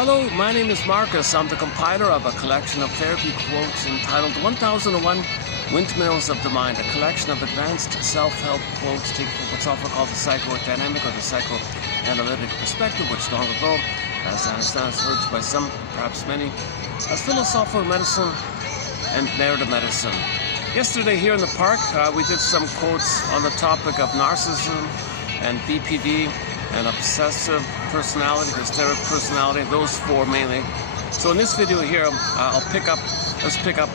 Hello, my name is Marcus. I'm the compiler of a collection of therapy quotes entitled 1001 Windmills of the Mind, a collection of advanced self-help quotes taken from what's often called the psychodynamic or the psychoanalytic perspective, which long ago, as I understand, is urged by some, perhaps many, as philosophical medicine and narrative medicine. Yesterday here in the park, we did some quotes on the topic of narcissism and BPD and obsessive personality, hysteric personality, those four mainly. So in this video here, let's pick up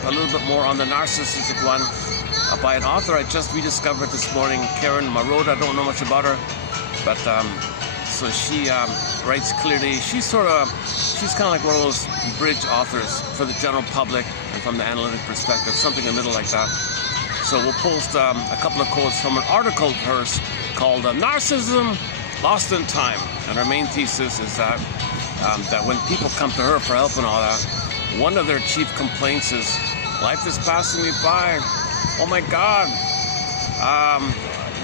a little bit more on the narcissistic one by an author I just rediscovered this morning, Karen Maroda. I don't know much about her, but so she writes clearly. She's kind of like one of those bridge authors for the general public and from the analytic perspective, something in the middle like that. So we'll post a couple of quotes from an article of hers called Narcissism Lost in Time. And her main thesis is that when people come to her for help and all that, one of their chief complaints is, life is passing me by. Oh my God.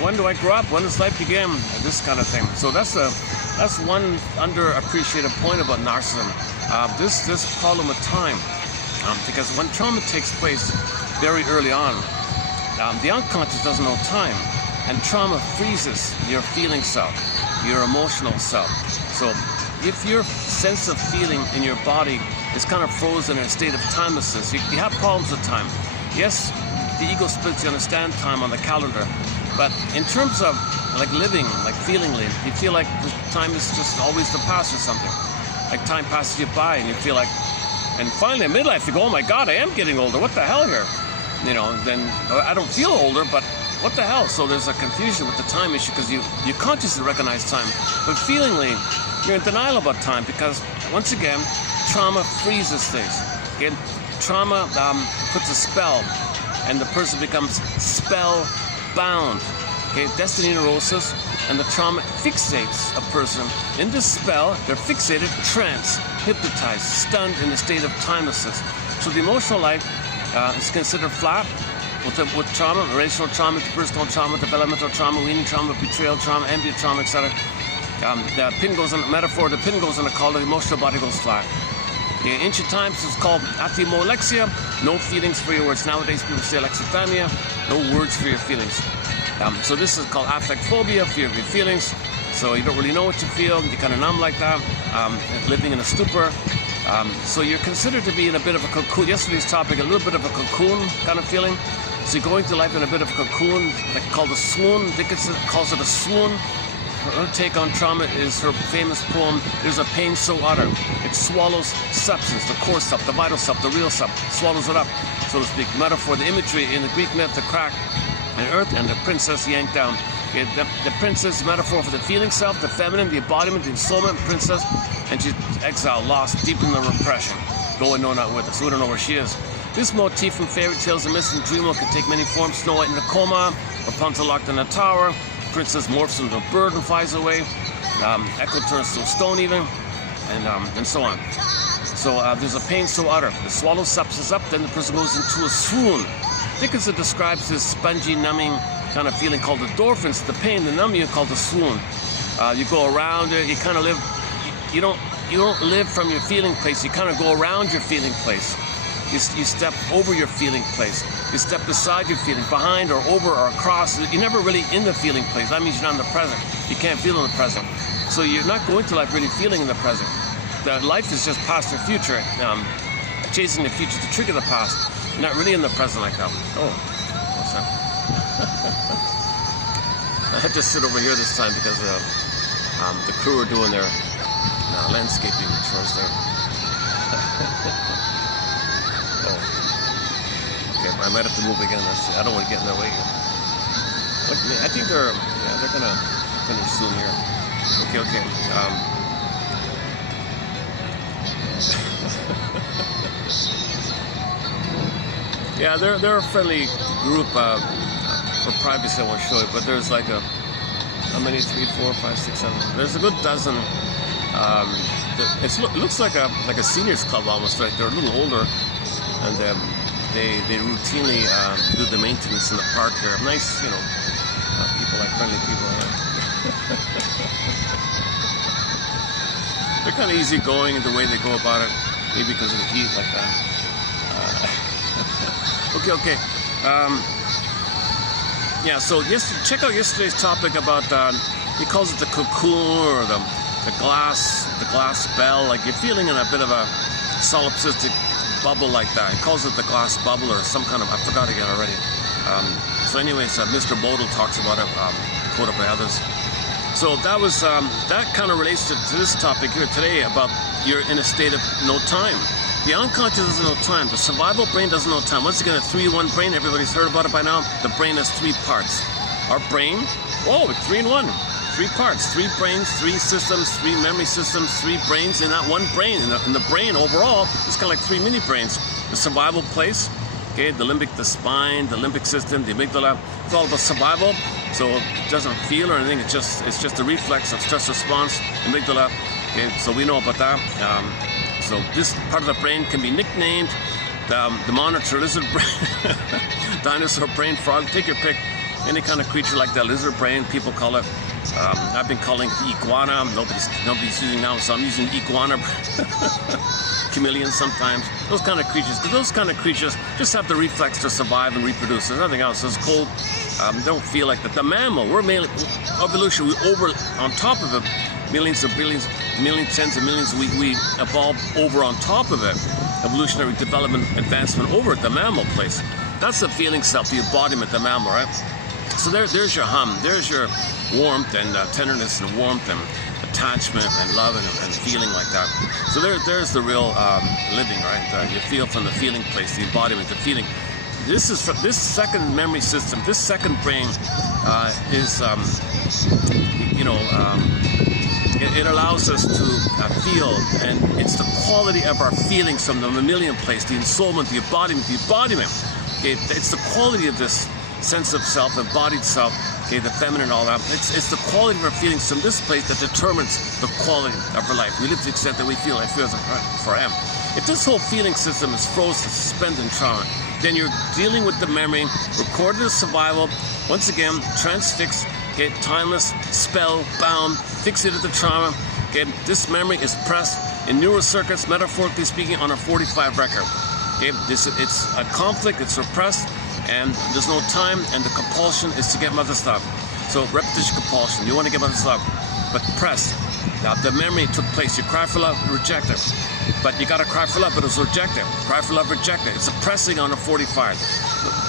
When do I grow up? When does life begin? This kind of thing. So that's one underappreciated point about narcissism. This problem with time, because when trauma takes place very early on, the unconscious doesn't know time, and trauma freezes your feeling self, your emotional self. So if your sense of feeling in your body is kind of frozen in a state of timelessness, you have problems with time. Yes, the ego splits, you understand time on the calendar, but in terms of like living, like feelingly, you feel like time is just always the past or something. Like time passes you by and you feel like, and finally in midlife you go, oh my God, I am getting older, what the hell here? You know, then I don't feel older, but what the hell? So there's a confusion with the time issue because you consciously recognize time, but feelingly you're in denial about time because, once again, trauma freezes things. Okay? Trauma puts a spell, and the person becomes spellbound. Okay? Destiny neurosis, and the trauma fixates a person in this spell. They're fixated, trance, hypnotized, stunned in a state of timelessness. So the emotional life is considered flat with trauma, relational trauma, personal trauma, developmental trauma, weaning trauma, betrayal trauma, envy trauma, etc. The pin goes in metaphor, the pin goes in the collar, the emotional body goes flat. In ancient times, it's called athymolexia, no feelings for your words. Nowadays, people say alexithymia, no words for your feelings. So this is called affect phobia, fear of your feelings. So you don't really know what you feel, you're kind of numb like that, living in a stupor. So you're considered to be in a bit of a cocoon. Yesterday's topic, a little bit of a cocoon kind of feeling. So you're going through life in a bit of a cocoon, like called a swoon. Dickinson calls it a swoon. Her take on trauma is her famous poem, There's a Pain So Utter. It swallows substance, the core self, the vital self, the real self, swallows it up, so to speak. Metaphor, the imagery in the Greek myth, the crack in earth and the princess yanked down. Okay, the princess, metaphor for the feeling self, the feminine, the embodiment, the ensoulment, princess, and she's exiled, lost, deep in the repression, going no not with us. So we don't know where she is. This motif from fairy tales and myths and dreamworld can take many forms. Snow White in a coma, Rapunzel locked in a tower, princess morphs into a bird and flies away, Echo turns to a stone even, and so on. So there's a pain so utter. The swallow substance up, then the person goes into a swoon. Dickinson describes this spongy, numbing kind of feeling called endorphins. The pain, the numbing, called the swoon. You go around it, you kind of live, you don't live from your feeling place, you kind of go around your feeling place. You step over your feeling place. You step beside your feeling, behind or over or across. You're never really in the feeling place. That means you're not in the present. You can't feel in the present. So you're not going to life really feeling in the present. The life is just past or future, chasing the future to trigger the past. You're not really in the present like that. Oh, what's that? I had to sit over here this time because the crew are doing their landscaping chores there. Okay, I might have to move again. I don't want to get in their way here. I think they're gonna finish soon here. Okay. Yeah, they're a friendly group. For privacy, I won't show it, but there's like how many? 3, 4, 5, 6, 7. There's a good dozen. It looks like a seniors club almost, right? They're a little older, and they routinely do the maintenance in the park here. Nice, people, like friendly people. They're kind of easygoing in the way they go about it, maybe because of the heat like that. Okay. Yeah, so check out yesterday's topic about, he calls it the cocoon or the glass bell, like you're feeling in a bit of a solipsistic bubble like that. He calls it the glass bubble or some kind of, I forgot again already. So anyways, Mr. Bodle talks about it, quoted by others. So that was, that kind of relates to this topic here today about you're in a state of no time. The unconscious doesn't know time. The survival brain doesn't know time. Once again, a 3-in-1 brain, everybody's heard about it by now. The brain has 3 parts. Our brain, 3-in-1. 3 parts, 3 brains, 3 systems, 3 memory systems, 3 brains in that one brain. In the brain overall, it's kind of like 3 mini brains. The survival place, okay, the spine, the limbic system, the amygdala. It's all about survival. So it doesn't feel or anything. It's just a reflex of stress response. Amygdala. Okay, so we know about that. So this part of the brain can be nicknamed the monitor lizard brain, dinosaur brain, frog. Take your pick. Any kind of creature like that, lizard brain, people call it. I've been calling it iguana. Nobody's using now, so I'm using iguana. Chameleons sometimes. Those kind of creatures. Because those kind of creatures just have the reflex to survive and reproduce. There's nothing else. It's cold. Don't feel like that. The mammal, we're mainly evolution. We on top of it. Millions of billions, tens of millions. We evolve over on top of it. Evolutionary development, advancement over at the mammal place. That's the feeling self, the embodiment, the mammal, right? So there's your hum. There's your warmth and tenderness and warmth and attachment and love and feeling like that. So there's the real living, right? You feel from the feeling place, the embodiment, the feeling. This second memory system, this second brain is, it allows us to feel, and it's the quality of our feelings from the mammalian place, the ensoulment, the embodiment. Okay, it's the quality of this sense of self, embodied self, okay, the feminine, all that. It's the quality of our feelings from this place that determines the quality of our life. We live to the extent that we feel. I feel for I am. If this whole feeling system is frozen, suspended in trauma, then you're dealing with the memory, recorded as survival, once again, transfixed, okay, timeless, spellbound, fixated to trauma. Okay, this memory is pressed in neural circuits, metaphorically speaking, on a 45 record. Okay, it's a conflict, it's repressed, and there's no time, and the compulsion is to get mother's love. So repetition compulsion, you want to get mother's love, but press. Now the memory took place, you cry for love, reject it. But you gotta cry for love, but it's rejected. Cry for love, rejected. It's a pressing on a 45.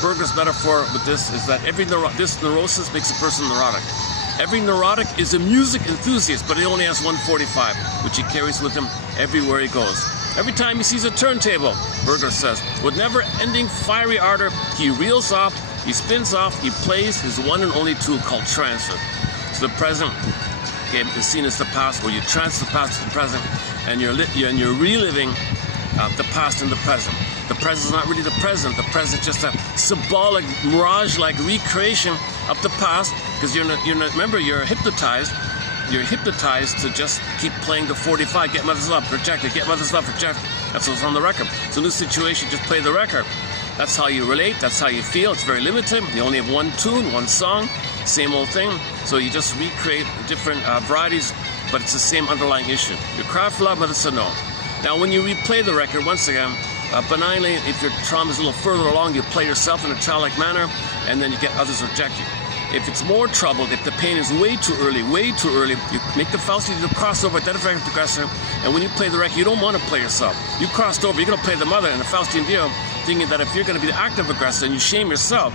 Berger's metaphor with this is that this neurosis makes a person neurotic. Every neurotic is a music enthusiast, but he only has 145, which he carries with him everywhere he goes. Every time he sees a turntable, Berger says, with never-ending fiery ardor, he reels off, he spins off, he plays his one and only tool called transfer. So the present is seen as the past, where you transfer the past to the present, and you're reliving the past and the present. The present is not really the present. The present is just a symbolic, mirage-like recreation of the past, because remember, you're hypnotized. You're hypnotized to just keep playing the 45, get mother's love, reject it, get mother's love, reject it. That's what's on the record. So in this situation, just play the record. That's how you relate, that's how you feel. It's very limited. You only have one tune, one song, same old thing. So you just recreate different varieties, but it's the same underlying issue. You cry for love, mother said no. Now when you replay the record, once again, benignly, if your trauma is a little further along, you play yourself in a childlike manner, and then you get others reject you. If it's more trouble, if the pain is way too early, you make the fallacy to cross over, identify with the aggressor, and when you play the record, you don't want to play yourself. You crossed over, you're going to play the mother in the Faustian view, thinking that if you're going to be the active aggressor and you shame yourself,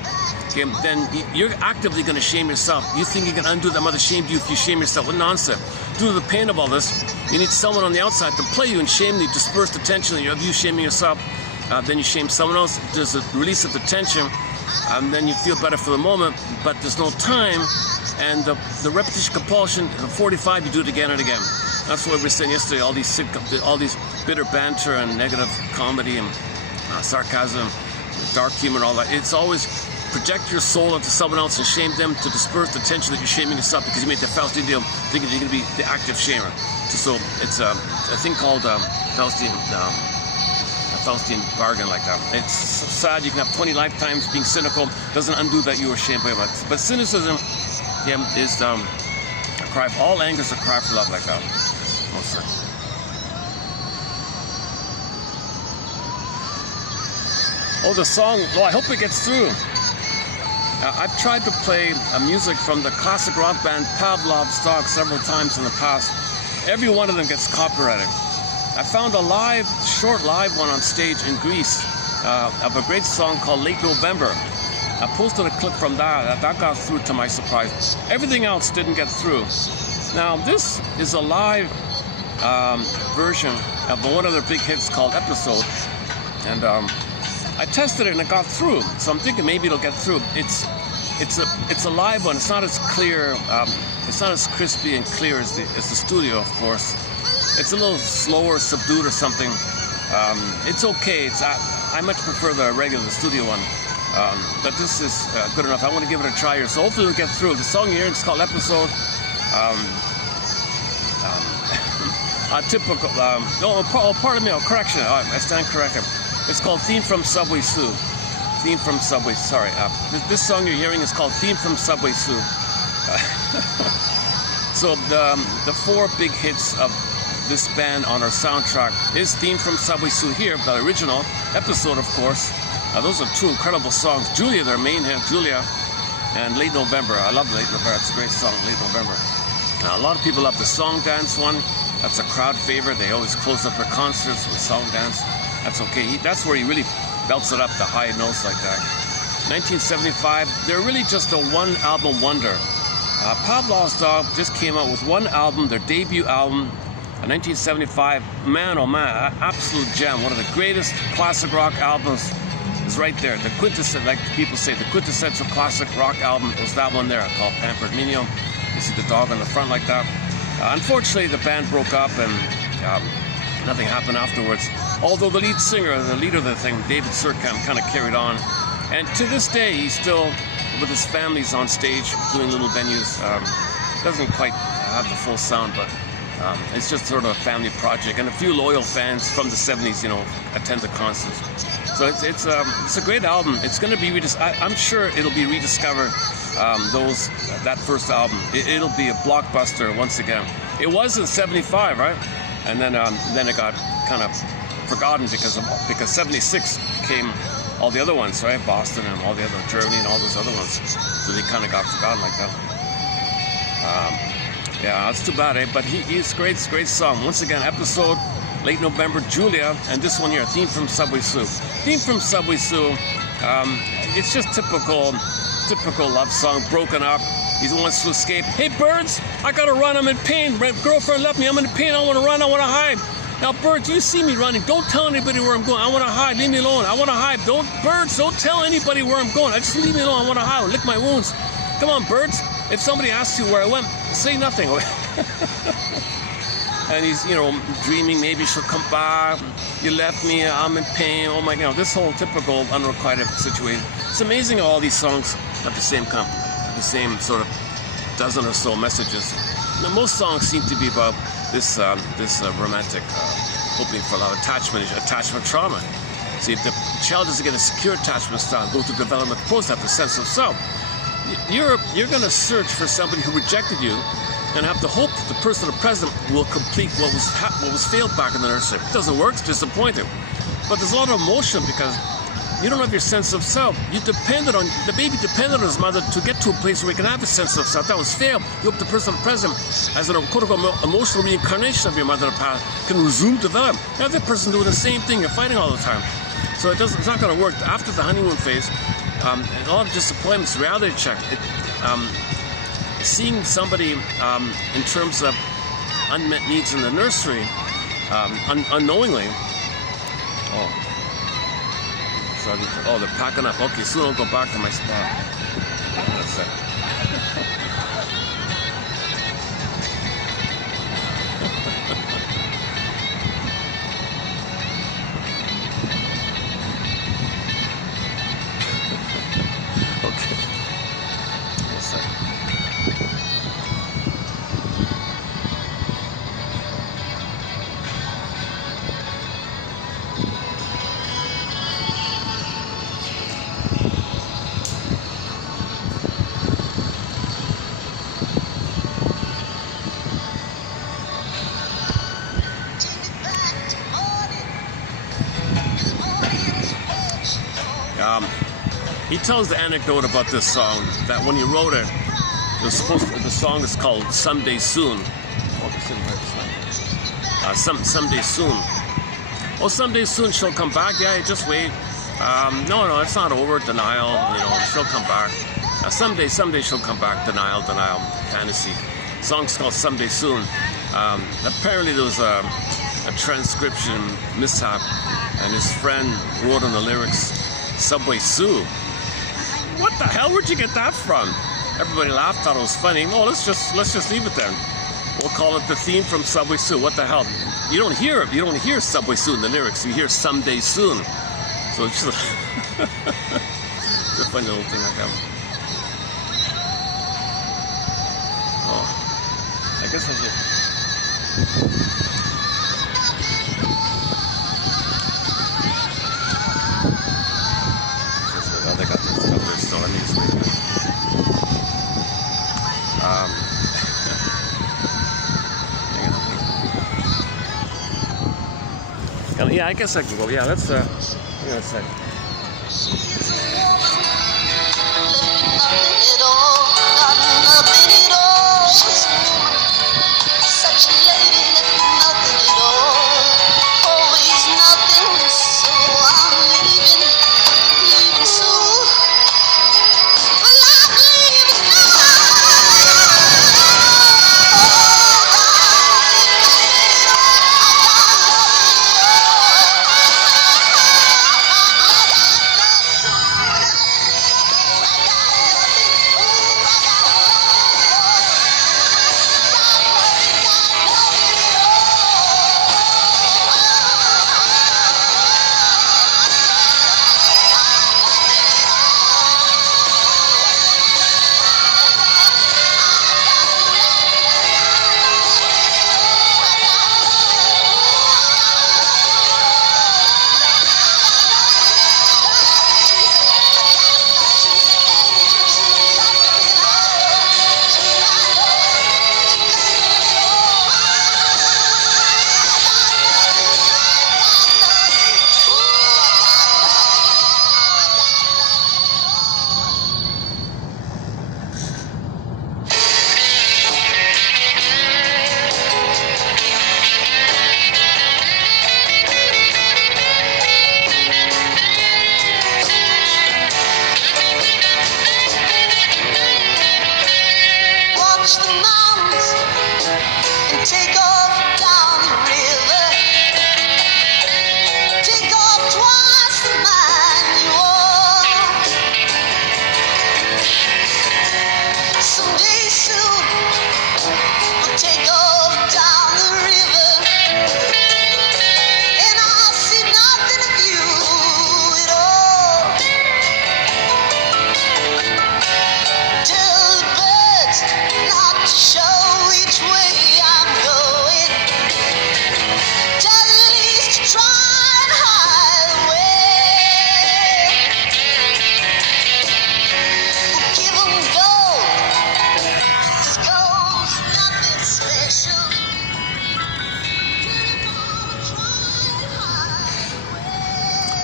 okay, then you're actively going to shame yourself. You think you can undo that mother shamed you if you shame yourself. What nonsense. Due to the pain of all this, you need someone on the outside to play you and shame you, disperse the tension of you shaming yourself. Then you shame someone else, there's a release of the tension. And then you feel better for the moment, but there's no time, and the repetition compulsion, the 45, you do it again and again. That's what we were saying yesterday, all these bitter banter and negative comedy and sarcasm, dark humor and all that. It's always project your soul onto someone else and shame them to disperse the tension that you're shaming yourself, because you made the Faustian deal thinking you're going to be the active shamer. So it's a thing called Faustian bargain like that. It's so sad. You can have 20 lifetimes being cynical. Doesn't undo that you were shamed by it. But cynicism is a cry for all anger is a cry for love like that. Most certainly. Oh, the song, well, I hope it gets through. I've tried to play music from the classic rock band Pavlov's Dog several times in the past. Every one of them gets copyrighted. I found a short live one on stage in Greece of a great song called Late November. I posted a clip from that got through to my surprise. Everything else didn't get through. Now, this is a live version of one of their big hits called Episode. And I tested it and it got through, so I'm thinking maybe it'll get through. It's a live one. It's not as clear. It's not as crispy and clear as the studio, of course. It's a little slower, subdued, or something. It's okay. I much prefer the regular studio one, but this is good enough. I want to give it a try here, so hopefully we'll get through. The song here is called Episode. Typical. Pardon me. Correction. I stand corrected. It's called Theme from Subway Sue. Theme from Subway. Sorry. This song you're hearing is called Theme from Subway Sue. So the four big hits of this band on our soundtrack is Theme from Subway Sue here, the original Episode, of course. Those are two incredible songs. Julia, their main hit, Julia, and Late November. I love Late November. It's a great song, Late November. A lot of people love the song dance one. That's a crowd favorite. They always close up their concerts with song dance. That's okay. That's where he really belts it up, the high notes like that. 1975, they're really just a one-album wonder. Pavlov's Dog just came out with one album, their debut album, 1975. Man, oh man, absolute gem. One of the greatest classic rock albums is right there. The quintessential, like people say, the quintessential classic rock album was that one there called Pampered Minion. You see the dog on the front like that. Unfortunately, the band broke up and nothing happened afterwards. Although the lead singer, the leader of the thing, David Surkamp, kind of carried on. And to this day, he's still with his family's on stage doing little venues. Doesn't quite have the full sound, but it's just sort of a family project. And a few loyal fans from the 70s, attend the concerts. So it's a great album. It's going to be I'm sure it'll be rediscovered. That first album, it'll be a blockbuster once again. It was in '75, right? And then it got kind of forgotten because 76 came all the other ones, right? Boston and all the other Germany and all those other ones. So they kind of got forgotten like that. Yeah, that's too bad, eh? But he's great. It's a great song. Once again, Episode, Late November, Julia, and this one here, Theme from Subway Sue. Theme from Subway Sue. It's just typical love song, broken up. He wants to escape. Hey, birds, I gotta run. I'm in pain. My girlfriend left me. I'm in pain. I want to run. I want to hide. Now, birds, you see me running. Don't tell anybody where I'm going. I want to hide. Leave me alone. I want to hide. Birds, don't tell anybody where I'm going. Just leave me alone. I want to hide. I'll lick my wounds. Come on, birds. If somebody asks you where I went, say nothing. And he's, dreaming maybe she'll come back. You left me. I'm in pain. Oh my God. This whole typical unrequited situation. It's amazing how all these songs have the same sort of dozen or so messages. Now, most songs seem to be about this romantic hoping for love, attachment trauma. See, if the child doesn't get a secure attachment style, go through development process, have the sense of self. You're going to search for somebody who rejected you, and have to hope that the person present will complete what was failed back in the nursery. It doesn't work. It's disappointing. But there's a lot of emotion because you don't have your sense of self. The baby depended on his mother to get to a place where he can have a sense of self. That was failed. You hope the person present, as a quote-unquote emotional reincarnation of your mother past, can resume develop. Now the person doing the same thing. You're fighting all the time. So it's not going to work. After the honeymoon phase, a lot of disappointments, reality check. Seeing somebody in terms of unmet needs in the nursery, unknowingly. Oh, they're packing up. Okay, soon I'll go back to my spot. That's it. Okay. That's it. He tells the anecdote about this song that when he wrote it, the song is called "Someday Soon." Someday soon. Oh, someday soon she'll come back. Yeah, just wait. No, it's not over. Denial. She'll come back. Someday she'll come back. Denial. Fantasy. Song's called "Someday Soon." Apparently there was a transcription mishap, and his friend wrote on the lyrics, "Subway Sue." What the hell? Where'd you get that from? Everybody laughed, thought it was funny. Oh, let's just leave it then. We'll call it the theme from Subway Sue. What the hell? You don't hear Subway Sue in the lyrics. You hear "Someday Soon." So it's just it's a funny little thing I have. Oh, I guess I should. Oh, they got their stuff there still. I need to wait a minute. Yeah, I guess I can go. Yeah, let's hang on a second.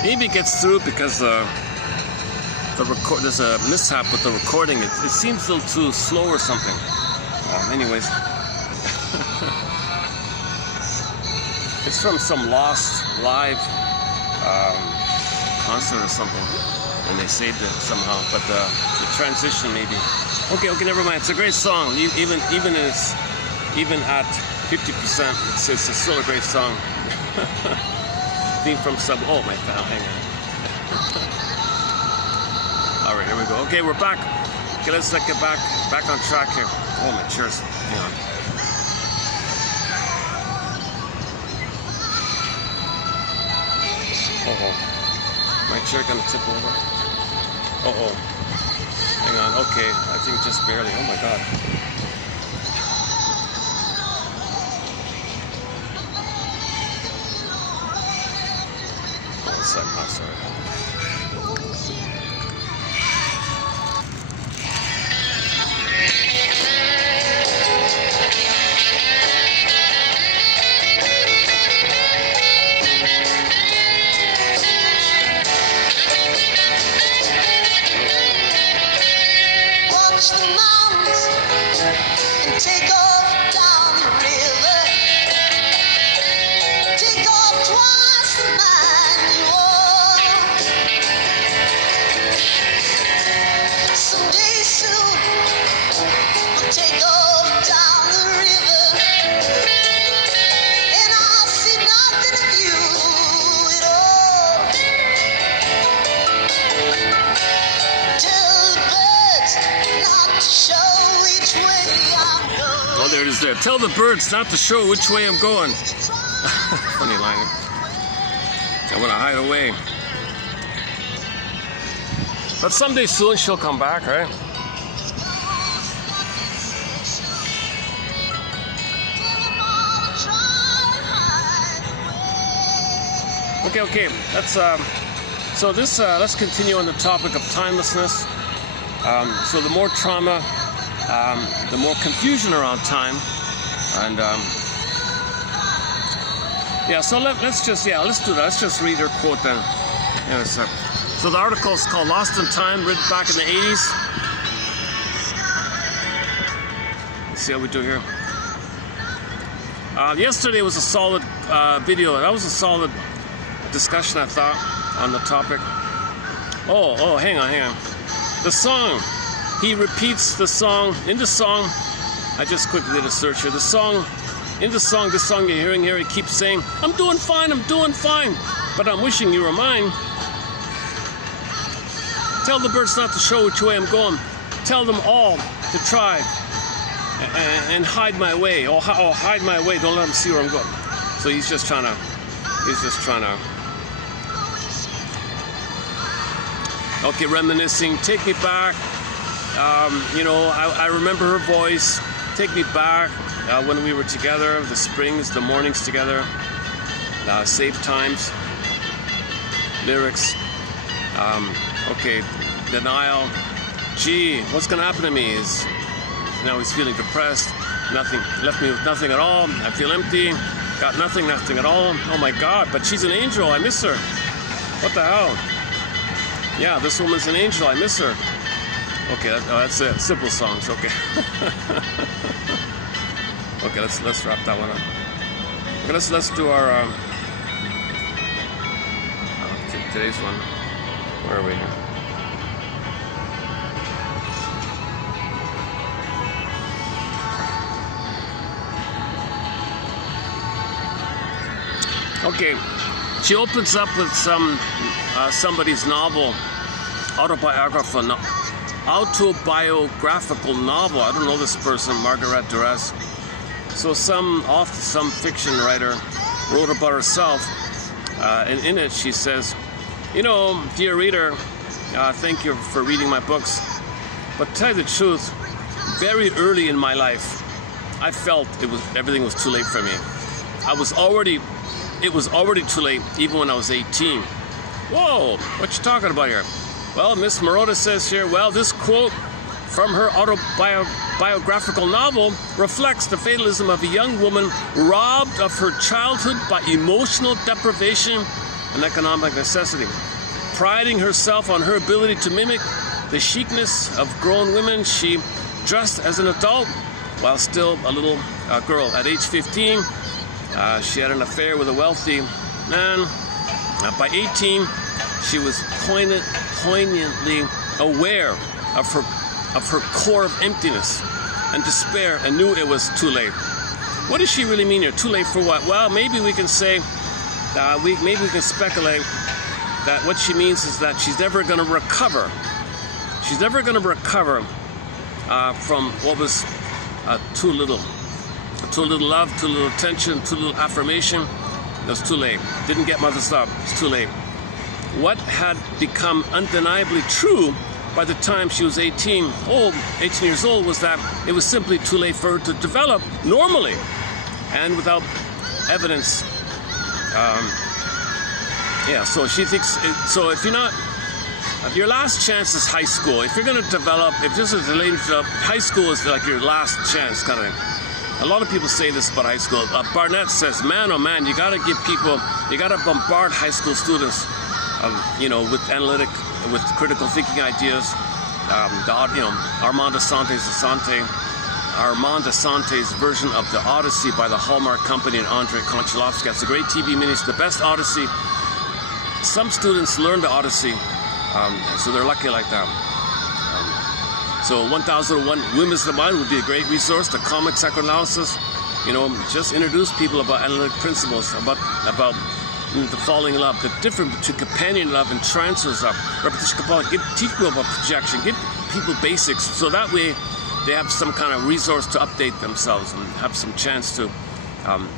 Maybe it gets through because there's a mishap with the recording. It seems a little too slow or something. Anyways, it's from some lost live concert or something, and they saved it somehow. But the transition maybe. Okay, never mind. It's a great song. Even at 50%, it's still a great song. Theme from oh my god, hang on. Alright, here we go. Okay, we're back. Okay, let's get back on track here. Oh, my chair's hang on. My chair gonna tip over. Hang on, okay. I think just barely. Oh my god. I'm sorry. the manual. Someday soon we'll take off down the river, and I'll see nothing of you at all. Tell the birds not to show which way I'm going. Oh, there it is there. Tell the birds not to show which way I'm going. Funny line. I want to hide away. But someday soon she'll come back, right? Okay. Let's continue on the topic of timelessness. So the more trauma, the more confusion around time, and let's do that. Let's just read her quote then. So the article is called "Lost in Time," written back in the 80s. Let's see how we do here. Yesterday was a solid video. That was a solid discussion, I thought, on the topic. Oh, hang on. The song. He repeats the song. In the song, I just quickly did a search here. This song you're hearing here, he keeps saying, I'm doing fine, but I'm wishing you were mine. Tell the birds not to show which way I'm going. Tell them all to try and hide my way. Hide my way, don't let them see where I'm going. So he's just trying to. Okay, reminiscing, take me back. I remember her voice. Take me back when we were together, the springs, the mornings together, safe times, lyrics. Denial. Gee, what's gonna happen to me? Now he's feeling depressed. Nothing, left me with nothing at all. I feel empty. Got nothing at all. Oh my God, but she's an angel. I miss her. What the hell? Yeah, this woman's an angel. I miss her. Okay, that's it. Simple songs. Okay. Okay, let's wrap that one up. Okay, let's do our today's one. Where are we here? Okay, she opens up with somebody's novel, autobiographical novel. I don't know this person, Margaret Duras. So some fiction writer wrote about herself, and in it she says, dear reader, thank you for reading my books, but to tell you the truth, very early in my life, I felt everything was too late for me. It was already too late, even when I was 18. Whoa, what you talking about here? Well, Miss Marotta says here, this quote from her autobiographical novel reflects the fatalism of a young woman robbed of her childhood by emotional deprivation and economic necessity. Priding herself on her ability to mimic the chicness of grown women, she dressed as an adult while still a little girl. At age 15, she had an affair with a wealthy man. By 18, she was poignantly aware of her core of emptiness and despair, and knew it was too late. What does she really mean here? Too late for what? Well, maybe we can say, maybe we can speculate that what she means is that she's never going to recover. She's never going to recover from what was too little. Too little love, too little attention, too little affirmation. It was too late. Didn't get mother's love. It's too late. What had become undeniably true by the time she was 18 years old, was that it was simply too late for her to develop normally and without evidence. So she thinks, so if you're not, your last chance is high school. If you're going to develop, if this is delayed, high school is like your last chance kind of thing. A lot of people say this about high school. Barnett says, man, oh man, you got to bombard high school students, with analytic, with critical thinking ideas. Armand Asante, Armand de Sante's version of The Odyssey by the Hallmark Company and Andrei Konchalovsky. It's a great TV mini. It's the best Odyssey. Some students learn the Odyssey, so they're lucky like that. So 1001 Windmills of the Mind would be a great resource. The comic psychoanalysis, just introduce people about analytic principles, about the falling in love, the difference between companion love and transfers love. Teach people about projection, give people basics, so that way they have some kind of resource to update themselves and have some chance to.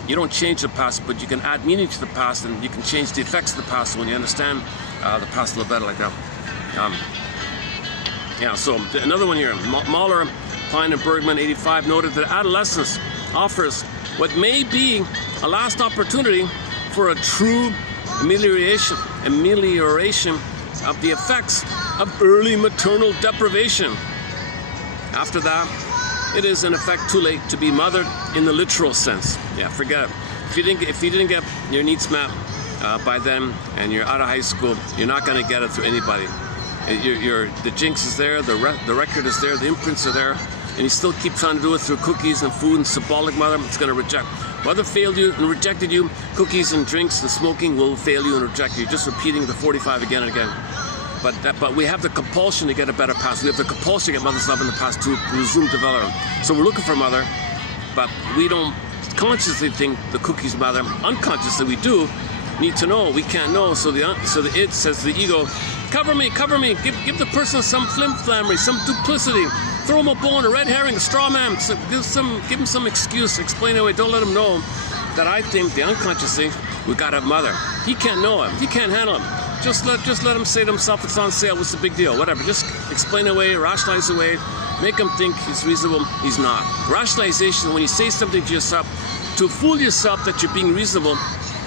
You don't change the past, but you can add meaning to the past, and you can change the effects of the past when you understand the past a little better like that. So another one here. Mahler, Pine, and Bergman, 85, noted that adolescence offers what may be a last opportunity for a true amelioration of the effects of early maternal deprivation. After that, it is in effect too late to be mothered in the literal sense. Yeah, forget it. If you didn't get your needs met by then, and you're out of high school, you're not going to get it through anybody. The jinx is there, the record is there, the imprints are there, and you still keep trying to do it through cookies and food and symbolic mother. It's going to reject. Mother failed you and rejected you. Cookies and drinks and smoking will fail you and reject you. Just repeating the 45 again and again. But we have the compulsion to get a better past. We have the compulsion to get mother's love in the past to resume development. So we're looking for mother, but we don't consciously think the cookie's mother. Unconsciously we do need to know. We can't know. So the it says to the ego, cover me, give the person some flim-flammery, some duplicity. Throw him a bone, a red herring, a straw man. Give him some excuse. Explain away. Don't let him know that I think the unconsciously we got a mother. He can't know him. He can't handle him. Just let him say to himself, it's on sale. What's the big deal? Whatever. Just explain away, rationalize away, make him think he's reasonable. He's not. Rationalization is when you say something to yourself to fool yourself that you're being reasonable,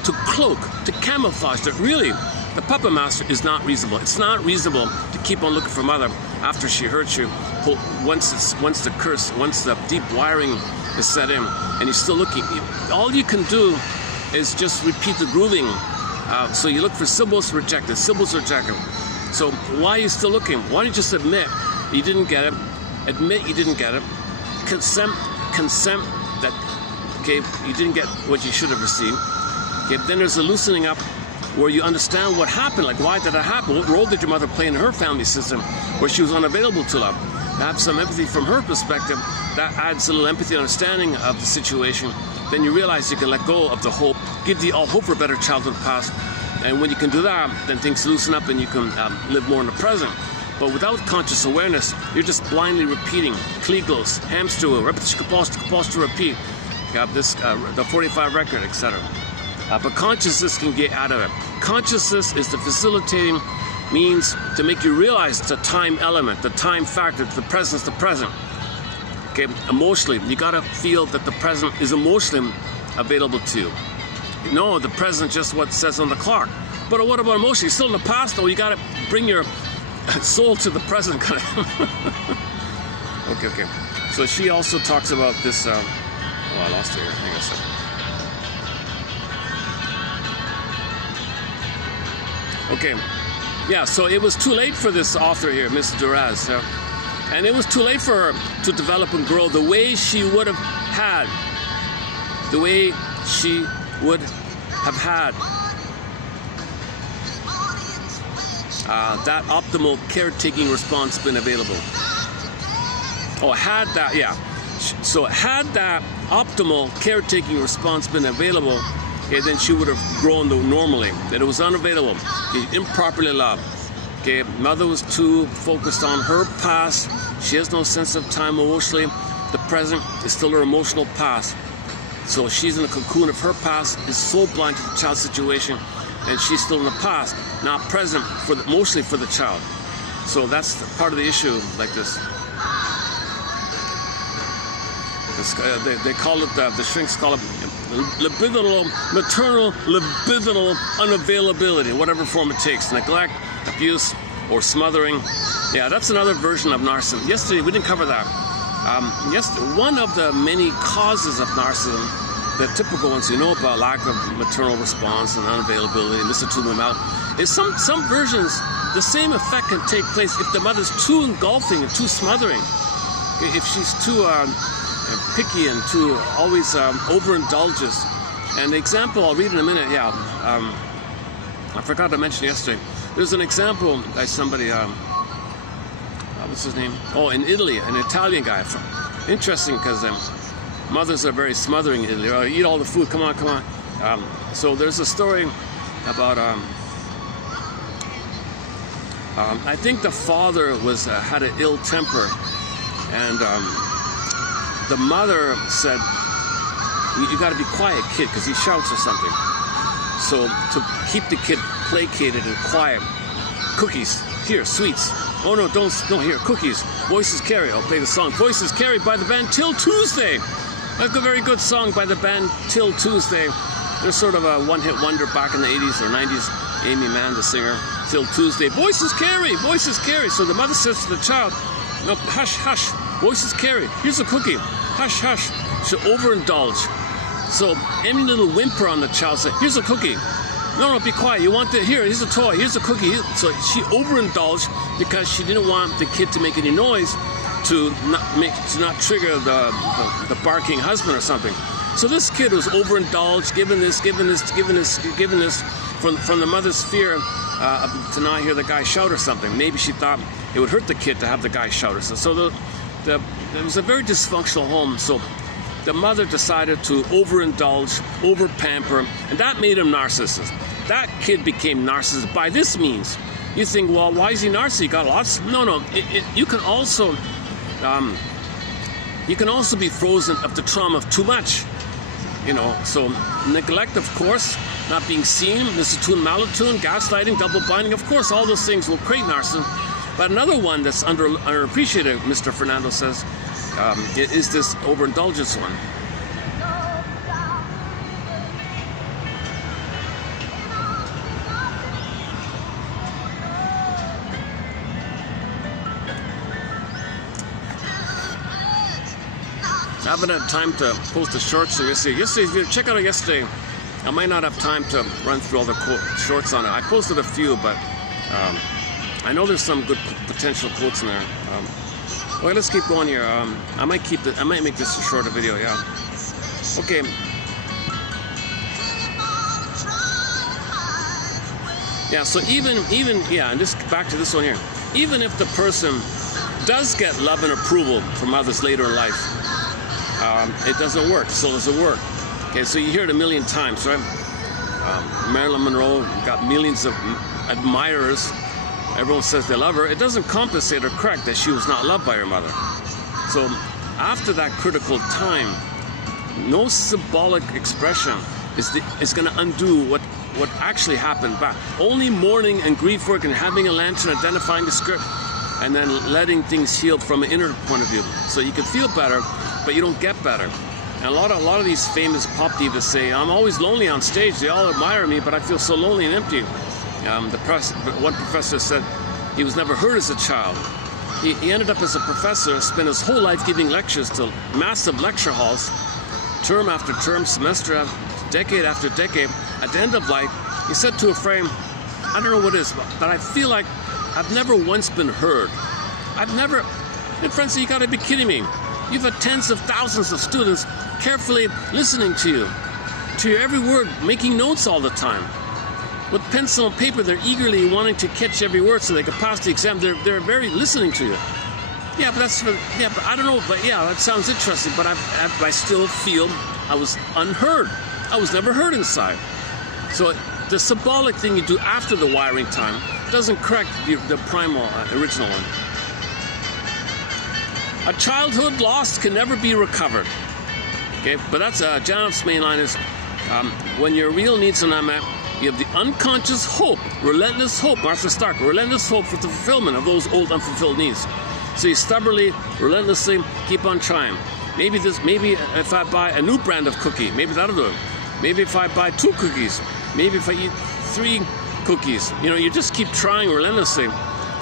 to cloak, to camouflage that really the puppet master is not reasonable. It's not reasonable to keep on looking for mother after she hurts you. Once the deep wiring is set in, and you're still looking. All you can do is just repeat the grooving. So you look for symbols rejected, symbols rejected. So why are you still looking? Why don't you just admit you didn't get it? Admit you didn't get it. Consent that you didn't get what you should have received. Then there's a loosening up where you understand what happened, like why did that happen? What role did your mother play in her family system where she was unavailable to love? Have some empathy from her perspective. That adds a little empathy and understanding of the situation. Then you realize you can let go of the hope, give the all hope for a better childhood past. And when you can do that, then things loosen up and you can live more in the present. But without conscious awareness, you're just blindly repeating Kliegels, hamster wheel, repetition, compulsion to repeat. You have this, the 45 record, etc. But consciousness can get out of it. Consciousness is the facilitating means to make you realize the time element, the time factor, the presence, the present. Emotionally, you gotta feel that the present is emotionally available to you. No, the present just what says on the clock. But what about emotionally? You're still in the past, though. You gotta bring your soul to the present. Okay. So she also talks about this. I lost it here. Hang on a second. Okay, yeah, so it was too late for this author here, Miss Duras, and it was too late for her to develop and grow the way she would have had, that optimal caretaking response been available. So had that optimal caretaking response been available, then she would have grown normally. That it was unavailable, improperly loved. Mother was too focused on her past. She has no sense of time emotionally. The present is still her emotional past. So she's in the cocoon of her past, is so blind to the child's situation, and she's still in the past, not present emotionally for the child. So that's part of the issue like this. They call it, the shrinks call it maternal libidinal unavailability, whatever form it takes, neglect, abuse, or smothering. Yeah, that's another version of narcissism. Yesterday, we didn't cover that. One of the many causes of narcissism, the typical ones you know about, lack of maternal response and unavailability, Mr. Out, is some versions, the same effect can take place if the mother's too engulfing and too smothering. If she's too picky and too always overindulges. And the example I'll read in a minute. Yeah, I forgot to mention yesterday. There's an example by somebody. What's his name? Oh, in Italy, an Italian guy. Interesting because mothers are very smothering in Italy. Oh, eat all the food. Come on, come on. So there's a story about. I think the father had an ill temper, and the mother said, "You got to be quiet, kid," because he shouts or something. So to keep the kid placated and quiet, cookies here, sweets. Oh no, no, here, cookies. Voices Carry. I'll play the song. Voices Carry by the band Till Tuesday. That's a very good song by the band Till Tuesday. They're sort of a one-hit wonder back in the 80s or 90s. Amy Mann, the singer. Till Tuesday. Voices Carry. Voices Carry. So the mother says to the child, "No, hush, hush. Voices Carry. Here's a cookie. Hush, hush." She'll overindulge. So any little whimper on the child says, "Here's a cookie." No, be quiet. You want here's a toy. Here's a cookie. So she overindulged because she didn't want the kid to make any noise to not trigger the barking husband or something. So this kid was overindulged, given this from the mother's fear to not hear the guy shout or something. Maybe she thought it would hurt the kid to have the guy shout or something. So it was a very dysfunctional home. So the mother decided to overindulge, overpamper, and that made him narcissist. That kid became narcissist by this means. You think, well, why is he narcissist? He got lots. No. You can also be frozen of the trauma of too much. So neglect, of course, not being seen, misattuned, malattuned, gaslighting, double binding. Of course, all those things will create narcissism. But another one that's underappreciated, Mr. Fernando says, is this overindulgence one. I haven't had time to post the shorts yesterday. If you check out it yesterday, I might not have time to run through all the shorts on it. I posted a few, but I know there's some good potential quotes in there. Okay, let's keep going here. I might make this a shorter video. Yeah. Okay. Yeah. So even and this back to this one here. Even if the person does get love and approval from others later in life, it doesn't work. So does it work? Okay. So you hear it a million times, right? Merell Middlemore got millions of admirers. Everyone says they love her. It doesn't compensate or correct that she was not loved by her mother. So after that critical time, no symbolic expression is going to undo what actually happened back. Only mourning and grief work and having a lantern, identifying the script, and then letting things heal from an inner point of view. So you can feel better, but you don't get better. And a lot of these famous pop divas say, "I'm always lonely on stage. They all admire me, but I feel so lonely and empty." One professor said he was never heard as a child. He ended up as a professor, spent his whole life giving lectures to massive lecture halls, term after term, semester after decade after decade. At the end of life, he said to a friend, "I don't know what it is, but I feel like I've never once been heard. I've never..." And friends said, "You gotta be kidding me. You've had tens of thousands of students carefully listening to your every word, making notes all the time. With pencil and paper, they're eagerly wanting to catch every word so they can pass the exam. They're very listening to you." Yeah, but but I don't know. But yeah, that sounds interesting. But I still feel I was unheard. I was never heard inside. So the symbolic thing you do after the wiring time doesn't correct the primal, original one. A childhood lost can never be recovered. Okay, but that's Janet's main line is when your real needs are not met. You have the unconscious hope, relentless hope, Martha Stark, relentless hope for the fulfillment of those old unfulfilled needs. So you stubbornly, relentlessly keep on trying. Maybe if I buy a new brand of cookie, maybe that'll do it. Maybe if I buy 2 cookies, maybe if I eat 3 cookies. You just keep trying relentlessly.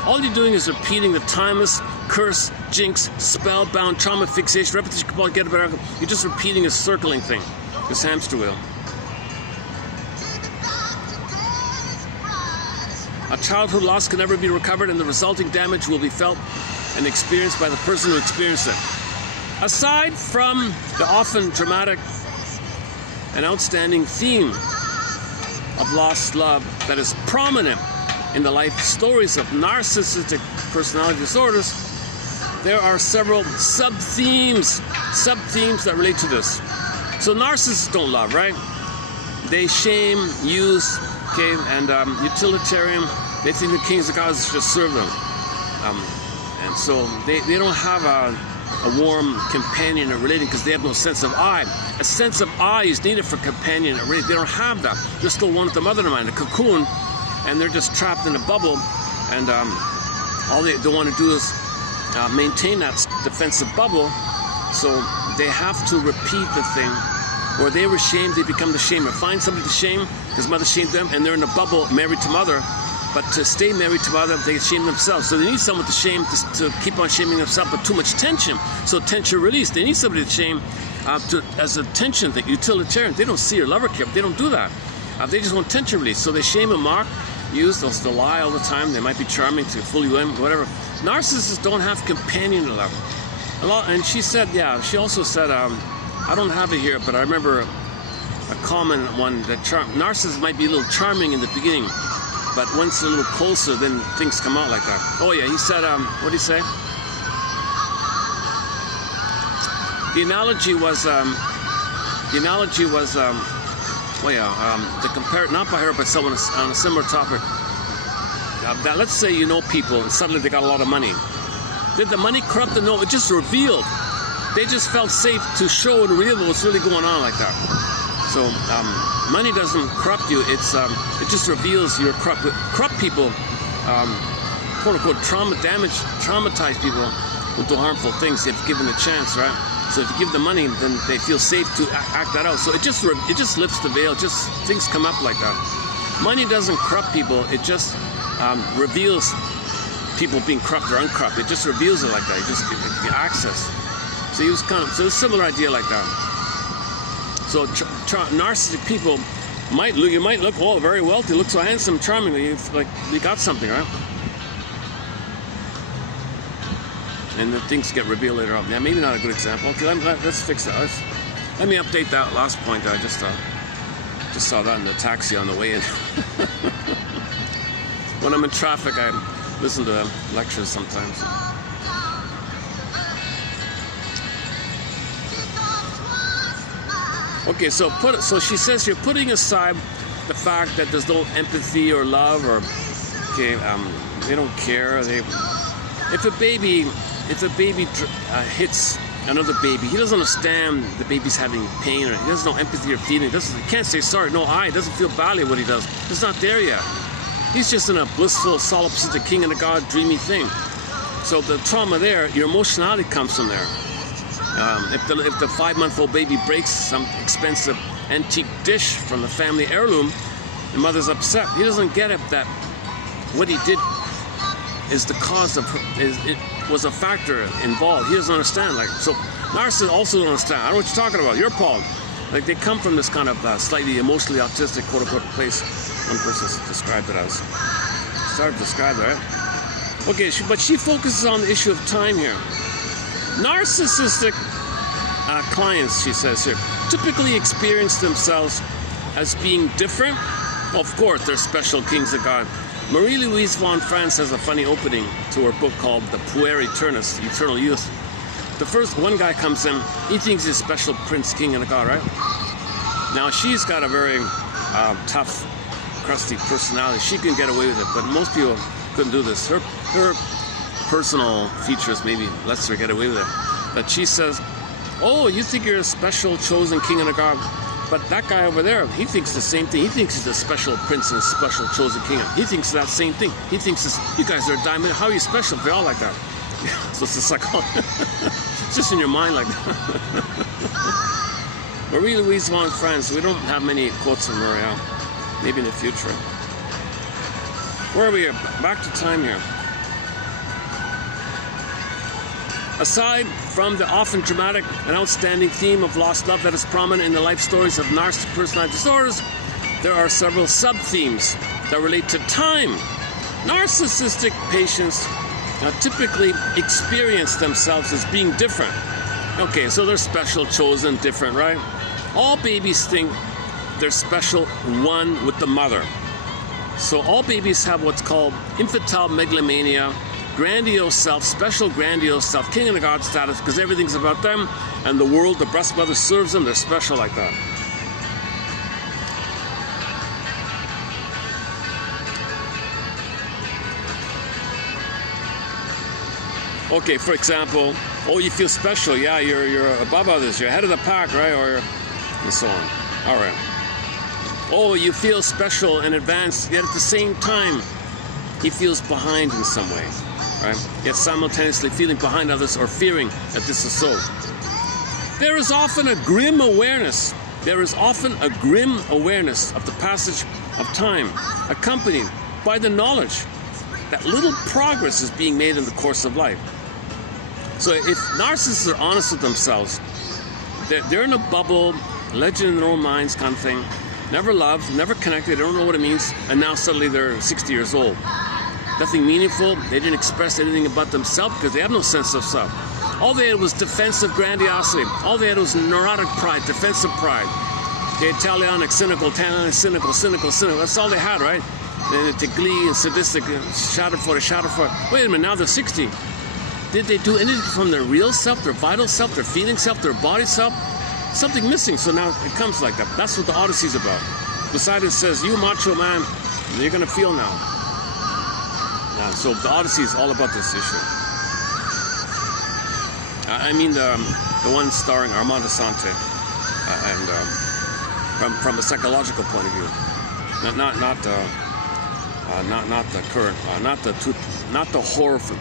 All you're doing is repeating the timeless curse, jinx, spellbound, trauma fixation, repetition, get better. You're just repeating a circling thing, this hamster wheel. A childhood loss can never be recovered, and the resulting damage will be felt and experienced by the person who experienced it. Aside from the often dramatic and outstanding theme of lost love that is prominent in the life stories of narcissistic personality disorders, there are several sub-themes that relate to this. So narcissists don't love, right? They shame, use, okay, and utilitarian. They think the kings of gods should just serve them. And so they don't have a warm companion or relating because they have no sense of I. A sense of I is needed for companion or relating. They don't have that. They're still one with the mother mind, a cocoon, and they're just trapped in a bubble. And all they want to do is maintain that defensive bubble. So they have to repeat the thing. Where they were shamed, they become the shamer. Find somebody to shame because mother shamed them, and they're in a bubble married to mother. But to stay married to mother, they shame themselves. So they need someone to shame to keep on shaming themselves, but too much tension. So tension release. They need somebody to shame as a tension thing, utilitarian. They don't see or love or care. They don't do that. They just want tension release. So they shame and mock, use, they'll still lie all the time. They might be charming to fool you in, whatever. Narcissists don't have companion love. And she said, yeah, she also said, I don't have it here, but I remember a common one that narcissists might be a little charming in the beginning, but once they're a little closer, then things come out like that. Oh yeah, he said, what did he say? The analogy was, to compare, not by her, but someone on a similar topic. That let's say you know people, and suddenly they got a lot of money. Did the money corrupt them? No, it just revealed. They just felt safe to show and reveal what's really going on like that. So money doesn't corrupt you. It just reveals your corrupt people, quote unquote, traumatized people will do harmful things if given a chance, right? So if you give them money, then they feel safe to act that out. So it just lifts the veil. Just things come up like that. Money doesn't corrupt people. It just reveals people being corrupt or uncorrupt. It just reveals it like that. It just gives you access. So he was so a similar idea like that. So narcissistic people you might look very wealthy, look so handsome, charming, you got something, right? And then things get revealed later on. Yeah, maybe not a good example. Okay, let's fix that. Let me update that last point. I just saw that in the taxi on the way in. When I'm in traffic, I listen to lectures sometimes. Okay, so she says here, putting aside the fact that there's no empathy or love, or they don't care. If a baby hits another baby, he doesn't understand the baby's having pain, or he doesn't know empathy or feeling. He can't say sorry. He doesn't feel badly what he does. It's not there yet. He's just in a blissful, solipsistic king and a god, dreamy thing. So the trauma there, your emotionality comes from there. If the 5-month-old baby breaks some expensive antique dish from the family heirloom, the mother's upset. He doesn't get it that what he did is the cause of it was a factor involved. He doesn't understand. So narcissists also don't understand. I don't know what you're talking about. You're Paul. They come from this kind of slightly emotionally autistic, quote unquote, place. One person described it as. Started to describe it, right? Okay, but she focuses on the issue of time here. Narcissistic clients, she says here, typically experience themselves as being different. Of course, they're special kings of God. Marie-Louise von Franz has a funny opening to her book called The Puer Aeternus, Eternal Youth. The first one guy comes in, he thinks he's a special prince, king, and a god, right? Now, she's got a very tough, crusty personality. She can get away with it, but most people couldn't do this. Her personal features maybe lets her get away with it. But she says, oh, you think you're a special chosen king and a god, but that guy over there, he thinks the same thing. He thinks he's a special prince and a special chosen king. He thinks that same thing. He thinks you guys are a diamond. How are you special? They're all like that. So it's a psychology. It's just in your mind like that. Marie-Louise von Franz, we don't have many quotes from her, yeah. Maybe in the future. Where are we? Back to time here. Aside from the often dramatic and outstanding theme of lost love that is prominent in the life stories of narcissistic personality disorders, there are several sub-themes that relate to time. Narcissistic patients typically experience themselves as being different. Okay, so they're special, chosen, different, right? All babies think they're special, one with the mother. So all babies have what's called infantile megalomania, grandiose self, special grandiose self, king of the god status, because everything's about them, and the world, the breast mother serves them, they're special like that. Okay, for example, oh, you feel special, yeah, you're above others, you're ahead of the pack, right, or and so on. All right. Oh, you feel special and advanced, yet at the same time, he feels behind in some way, right? Yet simultaneously feeling behind others or fearing that this is so. There is often a grim awareness. There is often a grim awareness of the passage of time, accompanied by the knowledge that little progress is being made in the course of life. So if narcissists are honest with themselves, they're in a bubble, legend in their own minds kind of thing, never loved, never connected, they don't know what it means, and now suddenly they're 60 years old. Nothing meaningful, they didn't express anything about themselves because they have no sense of self. All they had was defensive grandiosity. All they had was neurotic pride, defensive pride. The Italianic, cynical, cynical. That's all they had, right? And the glee and sadistic, schadenfreude. Wait a minute, now they're 60. Did they do anything from their real self, their vital self, their feeling self, their body self? Something missing, so now it comes like that. That's what the Odyssey's about. Poseidon says, you macho man, you're gonna feel now. So the Odyssey is all about this issue. I mean the one starring Armand Assante, and from a psychological point of view, not the current, not the horror film.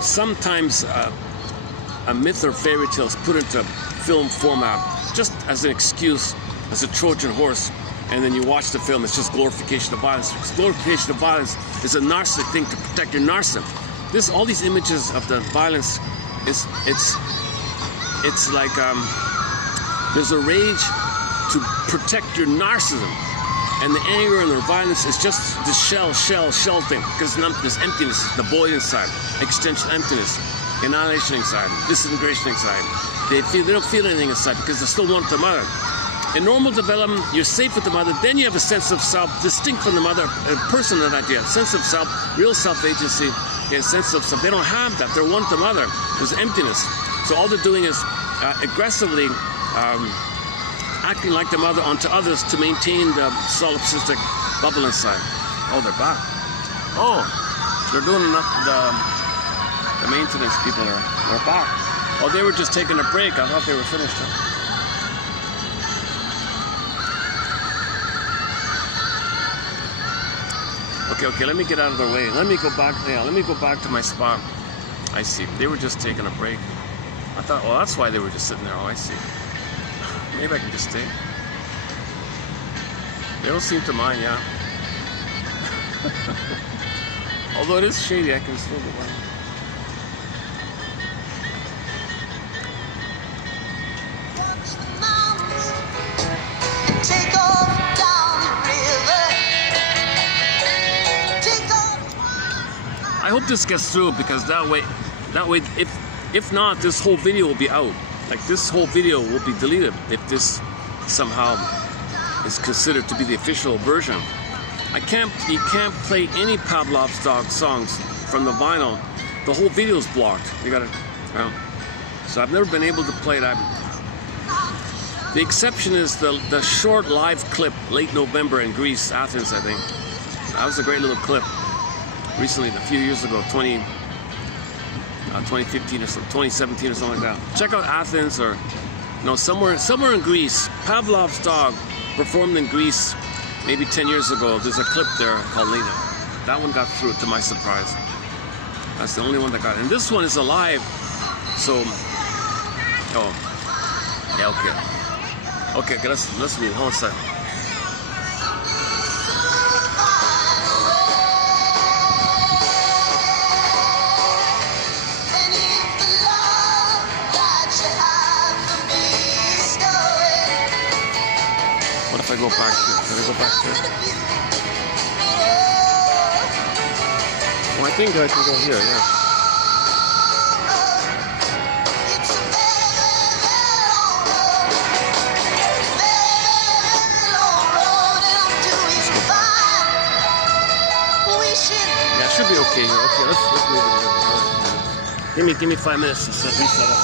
Sometimes a myth or fairy tale is put into film format just as an excuse, as a Trojan horse, and then you watch the film, it's just glorification of violence. Because glorification of violence is a narcissistic thing to protect your narcissism. All these images of the violence, it's like there's a rage to protect your narcissism, and the anger and the violence is just the shell thing, because there's emptiness, the void inside, existential emptiness, annihilation anxiety, disintegration anxiety. They don't feel anything inside because they still want the mother. In normal development, you're safe with the mother, then you have a sense of self distinct from the mother, a personal idea, sense of self, real self-agency, a sense of self. They don't have that, they're one with the mother. There's emptiness. So all they're doing is aggressively acting like the mother onto others to maintain the solipsistic bubble inside. Oh, they're back. Oh, they're doing enough. The maintenance people are back. Oh, they were just taking a break. I thought they were finished. Okay, let me get out of their way. Let me go back. Yeah, let me go back to my spot. I see. They were just taking a break. I thought, well, that's why they were just sitting there. Oh, I see. Maybe I can just stay. They don't seem to mind, yeah. Although it is shady, I can still go by. I hope this gets through, because that way, if not, this whole video will be out. Like, this whole video will be deleted if this somehow is considered to be the official version. You can't play any Pavlov's dog songs from the vinyl. The whole video is blocked. You gotta, so I've never been able to play that. The exception is the short live clip, late November in Greece, Athens, I think. That was a great little clip. Recently, a few years ago, 2015 or so, 2017 or something like that. Check out Athens, or somewhere in Greece. Pavlov's dog performed in Greece maybe 10 years ago. There's a clip there called Lena. That one got through, to my surprise. That's the only one that got it. And this one is alive. So, yeah, okay, let's move. Hold on a second. What if I go back here? Can I go back here? Well, I think I can go here, yeah. should be okay here. Okay, let's move it a little bit. Give me 5 minutes to reset up.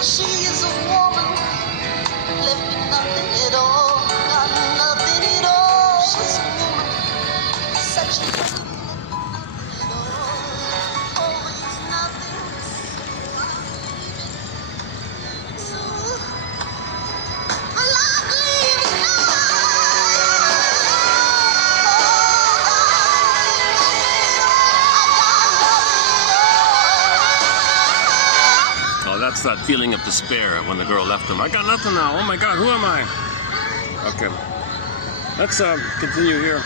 She's a woman, left me nothing at all, got nothing at all. She's a woman, such a woman, always nothing. So, well, I'm leaving That's that feeling of despair when the girl left him. I got nothing now. Oh my God, who am I? Okay, let's continue here.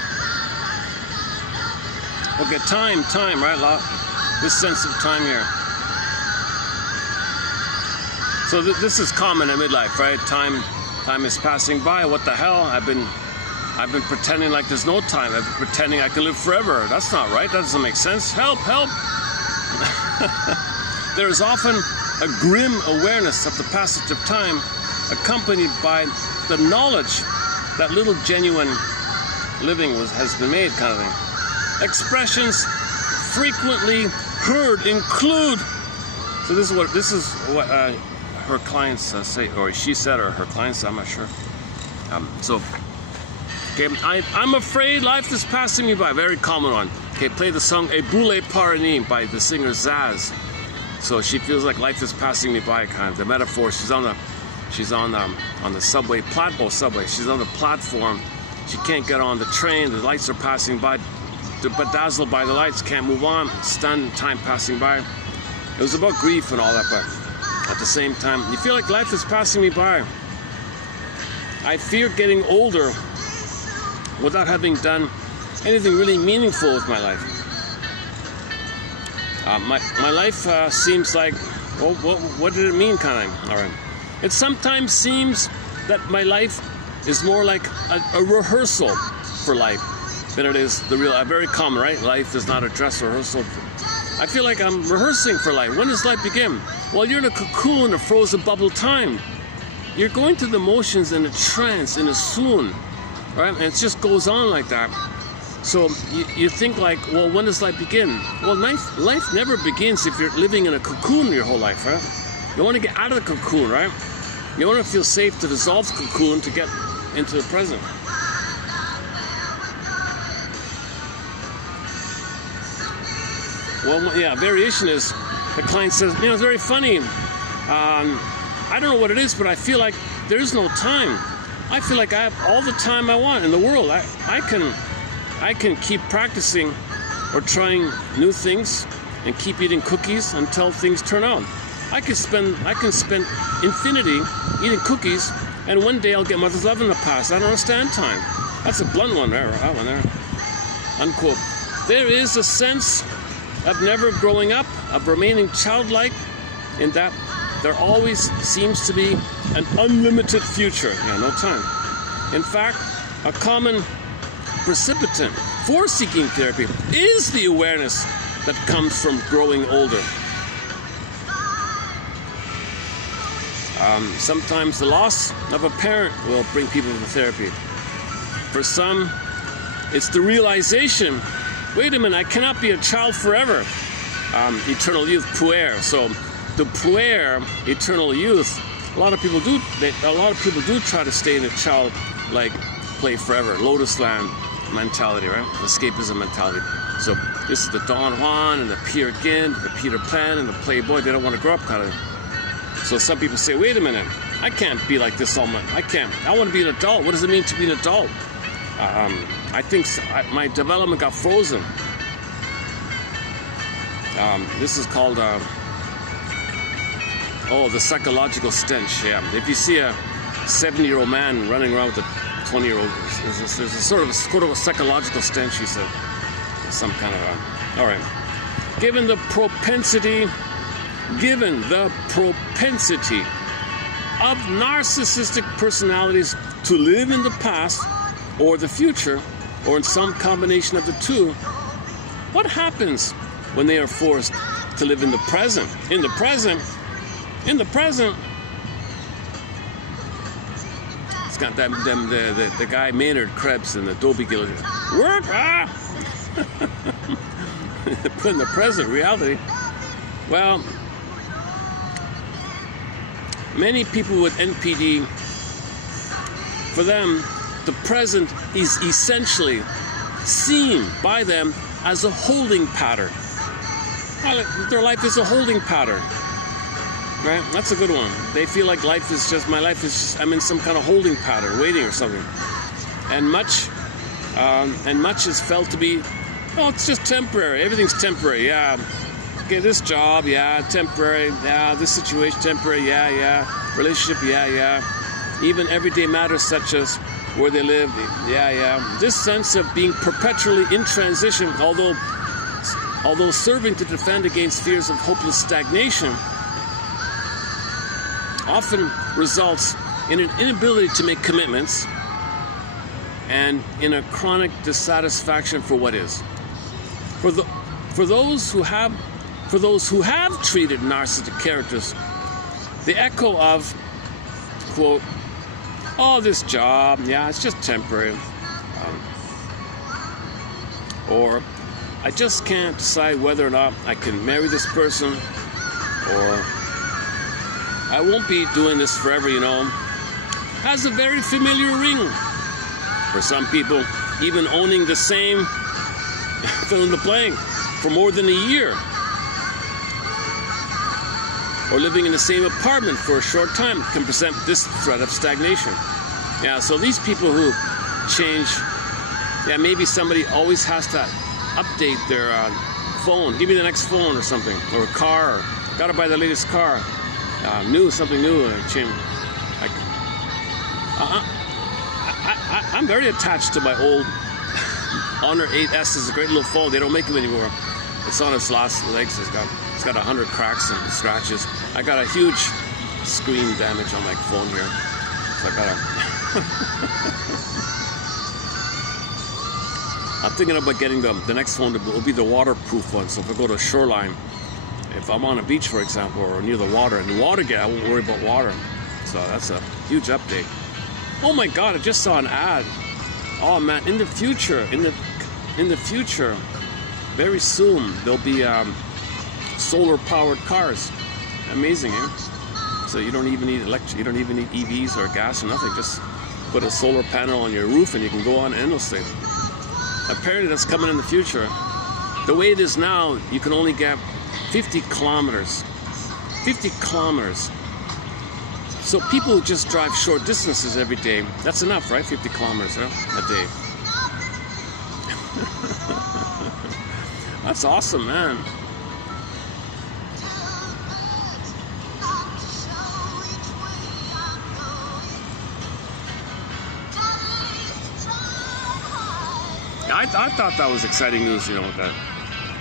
Okay, time, right? This sense of time here. So this is common in midlife, right? Time is passing by. What the hell? I've been pretending like there's no time. I've been pretending I can live forever. That's not right. That doesn't make sense. Help! There is often a grim awareness of the passage of time, accompanied by the knowledge that little genuine living has been made, kind of thing. Expressions frequently heard include. So this is what her clients say, or she said, or her clients. I'm not sure. Okay, I'm afraid life is passing me by. Very common one. Okay, play the song "A Boule Parini" by the singer Zaz. So she feels like life is passing me by, kind of the metaphor. She's on the subway subway. She's on the platform. She can't get on the train. The lights are passing by, bedazzled by the lights. Can't move on. Stunned. Time passing by. It was about grief and all that, but at the same time, you feel like life is passing me by. I fear getting older without having done anything really meaningful with my life. My life seems like, well, what did it mean, kind of? All right. It sometimes seems that my life is more like a rehearsal for life than it is the real. Very common, right? Life is not a dress rehearsal. I feel like I'm rehearsing for life. When does life begin? Well, you're in a cocoon, a frozen bubble time. You're going through the motions in a trance, in a swoon. right? And it just goes on like that. So you think like, well, when does life begin? Well, life never begins if you're living in a cocoon your whole life, right? You want to get out of the cocoon, right? You want to feel safe to dissolve the cocoon to get into the present. Well, yeah, variation is, the client says, it's very funny. I don't know what it is, but I feel like there's no time. I feel like I have all the time I want in the world. I can keep practicing or trying new things and keep eating cookies until things turn out. I can spend infinity eating cookies, and one day I'll get mother's love in the past. I don't understand time. That's a blunt one there, that one there. Unquote. There is a sense of never growing up, of remaining childlike, in that there always seems to be an unlimited future. Yeah, no time. In fact, a common precipitant for seeking therapy is the awareness that comes from growing older. Sometimes the loss of a parent will bring people to therapy. For some, it's the realization, wait a minute, I cannot be a child forever. Eternal youth, puer. So the puer, eternal youth, a lot of people do try to stay in a child-like play forever. Lotus land mentality, right? Escapism mentality. So this is the Don Juan and the Peer Gynt, the Peter Pan and the Playboy. They don't want to grow up kind of. So some people say, wait a minute, I can't be like this all my, I want to be an adult. What does it mean to be an adult? I think my development got frozen. This is called, the psychological stench. Yeah, if you see a 70-year-old man running around with a 20-year-old, there's a sort of a psychological stench, he said. Some kind of, all right. Given the propensity of narcissistic personalities to live in the past or the future, or in some combination of the two, what happens when they are forced to live in the present? In the present, it's got the guy Maynard Krebs and the Dobie Gilligan. Work! Put in the present reality. Well, many people with NPD, for them, the present is essentially seen by them as a holding pattern. Their life is a holding pattern, right? That's a good one. They feel like my life is just, I'm in some kind of holding pattern, waiting or something. And much is felt to be, it's just temporary. Everything's temporary, yeah. Okay, this job, yeah, temporary, yeah, this situation, temporary, yeah, relationship, yeah, even everyday matters such as where they live, yeah. This sense of being perpetually in transition, although serving to defend against fears of hopeless stagnation, often results in an inability to make commitments and in a chronic dissatisfaction for what is. For those who have treated narcissistic characters, the echo of, quote, this job, yeah, it's just temporary. Or, I just can't decide whether or not I can marry this person, or I won't be doing this forever, has a very familiar ring. For some people, even owning the same fill in the blank for more than a year, or living in the same apartment for a short time can present this threat of stagnation. Yeah, so these people who change, maybe somebody always has to update their phone, give me the next phone or something, or a car, or gotta buy the latest car, something new, change. I'm very attached to my old Honor 8S. Is a great little phone. They don't make them anymore. It's on its last legs. It's got 100 cracks and scratches. I got a huge screen damage on my phone here, so I gotta. I'm thinking about getting the next phone will be the waterproof one. So if I go to a shoreline, if I'm on a beach, for example, or near the water, and the water I won't worry about water. So that's a huge update. Oh my God! I just saw an ad Oh man, in the future, very soon there'll be solar-powered cars. Amazing, eh? So you don't even need you don't even need EVs or gas or nothing. Just put a solar panel on your roof and you can go on endlessly. Apparently that's coming in the future. The way it is now, you can only get 50 kilometers. 50 kilometers. So people who just drive short distances every day, that's enough, right? 50 kilometers a day. That's awesome, man. I thought that was exciting news, you know, that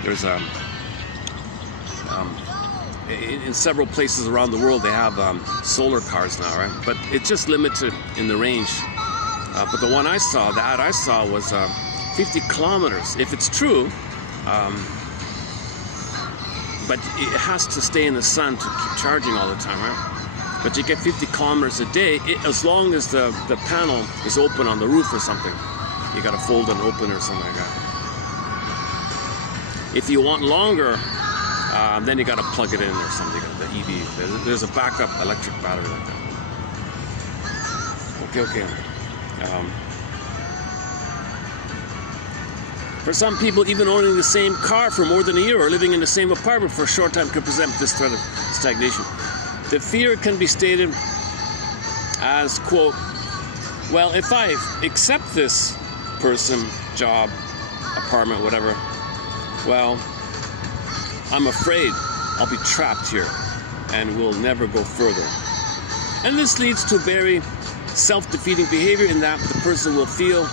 there's in several places around the world they have solar cars now, right? But it's just limited in the range. But the one I saw, the ad I saw was 50 kilometers. If it's true, but it has to stay in the sun to keep charging all the time, right? But you get 50 kilometers a day, as long as the panel is open on the roof or something. You got to fold and open or something like that. If you want longer, then you got to plug it in or something. The EV. There's a backup electric battery like that. Okay. For some people, even owning the same car for more than a year or living in the same apartment for a short time could present this threat of stagnation. The fear can be stated as, quote, well, if I accept this person, job, apartment, whatever, well, I'm afraid I'll be trapped here and will never go further. And this leads to very self-defeating behavior in that the person will feel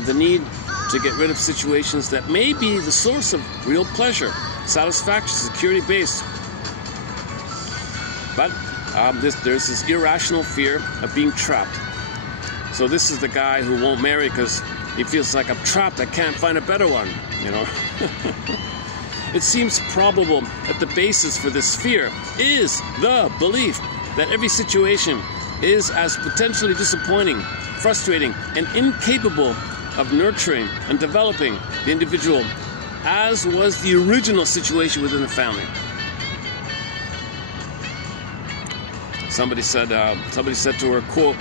the need to get rid of situations that may be the source of real pleasure, satisfaction, security-based. But there's this irrational fear of being trapped. So this is the guy who won't marry because he feels like, I'm trapped, I can't find a better one, you know. It seems probable that the basis for this fear is the belief that every situation is as potentially disappointing, frustrating, and incapable of nurturing and developing the individual as was the original situation within the family. Somebody said to her, quote,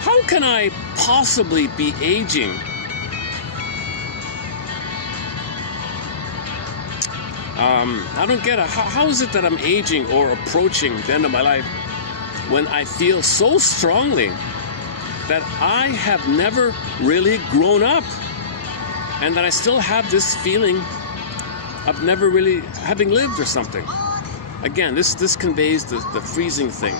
how can I possibly be aging? I don't get it. How is it that I'm aging or approaching the end of my life when I feel so strongly that I have never really grown up and that I still have this feeling of never really having lived or something? Again, this conveys the freezing thing.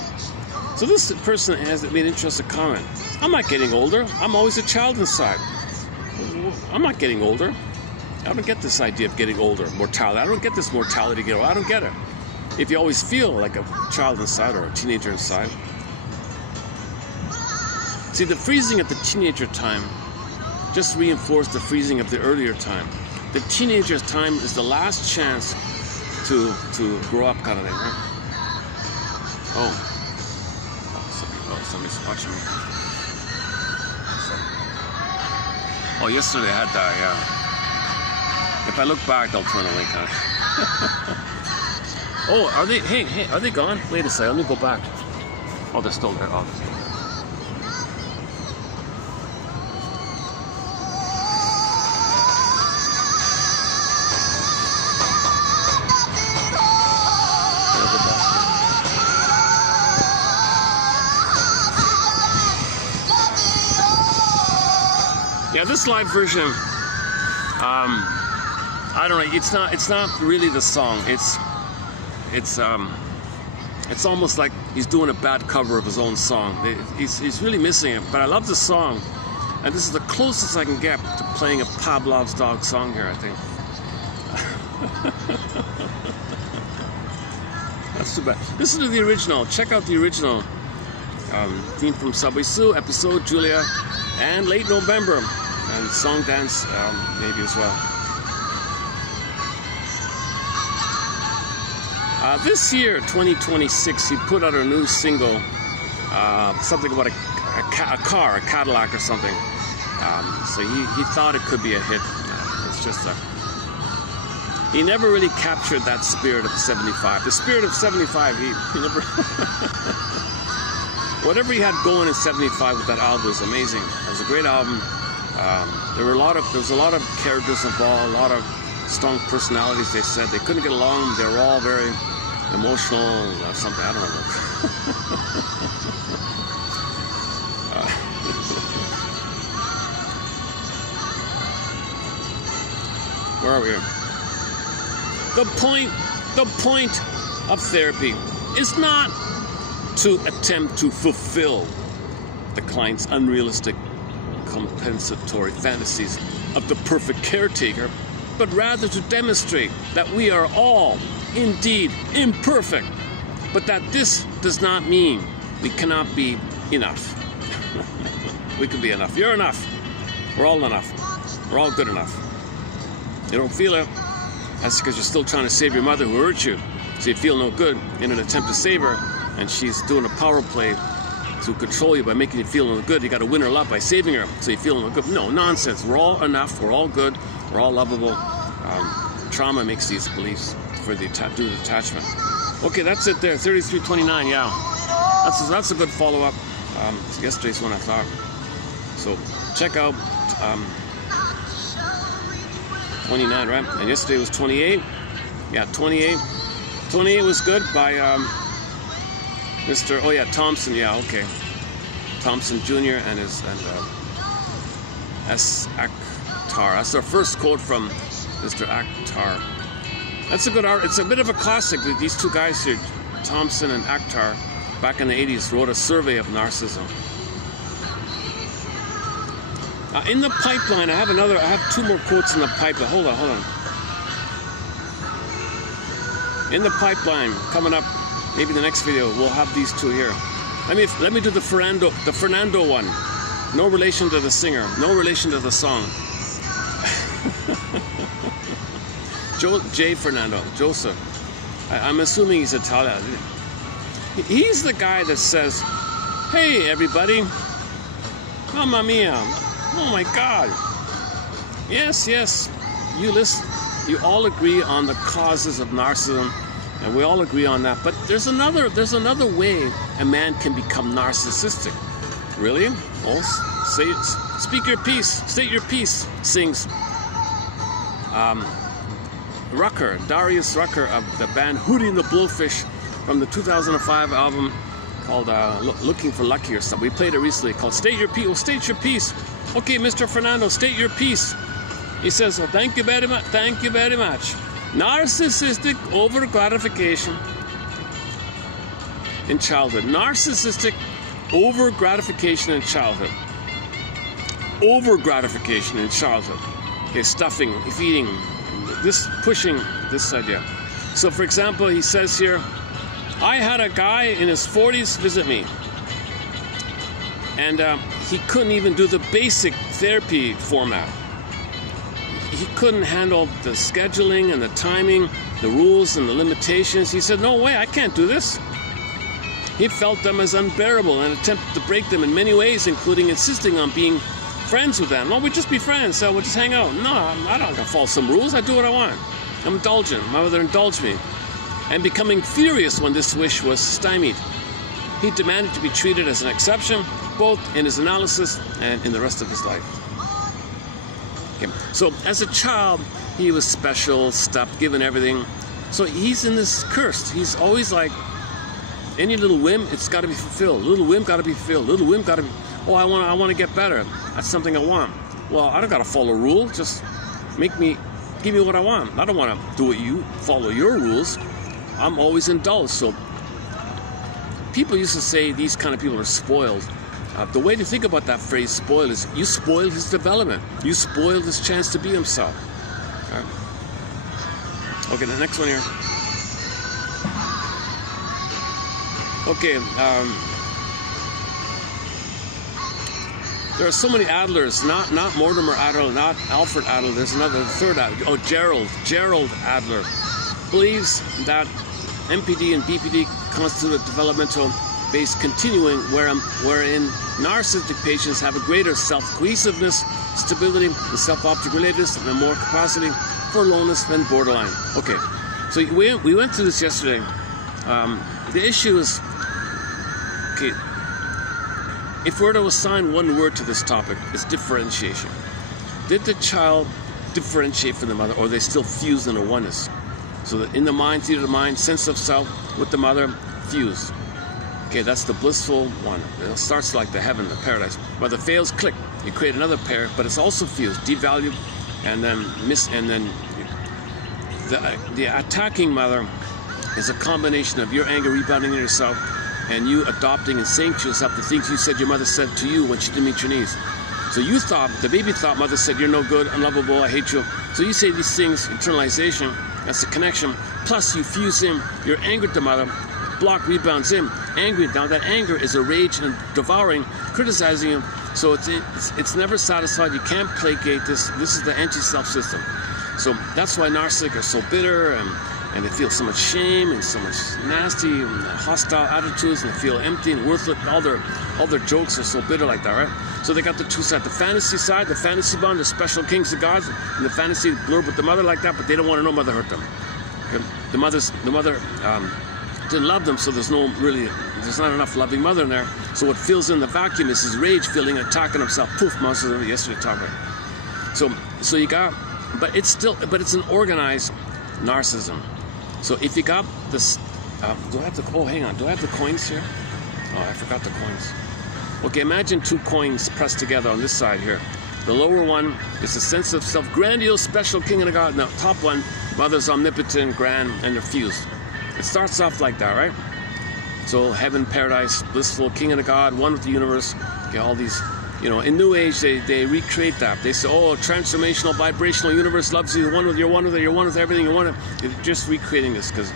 So this person has made an interesting comment. I'm not getting older. I'm always a child inside. I'm not getting older. I don't get this idea of getting older, mortality. I don't get this mortality. I don't get it. If you always feel like a child inside or a teenager inside. See, the freezing at the teenager time just reinforced the freezing of the earlier time. The teenager's time is the last chance to grow up, kind of thing, right? Somebody's watching me. Oh, yesterday I had that, yeah. If I look back, they'll turn away, kind of. Oh, are they? Hey, are they gone? Wait a second. Let me go back. Oh, they're still there. Oh, they're still there. Yeah, this live version, I don't know. It's not really the song. It's almost like he's doing a bad cover of his own song. He's really missing it. But I love the song, and this is the closest I can get to playing a Pavlov's dog song here, I think. That's too bad. Listen to the original. Check out the original theme from Subway Sue, episode Julia, and Late November, and Song Dance maybe as well. This year, 2026, he put out a new single something about a car, a Cadillac or something. So he thought it could be a hit. It's just he never really captured that spirit of 75. The spirit of 75, he never... Whatever he had going in 75 with that album was amazing. It was a great album. There was a lot of characters involved, a lot of strong personalities. They said they couldn't get along. They were all very emotional, something, I don't know. Where are we here? The point of therapy is not to attempt to fulfill the client's unrealistic compensatory fantasies of the perfect caretaker, but rather to demonstrate that we are all indeed imperfect, but that this does not mean we cannot be enough. We can be enough. You're enough. We're all enough. We're all good enough. You don't feel it, that's because you're still trying to save your mother who hurt you. So you feel no good in an attempt to save her, and she's doing a power play to control you by making you feel no good. You got to win her love by saving her, so you feel no good. No, nonsense. We're all enough. We're all good. We're all lovable. Trauma makes these beliefs for the due to attachment. Okay, that's it there. 3329. Yeah, that's a good follow-up. Yesterday's one I thought. So check out 29, right? And yesterday was 28. Yeah, 28. 28 was good by Mr. Oh yeah, Thompson. Yeah, okay. Thompson Jr. and S. Akhtar. That's our first quote from Mr. Akhtar. That's a good art. It's a bit of a classic. These two guys here, Thompson and Akhtar, back in the 80s, wrote a survey of narcissism. In the pipeline, I have two more quotes in the pipeline. Hold on. In the pipeline, coming up, maybe the next video, we'll have these two here. Let me do the Fernando one. No relation to the singer, no relation to the song. Joseph. I'm assuming he's Italian. He's the guy that says, "Hey, everybody, mamma mia, oh my God, yes, you listen. You all agree on the causes of narcissism, and we all agree on that. But there's another way a man can become narcissistic. Really? Well, speak your piece, state your piece," sings Darius Rucker of the band Hootie and the Blowfish from the 2005 album called Looking for Lucky or something. We played it recently called State Your Piece. Well, state your piece. Okay, Mr. Fernando, state your piece. He says, "Well, thank you very much. Thank you very much. Narcissistic over-gratification in childhood. Narcissistic over-gratification in childhood. Over-gratification in childhood. Okay, stuffing, feeding, pushing this idea. So, for example, he says here, I had a guy in his 40s visit me, and he couldn't even do the basic therapy format. He couldn't handle the scheduling and the timing, the rules and the limitations. He said, no way, I can't do this. He felt them as unbearable and attempted to break them in many ways, including insisting on being friends with them. No, we'll just be friends, so we'll just hang out. No, I don't follow some rules. I do what I want. I'm indulgent. My mother indulged me. And becoming furious when this wish was stymied. He demanded to be treated as an exception, both in his analysis and in the rest of his life. Okay. So as a child, he was special, stuffed, given everything. So he's in this cursed. He's always like, any little whim, it's got to be fulfilled. Little whim got to be fulfilled. Little whim got to be, oh, I want to get better. That's something I want. Well, I don't got to follow a rule. Just give me what I want. I don't want to do what you follow your rules. I'm always indulged. So people used to say these kind of people are spoiled. The way to think about that phrase, spoiled, is you spoiled his development. You spoiled his chance to be himself. Right. Okay, the next one here. Okay, there are so many Adlers, not Mortimer Adler, not Alfred Adler. There's another third Adler. Oh, Gerald Adler believes that MPD and BPD constitute a developmental based continuing wherein narcissistic patients have a greater self-cohesiveness, stability, and self-object relatedness, and more capacity for loneliness than borderline. Okay, so we went through this yesterday. The issue is, okay, if we're to assign one word to this topic, it's differentiation. Did the child differentiate from the mother, or are they still fused in a oneness? So that in the mind, theater of the mind, sense of self with the mother, fused. Okay, that's the blissful one. It starts like the heaven, the paradise. Mother fails, click. You create another pair, but it's also fused, devalued, and then the attacking mother is a combination of your anger rebounding in yourself and you adopting and saying to yourself the things you said your mother said to you when she didn't meet your needs. So you thought, the baby thought mother said, you're no good, unlovable, I hate you. So you say these things, internalization, that's the connection. Plus you fuse in your anger to mother, block rebounds in, angry. Now that anger is a rage and devouring, criticizing you. So it's never satisfied. You can't placate this. This is the anti-self system. So that's why narcissists are so bitter and they feel so much shame and so much nasty and hostile attitudes, and they feel empty and worthless. All their jokes are so bitter like that, right? So they got the two sides: the fantasy side, the fantasy bond, the special kings and gods, and the fantasy blurb with the mother like that, but they don't want to know mother hurt them. Okay? The mother didn't love them, so there's not enough loving mother in there. So what fills in the vacuum is his rage feeling, attacking himself. Poof, monsters yesterday talked about. So you got, but it's an organized narcissism. So if you got this, do I have the? Oh, hang on. Do I have the coins here? Oh, I forgot the coins. Okay, imagine two coins pressed together on this side here. The lower one is the sense of self, grandiose, special king and a god. Now, top one, mother's omnipotent, grand, and they're fused. It starts off like that, right? So heaven, paradise, blissful, king and a god, one with the universe. Okay, all these, in New Age, they recreate that. They say, oh, transformational, vibrational universe loves you. You're one with everything. They're just recreating this because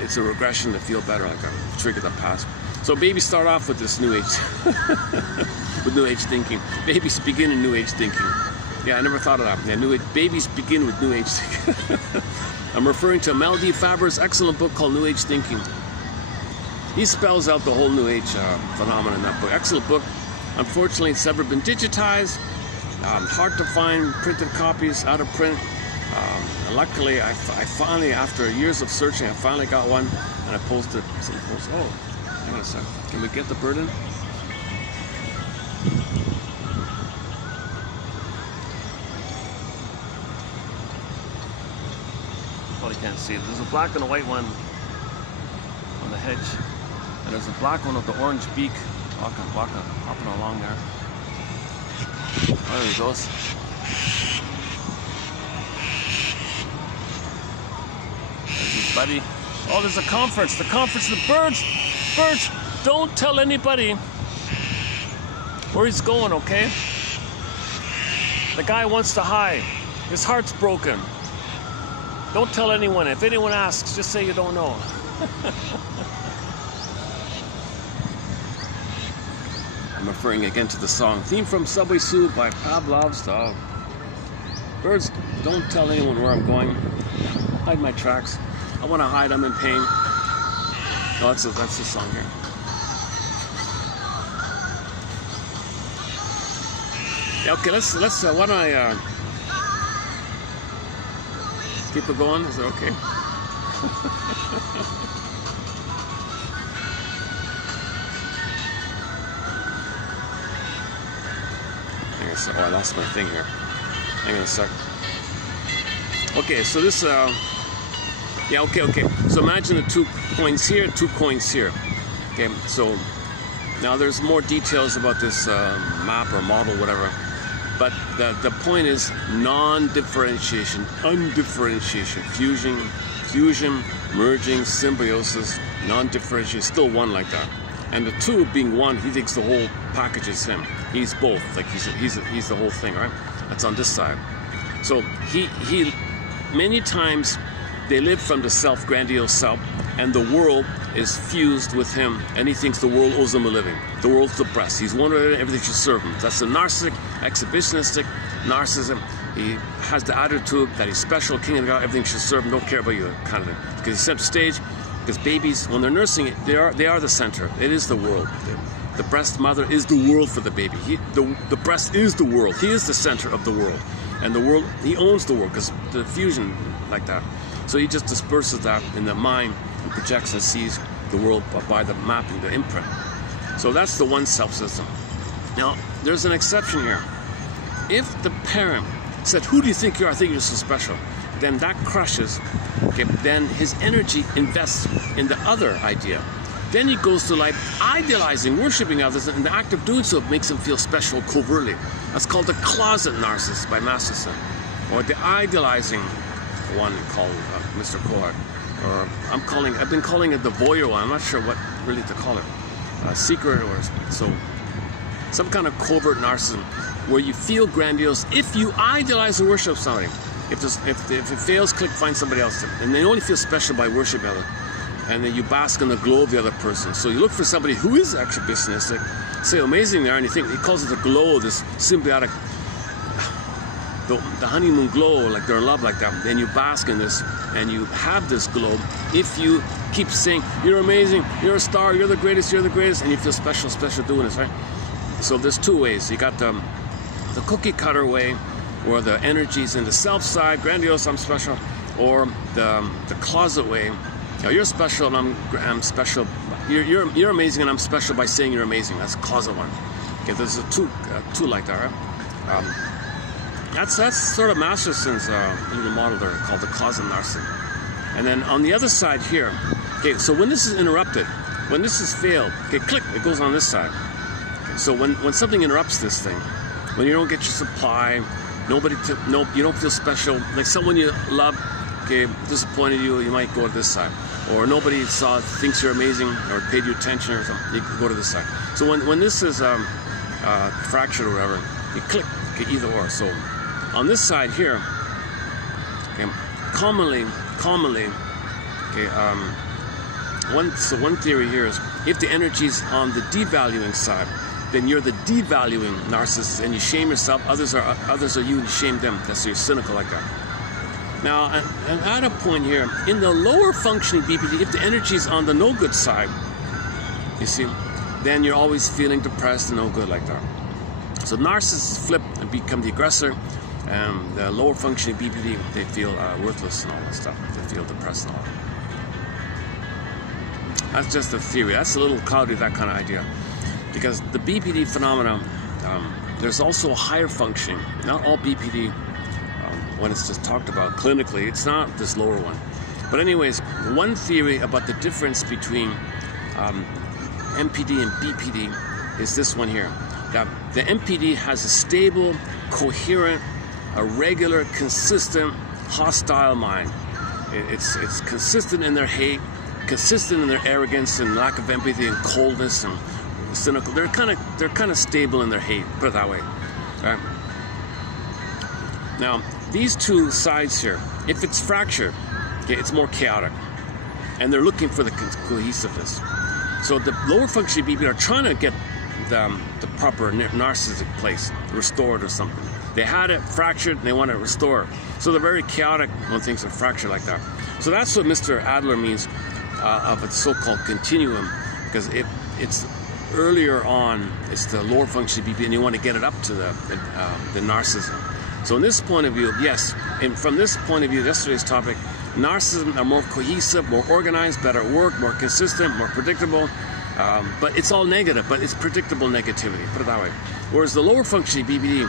it's a regression to feel better, like a trigger that passed. So babies start off with this New Age, with New Age thinking. Babies begin in New Age thinking. Yeah, I never thought of that. Yeah, babies begin with New Age thinking. I'm referring to Mel D. Faber's excellent book called New Age Thinking. He spells out the whole New Age phenomenon in that book. Excellent book. Unfortunately, it's never been digitized. Hard to find printed copies, out of print. Luckily, I finally, after years of searching, I finally got one, and I posted some posts. Oh, hang on a second. Can we get the bird in? Probably can't see it. There's a black and a white one on the hedge, and there's a black one with the orange beak hopping along there. Oh, there he goes. There's his buddy. Oh, there's a conference. The conference of the birds. Birds, don't tell anybody where he's going, okay? The guy wants to hide. His heart's broken. Don't tell anyone. If anyone asks, just say you don't know. I'm referring again to the song theme from Subway Sue by Pavlov's Dog. Birds, don't tell anyone where I'm going. Hide my tracks. I want to hide. I'm in pain. No, that's the song here. Yeah, okay, let's why don't I keep it going? Is it okay? Oh, I lost my thing here. Hang on a sec. Okay, so this, yeah, okay. So imagine the 2 coins here, 2 coins here. Okay, so now there's more details about this map or model, whatever. But the point is non-differentiation, undifferentiation, fusion, merging, symbiosis, non-differentiation, still one like that. And the 2 being one, he thinks the whole package is him. He's both, like he's the whole thing, right? That's on this side. So he many times they live from the self, grandiose self, and the world is fused with him, and he thinks the world owes him a living. The world's depressed. He's wondering everything should serve him. That's a narcissistic, exhibitionistic narcissism. He has the attitude that he's special, king of God, everything should serve him, don't care about you, kind of thing. Because he's set the stage, Because babies, when they're nursing it, they are the center. It is the world. The breast mother is the world for the baby. The breast is the world. He is the center of the world. And the world, he owns the world, because the fusion like that. So he just disperses that in the mind and projects and sees the world by the mapping, the imprint. So that's the one self system. Now, there's an exception here. If the parent said, who do you think you are? I think you're so special. Then that crushes, okay, then his energy invests in the other idea. Then he goes to like idealizing, worshiping others, and the act of doing so makes him feel special covertly. That's called the closet narcissist by Masterson, or the idealizing one called Mr. Kohart, or I've been calling it the voyeur one. I'm not sure what really to call it, secret or so, some kind of covert narcissism where you feel grandiose if you idealize and worship somebody. If it fails, find somebody else, and they only feel special by worshiping others. And then you bask in the glow of the other person. So you look for somebody who is exhibitionistic, say amazing there, and you think, he calls it the glow, this symbiotic, the honeymoon glow, like they're in love like that. Then you bask in this, and you have this glow if you keep saying, you're amazing, you're a star, you're the greatest, and you feel special doing this, right? So there's two ways. You got the cookie cutter way, where the energy's in the self side, grandiose, I'm special, or the closet way. Now, you're special and I'm special. You're amazing and I'm special by saying you're amazing. That's closet one. Okay, there's two like that, right? That's sort of Masterson's little model there called the closet narcissist. And then on the other side here, okay, so when this is interrupted, when this has failed, okay, click, it goes on this side. Okay, so when something interrupts this thing, when you don't get your supply, you don't feel special, like someone you love, okay, disappointed you, you might go to this side. Or nobody thinks you're amazing or paid you attention or something, you can go to this side. So when this is fractured or whatever, you click, okay, either or. So on this side here, okay, commonly, okay, one theory here is if the energy's on the devaluing side, then you're the devaluing narcissist and you shame yourself. Others are you and you shame them. That's so you're cynical like that. Now, I'm at a point here, in the lower functioning BPD, if the energy is on the no good side, you see, then you're always feeling depressed and no good like that. So narcissists flip and become the aggressor, and the lower functioning BPD, they feel worthless and all that stuff. They feel depressed and all that. That's just a theory. That's a little cloudy, that kind of idea. Because the BPD phenomenon, there's also a higher functioning. Not all BPD, when it's just talked about clinically, it's not this lower one. But anyways, one theory about the difference between MPD and BPD is this one here. That the MPD has a stable, coherent, a regular, consistent, hostile mind. It's consistent in their hate, consistent in their arrogance and lack of empathy and coldness and cynical. They're kind of stable in their hate, put it that way. Right? Now, these two sides here, if it's fractured, okay, it's more chaotic. And they're looking for the cohesiveness. So the lower functioning BPD are trying to get the proper narcissistic place restored or something. They had it fractured and they want to restore. So they're very chaotic when things are fractured like that. So that's what Mr. Adler means of a so-called continuum, because it's earlier on, it's the lower functioning BPD and you want to get it up to the narcissism. So in this point of view, yes, and from this point of view, yesterday's topic, narcissism are more cohesive, more organized, better at work, more consistent, more predictable, but it's all negative, but it's predictable negativity, put it that way. Whereas the lower functioning BPD,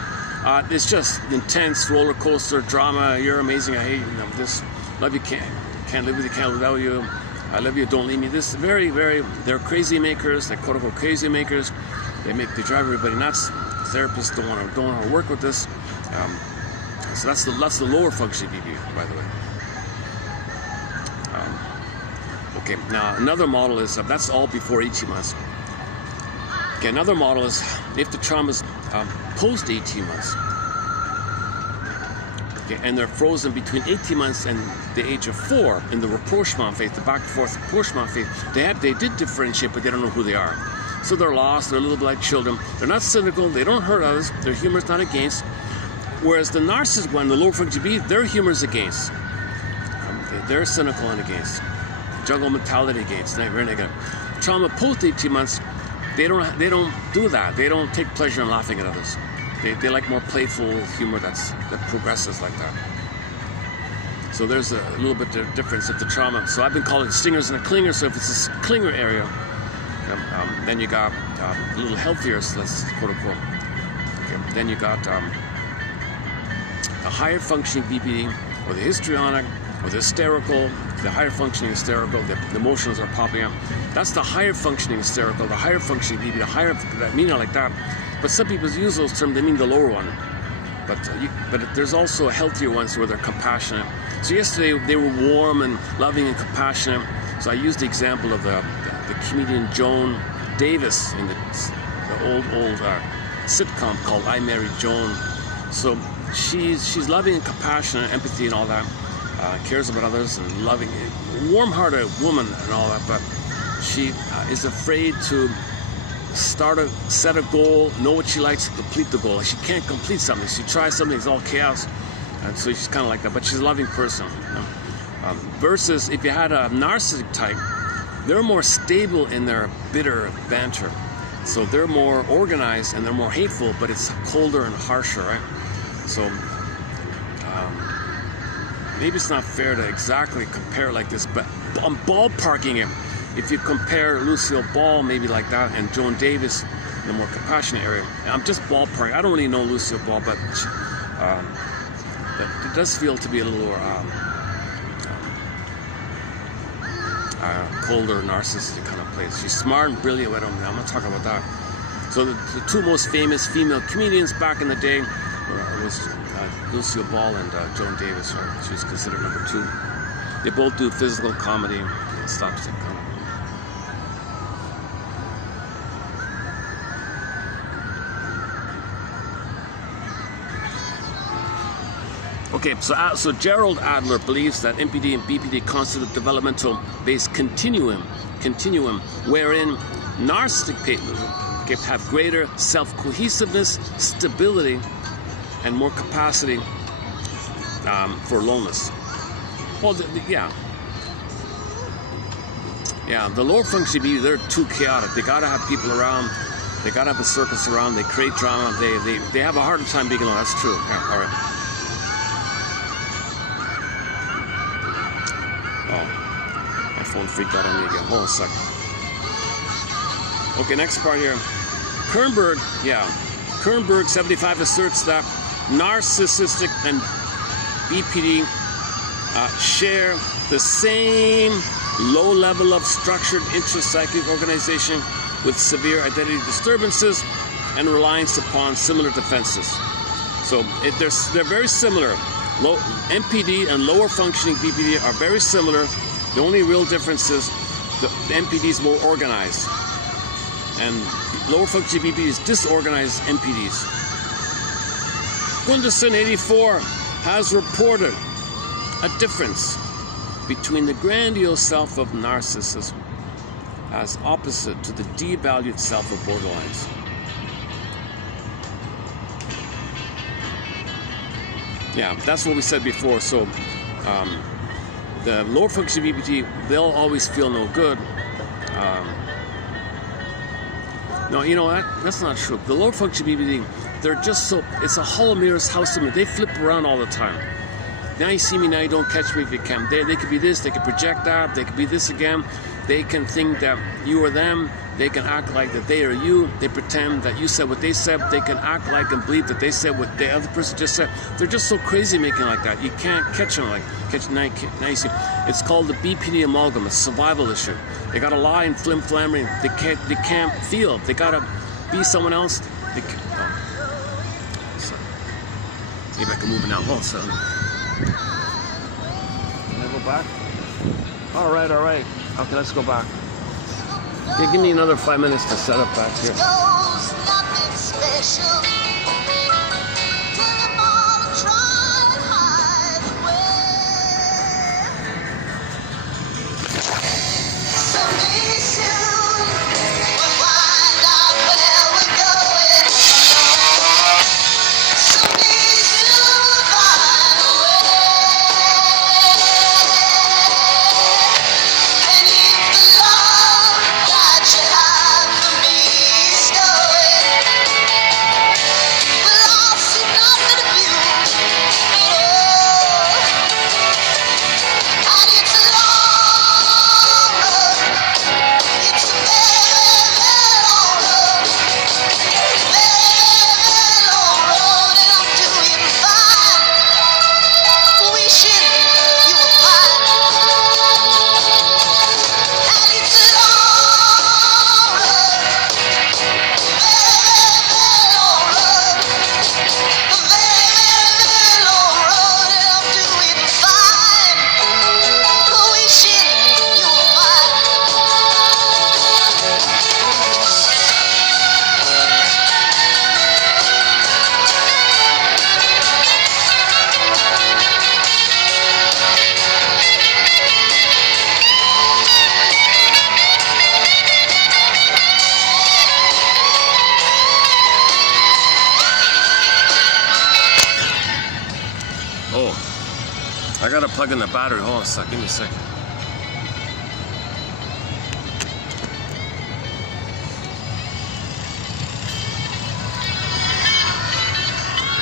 it's just intense roller coaster drama. You're amazing, I hate you, this, love you, can't live with you, can't live without you, I love you, don't leave me. This very, they're crazy makers, they're quote unquote crazy makers. They drive everybody nuts. Therapists don't want to work with this. So that's the lower functioning BPD, by the way. Okay, now another model is, that's all before 18 months. Okay, another model is if the trauma's post 18 months. Okay, and they're frozen between 18 months and the age of 4 in the rapprochement phase, the back and forth rapprochement phase. They did differentiate, but they don't know who they are. So they're lost, they're a little bit like children. They're not cynical, they don't hurt others, their humor is not against. Whereas the narcissist one, the lower functioning BPD, their humor is against. They're cynical and against. jungle mentality again. It's very negative. Trauma post 18 months, they don't do that. They don't take pleasure in laughing at others. They like more playful humor that progresses like that. So there's a little bit of difference of the trauma. So I've been calling it stingers and a clinger. So if it's a clinger area, then you got a little healthier, so let's quote unquote. Okay. Then you got the higher functioning BPD, or the histrionic, or the hysterical. The higher functioning hysterical, the emotions are popping up. That's the higher functioning hysterical, the higher functioning BPD, the higher, that meaning like that. But some people use those terms, they mean the lower one. But there's also healthier ones where they're compassionate. So yesterday they were warm and loving and compassionate. So I used the example of the comedian Joan Davis in the old sitcom called I Married Joan. So she's loving and compassionate, empathy and all that, cares about others and loving, warm-hearted woman and all that. But she is afraid to set a goal, know what she likes, complete the goal. She can't complete something. She tries something, it's all chaos. And so she's kind of like that, but she's a loving person. Versus if you had a narcissistic type, they're more stable in their bitter banter. So they're more organized and they're more hateful, but it's colder and harsher, right? So maybe it's not fair to exactly compare like this, but I'm ballparking it. If you compare Lucille Ball, maybe like that, and Joan Davis, in the more compassionate area. I'm just ballparking. I don't really know Lucille Ball, but it does feel to be a little colder, narcissistic kind of place. She's smart and brilliant. I'm not talking about that. So the two most famous female comedians back in the day was Lucille Ball and Joan Davis. Right? She was considered number 2. They both do physical comedy and slapstick comedy. Okay, so Gerald Adler believes that MPD and BPD constitute a developmental-based continuum wherein narcissistic people have greater self-cohesiveness, stability, and more capacity for loneliness. Well, yeah, the lower function BPD, they're too chaotic. They gotta have people around. They gotta have a circus around. They create drama. They have a harder time being alone. That's true. Yeah, all right. My phone freaked out on me again. Hold on a second. Okay, next part here. Kernberg, 75, asserts that narcissistic and BPD share the same low level of structured intrapsychic organization with severe identity disturbances and reliance upon similar defenses. So they're very similar. MPD and lower functioning BPD are very similar. The only real difference is the MPD is more organized, and lower functioning BPD is disorganized MPDs. Gunderson, 84, has reported a difference between the grandiose self of narcissism as opposite to the devalued self of borderlines. Yeah, that's what we said before. So the lower function BPD, they'll always feel no good. No, you know, that's not true. The lower function BPD, they're just so, it's a hollow mirror's house of me. They flip around all the time. Now you see me, now you don't catch me if you can. They could be this, they could project that, they could be this again. They can think that you are them. They can act like that they are you. They pretend that you said what they said. They can act like and believe that they said what the other person just said. They're just so crazy making like that. You can't catch them now you see. It's called the BPD amalgam. It's a survival issue. They gotta lie and flim-flammery. They can't feel. They gotta be someone else. They can't. Oh. So, maybe I can move it now. Oh, so. Can I go back? All right. Okay, let's go back. Yeah, give me another 5 minutes to set up back here. Nothing special. Tell them all to try and hide away. Someday soon, we'll find out where we're going. Someday soon, we'll find a way. And I gotta plug in the battery. Hold on a sec. Give me a sec.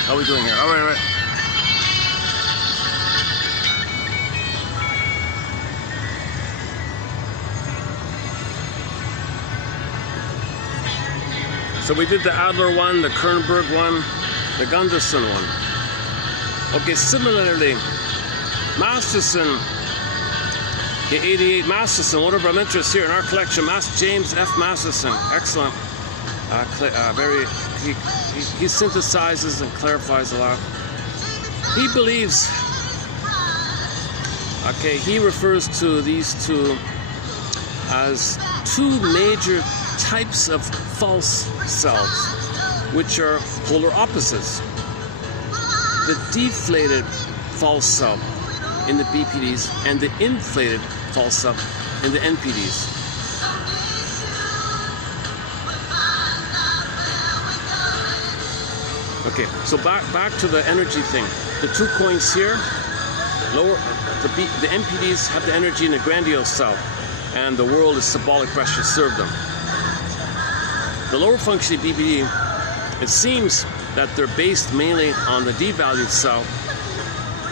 How are we doing here? All right, all right. So we did the Adler one, the Kernberg one, the Gunderson one. Okay, similarly, Masterson, okay, 88 Masterson, one of our mentors here in our collection, James F. Masterson, excellent. He synthesizes and clarifies a lot. He believes, okay, he refers to these two as two major types of false selves, which are polar opposites. The deflated false self in the BPDs and the inflated false self in the NPDs. Okay, so back to the energy thing. The 2 coins here, the NPDs have the energy in the grandiose self, and the world is symbolic pressure to serve them. The lower functioning BPD, it seems that they're based mainly on the devalued self,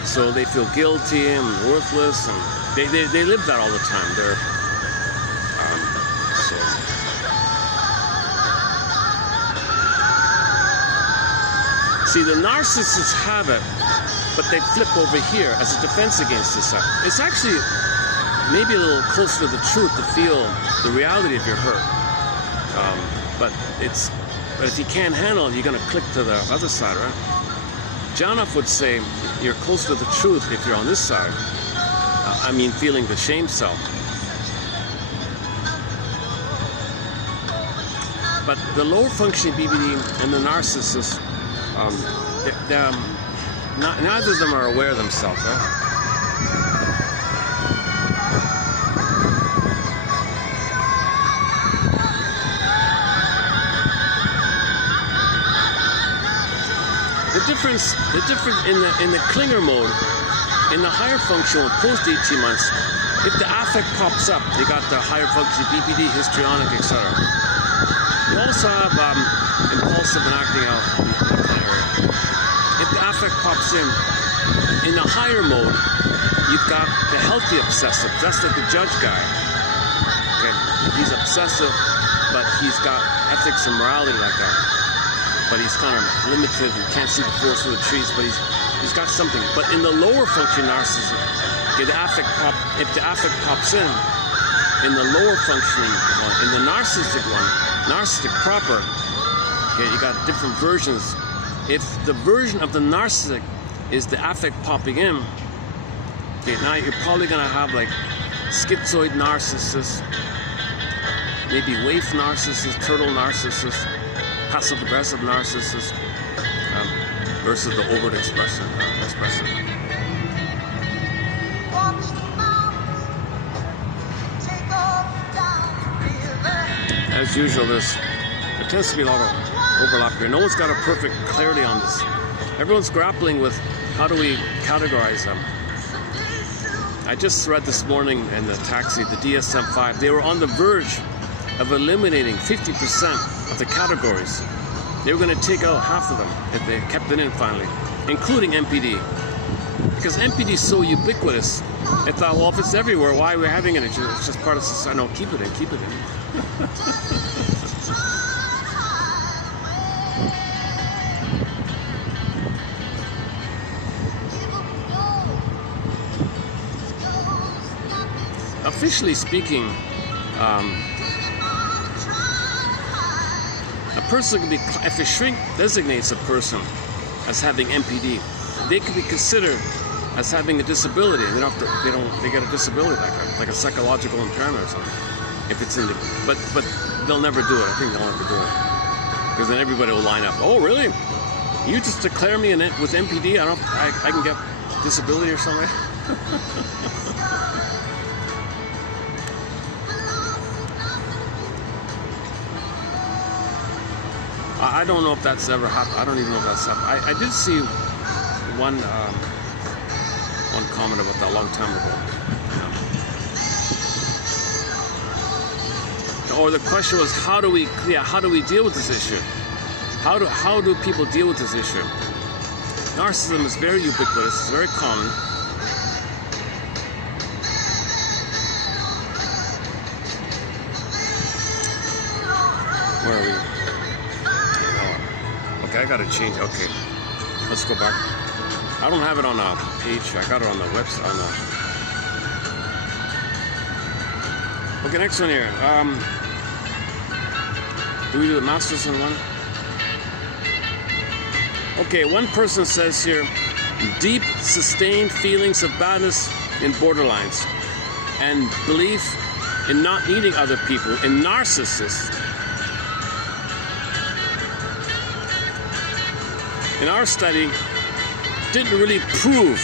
so they feel guilty and worthless, and they live that all the time. They're see, the narcissists have it, but they flip over here as a defense against this self. It's actually maybe a little closer to the truth to feel the reality of your hurt. But if you can't handle it, you're going to click to the other side, right? Janoff would say you're close to the truth if you're on this side. I mean, feeling the shame self. But the lower functioning BPD and the narcissist, neither of them are aware of themselves, right? The difference in the clinger mode, in the higher function with post 18 months, if the affect pops up, you got the higher function BPD, histrionic, etc. You also have impulsive and acting out in the clinger area. If the affect pops in the higher mode, you've got the healthy obsessive. That's like the judge guy. Okay, he's obsessive, but he's got ethics and morality like that. But he's kind of limited and can't see the forest for the trees, but he's got something. But in the lower function narcissism, okay, if the affect pops in the lower functioning one, in the narcissistic one, narcissistic proper, okay, you got different versions. If the version of the narcissistic is the affect popping in, okay, now you're probably gonna have like schizoid narcissist, maybe waif narcissist, turtle narcissist, passive-aggressive narcissist versus the overt expressive. As usual, there tends to be a lot of overlap here. No one's got a perfect clarity on this. Everyone's grappling with how do we categorize them. I just read this morning in the taxi, the DSM-5, they were on the verge of eliminating 50% of the categories. They were going to take out half of them if they kept it in finally, including NPD. Because NPD is so ubiquitous, I thought, well, if it's everywhere, why are we having it? It's just part of society. No, keep it in, keep it in. Officially speaking, a person can be, if a shrink designates a person as having NPD, they can be considered as having a disability. They get a disability like a psychological impairment or something. If it's in the, but they'll never do it. I think they'll never do it because then everybody will line up. Oh, really? You just declare me with NPD? I can get disability or something. I don't know if that's ever happened. I don't even know if that's happened. I did see one one comment about that a long time ago. Yeah. Or the question was, how do we deal with this issue? How do people deal with this issue? Narcissism is very ubiquitous, it's very common. Where are we? Oh, okay, I gotta change. Okay, let's go back. I don't have it on a page. I got it on the website. Okay, next one here. Do we do the Masterson one? Okay, one person says here, deep, sustained feelings of badness in borderlines and belief in not needing other people, in narcissists. In our study, didn't really prove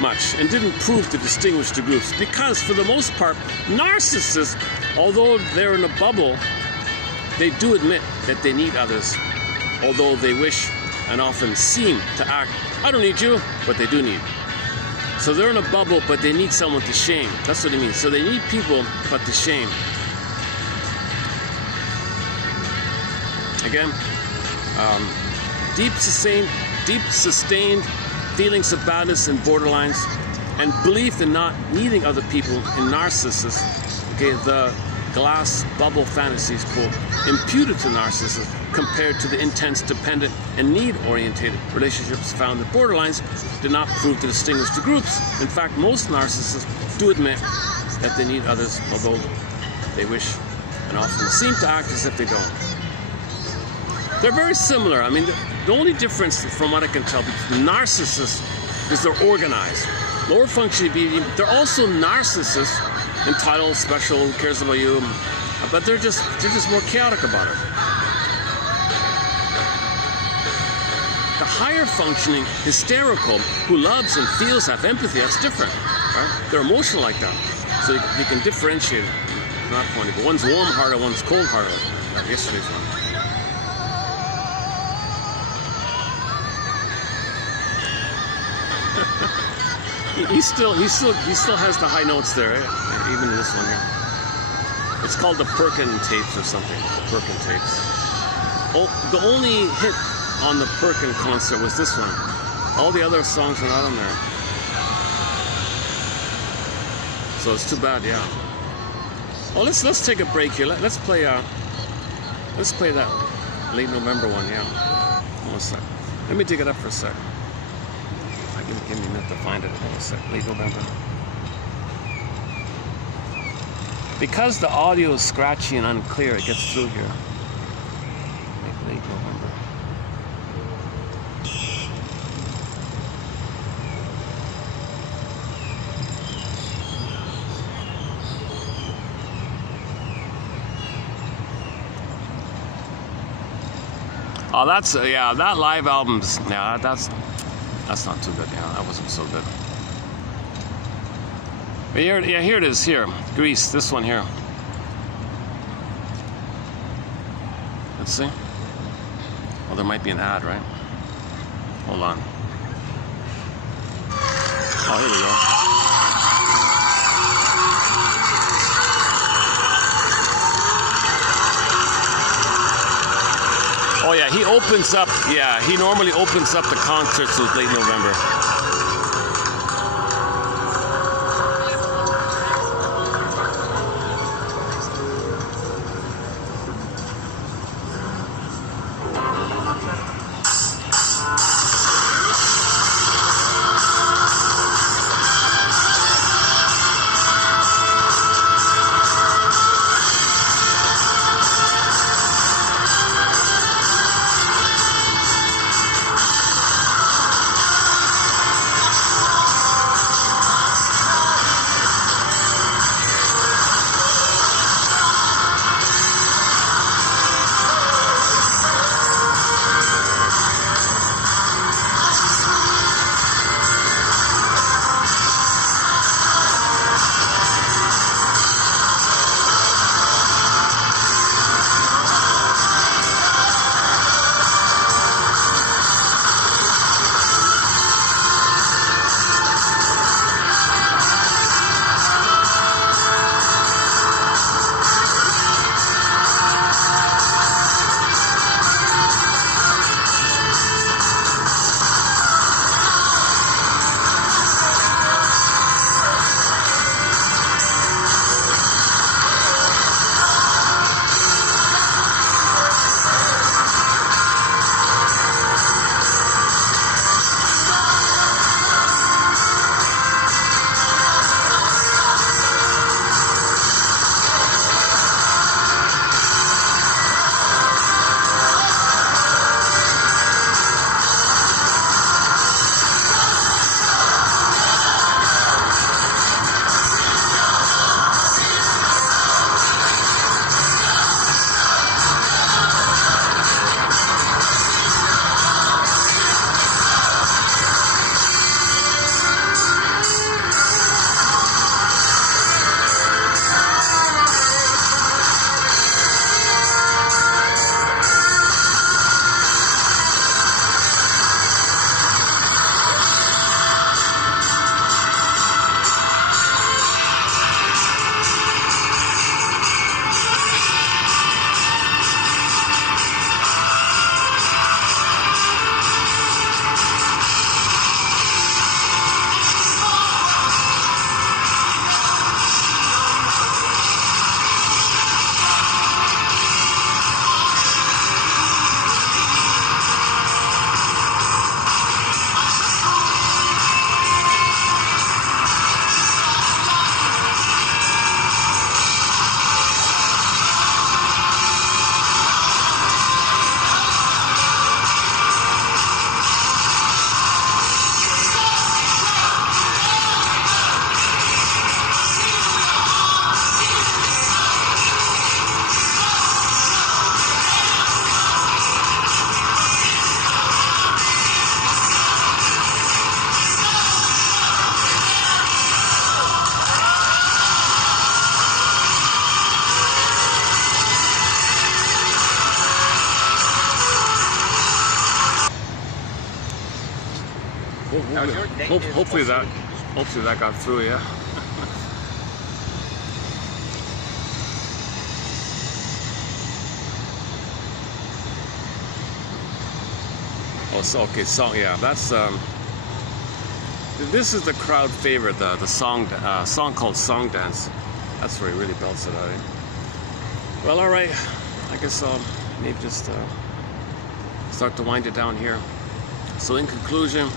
much and didn't prove to distinguish the groups because, for the most part, narcissists, although they're in a bubble, they do admit that they need others, although they wish and often seem to act, I don't need you, but they do need. So they're in a bubble, but they need someone to shame. That's what it means. So they need people, but to shame. Again, deep sustained feelings of badness and borderlines and belief in not needing other people in narcissists. Okay, the glass bubble fantasies, quote, imputed to narcissists compared to the intense dependent and need-oriented relationships found in borderlines did not prove to distinguish the groups. In fact, most narcissists do admit that they need others, although they wish and often seem to act as if they don't. They're very similar. I mean, the only difference from what I can tell between narcissists is they're organized. Lower functioning being, they're also narcissists, entitled, special, who cares about you, but they're just more chaotic about it. The higher functioning hysterical, who loves and feels, have empathy, that's different. Right? They're emotional like that. So you can differentiate it from that point of view. One's warm-hearted, one's cold-hearted, like yesterday's one. He still has the high notes there, eh? Even in this one here. It's called the Perkin tapes or something. The Perkin tapes. Oh, the only hit on the Perkin concert was this one. All the other songs are not on there. So it's too bad, yeah. Oh, let's take a break here. Let's play that late November one, yeah. Hold on a sec. Let me dig it up for a sec. Give me a minute to find it. Hold on a sec. Late November. Because the audio is scratchy and unclear, it gets through here. Late November. Oh, that's yeah. That live album's that's not too good. Yeah, that wasn't so good. But here, yeah, here it is. Here, Greece. This one here. Let's see. Well, there might be an ad, right? Hold on. Oh, here we go. Oh yeah, he opens up. Yeah, he normally opens up the concerts with late November. Now, your name is hopefully that got through, yeah. Oh, so okay, song, yeah, that's this is the crowd favorite, the song called Song Dance. That's where he really belts it out. Eh? Well, all right, I guess I'll maybe just start to wind it down here. So in conclusion,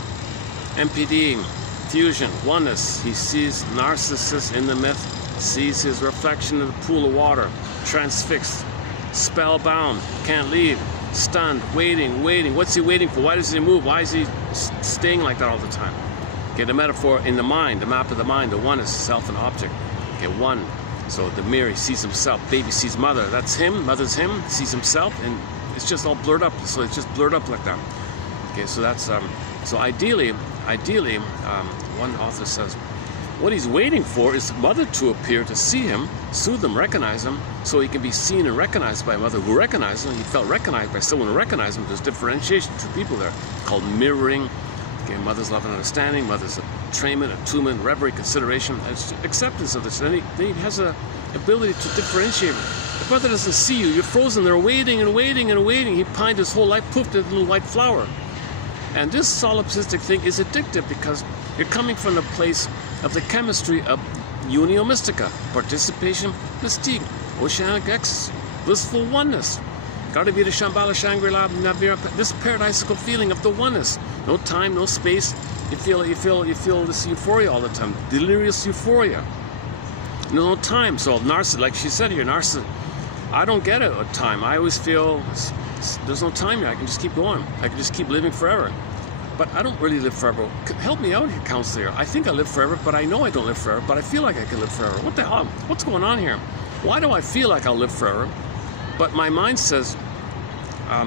MPD, fusion, oneness. He sees Narcissus in the myth, sees his reflection in the pool of water, transfixed, spellbound, can't leave, stunned, waiting. What's he waiting for? Why doesn't he move? Why is he staying like that all the time? Okay, the metaphor in the mind, the map of the mind, the oneness, self and object. Okay, one. So the mirror, he sees himself. Baby sees mother. That's him. Mother's him. Sees himself, and it's just all blurred up. So it's just blurred up like that. Okay, so that's so ideally, one author says, what he's waiting for is mother to appear to see him, soothe him, recognize him, so he can be seen and recognized by a mother who recognizes him. He felt recognized by someone who recognized him. There's differentiation, two people there, called mirroring. Okay, mother's love and understanding, mother's attunement, reverie, consideration, acceptance of this. And he has an ability to differentiate. If mother doesn't see you, you're frozen there, waiting. He pined his whole life, poofed into a little white flower. And this solipsistic thing is addictive because you're coming from the place of the chemistry of unio mystica, participation, mystique, oceanic ecstasy, blissful oneness. Gotta be the Shambhala, Shangri-La, Navira, this paradisical feeling of the oneness. No time, no space. You feel this euphoria all the time, delirious euphoria. No time. So narcissist, like she said here, narcissist. I don't get it at time. I always feel there's no time here. I can just keep going. I can just keep living forever. But I don't really live forever. Help me out here, counselor. I think I live forever, but I know I don't live forever. But I feel like I can live forever. What the hell? What's going on here? Why do I feel like I'll live forever? But my mind says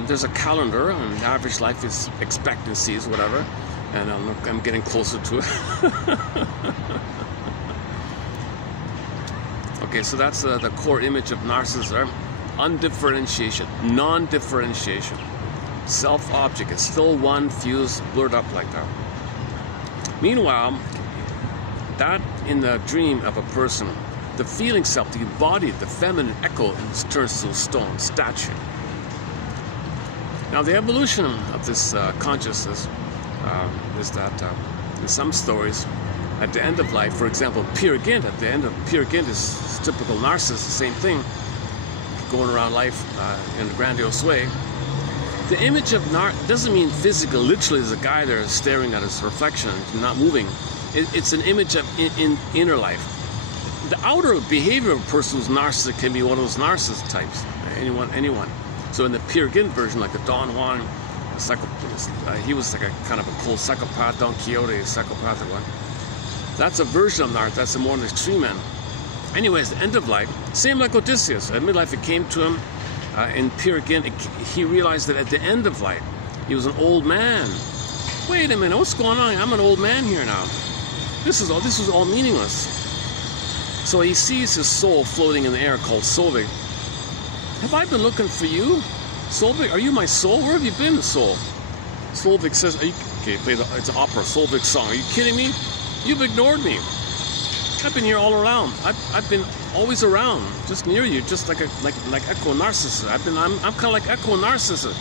there's a calendar, and average life is expectancies, whatever, and I'm getting closer to it. Okay, so that's the core image of narcissism: undifferentiation, non-differentiation. Self-object is still one, fused, blurred up like that. Meanwhile, that in the dream of a person, the feeling self, the embodied, the feminine echo, turns to a stone statue. Now, the evolution of this consciousness is that in some stories, at the end of life, for example, Peer Gynt, at the end of Peer Gynt is typical narcissist, the same thing, going around life in a grandiose way. The image of doesn't mean physical, literally, as a guy there staring at his reflection and not moving. It's an image of in inner life. The outer behavior of a person who's narcissistic can be one of those narcissist types. Anyone. So in the Peer Gynt version, like the Don Juan, he was like a kind of a cold psychopath, Don Quixote, psychopathic one. That's a version of narcissism. That's a more extreme end. Anyways, the end of life, same like Odysseus. At midlife, it came to him. In Peer Gynt, he realized that at the end of life, he was an old man. Wait a minute, what's going on? I'm an old man here now. This was all meaningless. So he sees his soul floating in the air called Solvig. Have I been looking for you? Solvig, are you my soul? Where have you been, soul? Solvig says, it's an opera, Solvig's song. Are you kidding me? You've ignored me. I've been here all around. I've been always around, just near you, just like Echo Narcissus. I'm kind of like Echo Narcissus.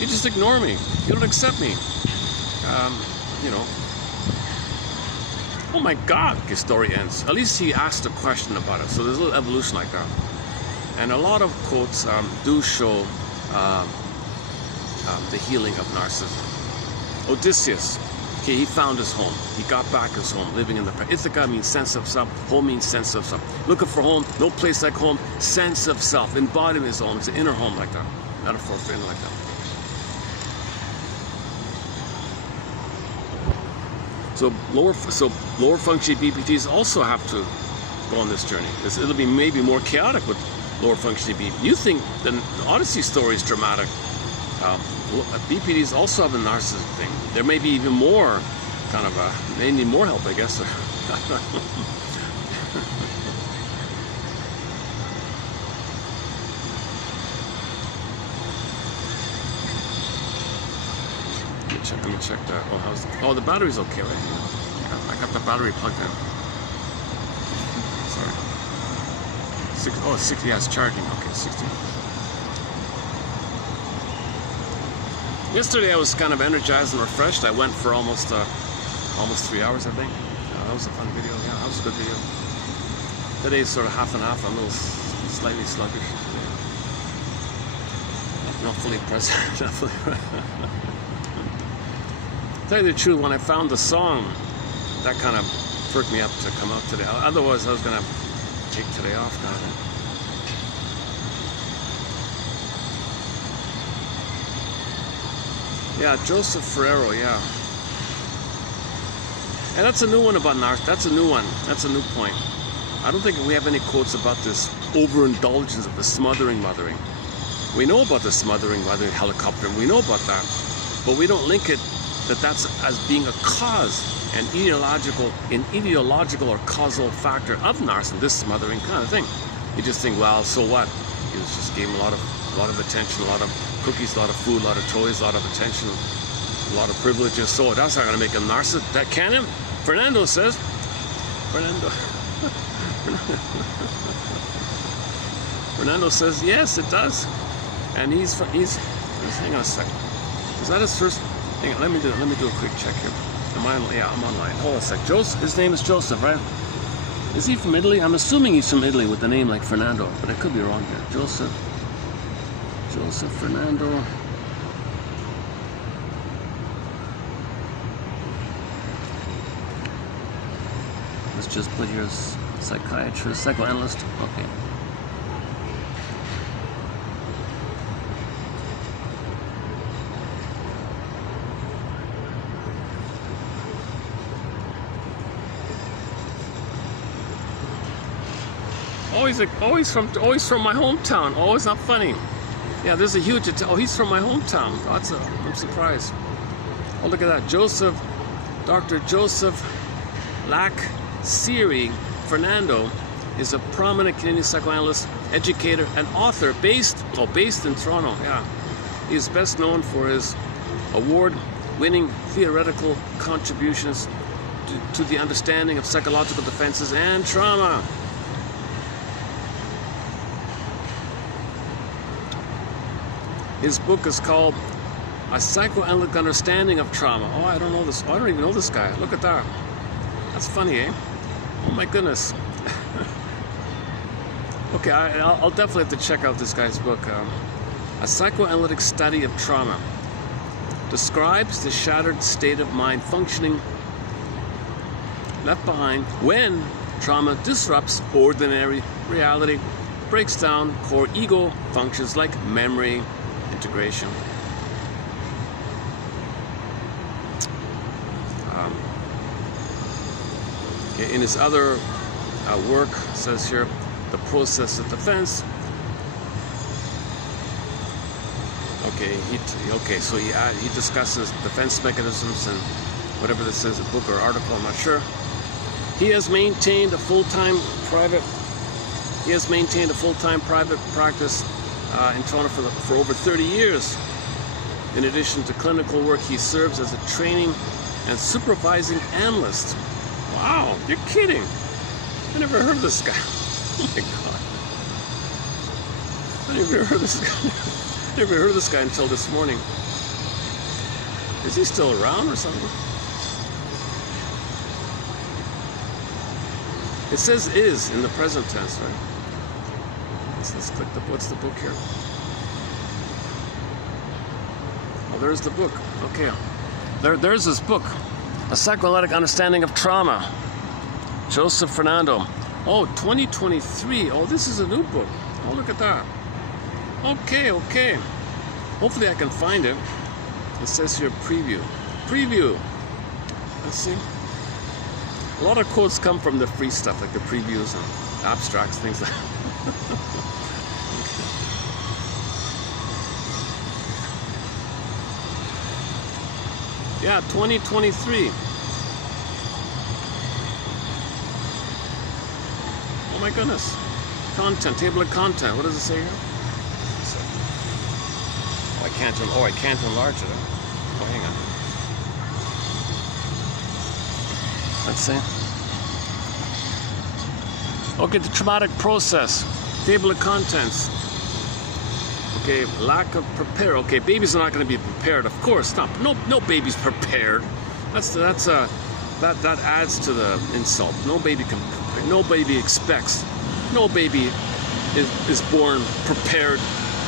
You just ignore me. You don't accept me. Oh my God, the story ends. At least he asked a question about it. So there's a little evolution like that. And a lot of quotes do show the healing of narcissism. Odysseus, okay, he found his home. He got back his home, living in the present. Ithaca means sense of self. Home means sense of self. Looking for home, no place like home. Sense of self, embodiment his home. It's an inner home like that. Metaphor for inner like that. So lower functioning BPTs also have to go on this journey. It'll be maybe more chaotic with lower functioning BPTs. You think the Odyssey story is dramatic. BPTs also have a narcissistic thing. There may be even more they need more help, I guess. Let me check that. Oh, the battery's okay, right? Yeah. I got the battery plugged in. Sorry. 60. Yeah, it's charging. Okay, 60. Yesterday I was kind of energized and refreshed. I went for almost 3 hours, I think. That was a fun video. Yeah, that was a good video. Today's sort of half and half. I'm a little slightly sluggish. Not fully present. Not fully present. Tell you the truth, when I found the song, that kind of perked me up to come out today. Otherwise, I was gonna take today off, kind of thing. Yeah, Joseph Ferrero, yeah. And that's a new one about narcissism. That's a new one. That's a new point. I don't think we have any quotes about this overindulgence of the smothering mothering. We know about the smothering mothering helicopter. We know about that. But we don't link it that's as being a cause, an ideological or causal factor of narcissism, this smothering kind of thing. You just think, well, so what? You just gave him a lot of attention, a lot of cookies, a lot of food, a lot of toys, a lot of attention, a lot of privileges. So that's not going to make him narcissist. That can him? Fernando says. Fernando says yes, it does. And he's hang on a second. Is that his first? Hang on, let me do a quick check here. Am I? Yeah, I'm online. Hold on a sec. His name is Joseph, right? Is he from Italy? I'm assuming he's from Italy with a name like Fernando, but I could be wrong here. Joseph Fernando. Let's just put here as psychiatrist, psychoanalyst. Okay. Always from my hometown. Oh, it's not funny. Yeah, there's a huge. He's from my hometown. I'm surprised. Oh, look at that, Dr. Joseph Lac Siri Fernando is a prominent Canadian psychoanalyst, educator, and author based in Toronto. Yeah, he is best known for his award-winning theoretical contributions to the understanding of psychological defenses and trauma. His book is called A Psychoanalytic Understanding of Trauma. Oh, I don't know this. I don't even know this guy. Look at that. That's funny, eh? Oh my goodness. Okay, I'll definitely have to check out this guy's book. A Psychoanalytic Study of Trauma describes the shattered state of mind functioning left behind when trauma disrupts ordinary reality, breaks down core ego functions like memory, integration. In his other work, it says here, The Process of Defense. So he discusses defense mechanisms and whatever this is, a book or article, I'm not sure. He has maintained a full-time private practice in Toronto for over 30 years. In addition to clinical work, he serves as a training and supervising analyst. Wow, you're kidding. I never heard of this guy. Oh my God. I never heard of this guy. Never heard of this guy until this morning. Is he still around or something? It says is in the present tense, right? Let's click what's the book here? Oh, there's the book. Okay. There's this book. A Psychoanalytic Understanding of Trauma. Joseph Fernando. Oh, 2023. Oh, this is a new book. Oh, look at that. Okay. Hopefully I can find it. It says here preview. Let's see. A lot of quotes come from the free stuff, like the previews and abstracts, things like that. Yeah, 2023. Oh my goodness. Content, table of content. What does it say here? Oh, I can't enlarge it. Oh, hang on. Let's see. Okay, the traumatic process. Table of contents. Okay, lack of prepare. Okay, babies are not going to be prepared. Of course not. No baby's prepared. That adds to the insult. No baby can. No baby expects. No baby is born prepared.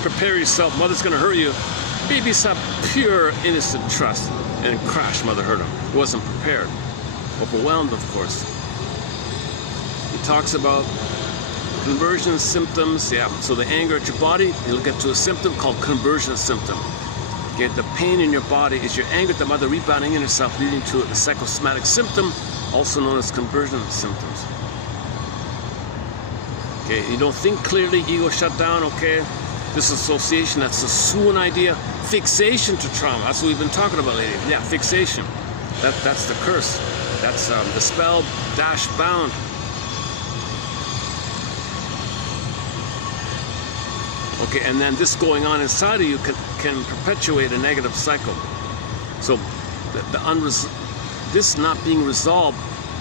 Prepare yourself. Mother's going to hurt you. Babies have pure innocent trust. And crash, mother hurt him. Wasn't prepared. Overwhelmed, of course. He talks about conversion symptoms. Yeah, so the anger at your body, you'll get to a symptom called conversion symptom. Okay, the pain in your body is your anger at the mother rebounding in herself, leading to a psychosomatic symptom, also known as conversion symptoms. Okay, you don't think clearly, ego shut down, okay? Disassociation, that's the swoon idea. Fixation to trauma, that's what we've been talking about lately. Yeah, fixation. That's the curse. That's the spell, dash, bound. Okay, and then this going on inside of you can perpetuate a negative cycle. So this not being resolved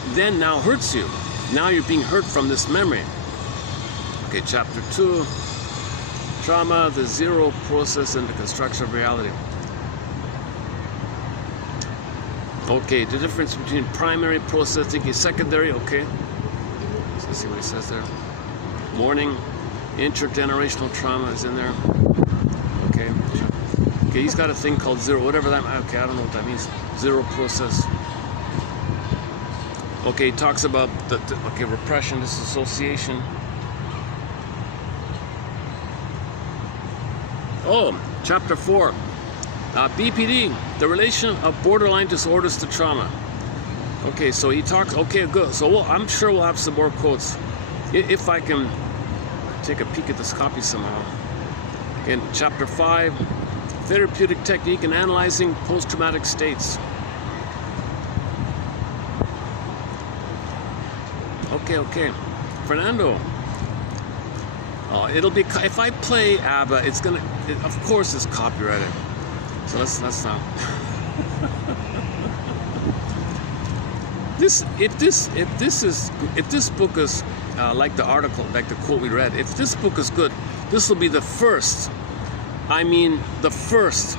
then now hurts you. Now you're being hurt from this memory. Okay, chapter 2, trauma, the zero process and the construction of reality. Okay, the difference between primary processing and secondary, okay. Let's see what he says there. Mourning, intergenerational trauma is in there. Okay. Okay, he's got a thing called zero, whatever that, okay, I don't know what that means. Zero process. Okay, he talks about okay, repression, disassociation. Oh, chapter 4. BPD, the relation of borderline disorders to trauma. Okay, so he talks, okay, good. So I'm sure we'll have some more quotes. If I can take a peek at this copy somehow. In chapter 5, therapeutic technique in analyzing post-traumatic states. Okay. Fernando. Oh, it'll be, if I play ABBA, it's gonna, of course it's copyrighted. So let's not. If this book is like the article, like the quote we read, if this book is good, this will be the first. I mean, the first.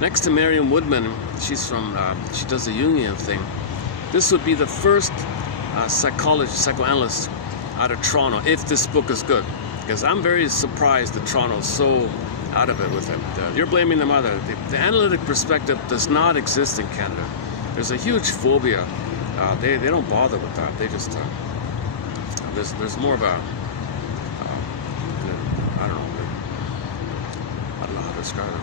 Next to Miriam Woodman, she's from, she does the Jungian thing. This would be the first psychoanalyst out of Toronto, if this book is good. Because I'm very surprised that Toronto's so out of it with it. You're blaming the mother. The analytic perspective does not exist in Canada. There's a huge phobia. They don't bother with that. They just there's more of a I don't know how to describe it.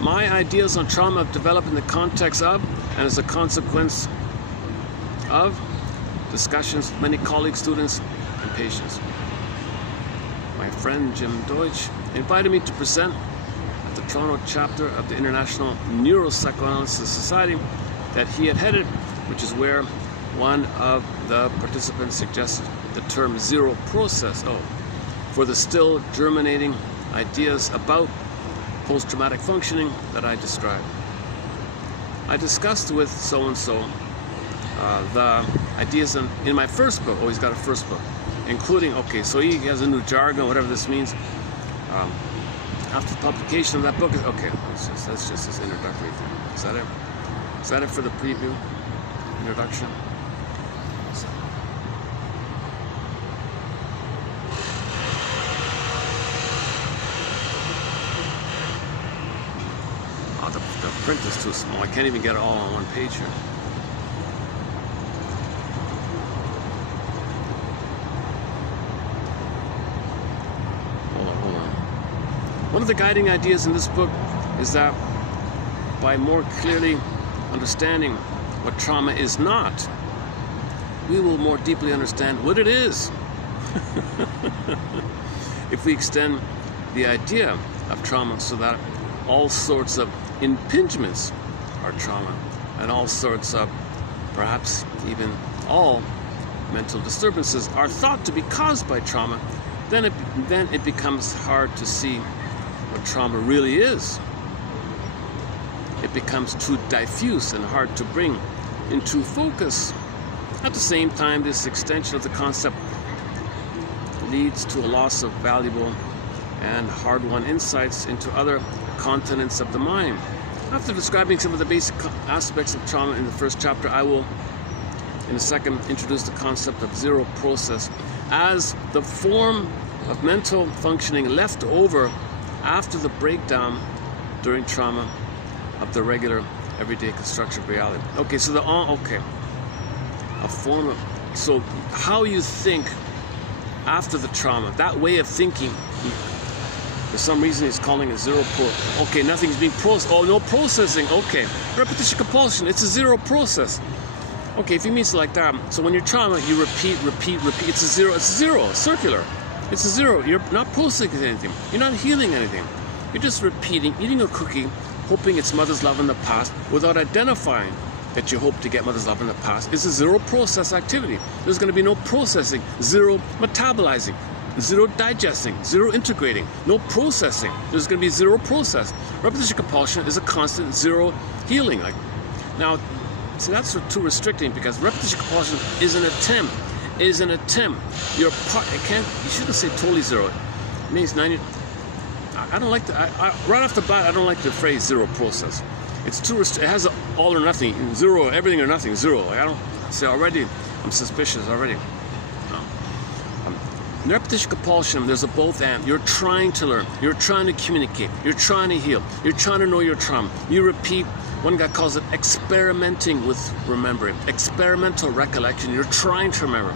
My ideas on trauma have developed in the context of and as a consequence of discussions with many colleagues, students, and patients. My friend Jim Deutsch invited me to present at the Toronto chapter of the International Neuropsychoanalysis Society that he had headed, which is where one of the participants suggested the term zero process, for the still germinating ideas about post-traumatic functioning that I described. I discussed with so-and-so the ideas in my first book. He's got a first book, including, okay, so he has a new jargon, whatever this means. After publication of that book, okay, that's just his introductory thing. Is that it? Is that it for the preview? Introduction? Oh, the print is too small. I can't even get it all on one page here. One of the guiding ideas in this book is that by more clearly understanding what trauma is not, we will more deeply understand what it is. If we extend the idea of trauma so that all sorts of impingements are trauma, and all sorts of, perhaps even all, mental disturbances are thought to be caused by trauma, then it becomes hard to see what trauma really is. It becomes too diffuse and hard to bring into focus. At the same time, this extension of the concept leads to a loss of valuable and hard-won insights into other continents of the mind. After describing some of the basic aspects of trauma in the first chapter, I will, in a second, introduce the concept of zero process as the form of mental functioning left over after the breakdown during trauma of the regular, everyday construction of reality. Okay, so a form of, so how you think after the trauma, that way of thinking, for some reason he's calling it zero okay, nothing's being processed. Oh, no processing. Okay, repetition compulsion, it's a zero process. Okay, if he means it like that, so when you're trauma, you repeat. It's a zero, circular. It's a zero. You're not processing anything. You're not healing anything. You're just repeating, eating a cookie, hoping it's mother's love in the past, without identifying that you hope to get mother's love in the past. It's a zero process activity. There's going to be no processing, zero metabolizing, zero digesting, zero integrating, no processing. There's going to be zero process. Repetition compulsion is a constant zero healing. Like, now, see, that's too restricting, because repetition compulsion is an attempt. You're part. You shouldn't say totally zero. It means 90. I don't like right off the bat, I don't like the phrase zero process. It's too it has a all or nothing, zero, everything or nothing, zero. Like, I don't say already. I'm suspicious already. In repetition compulsion, there's a both and. You're trying to learn. You're trying to communicate. You're trying to heal. You're trying to know your trauma. You repeat. One guy calls it experimenting with remembering. Experimental recollection. You're trying to remember.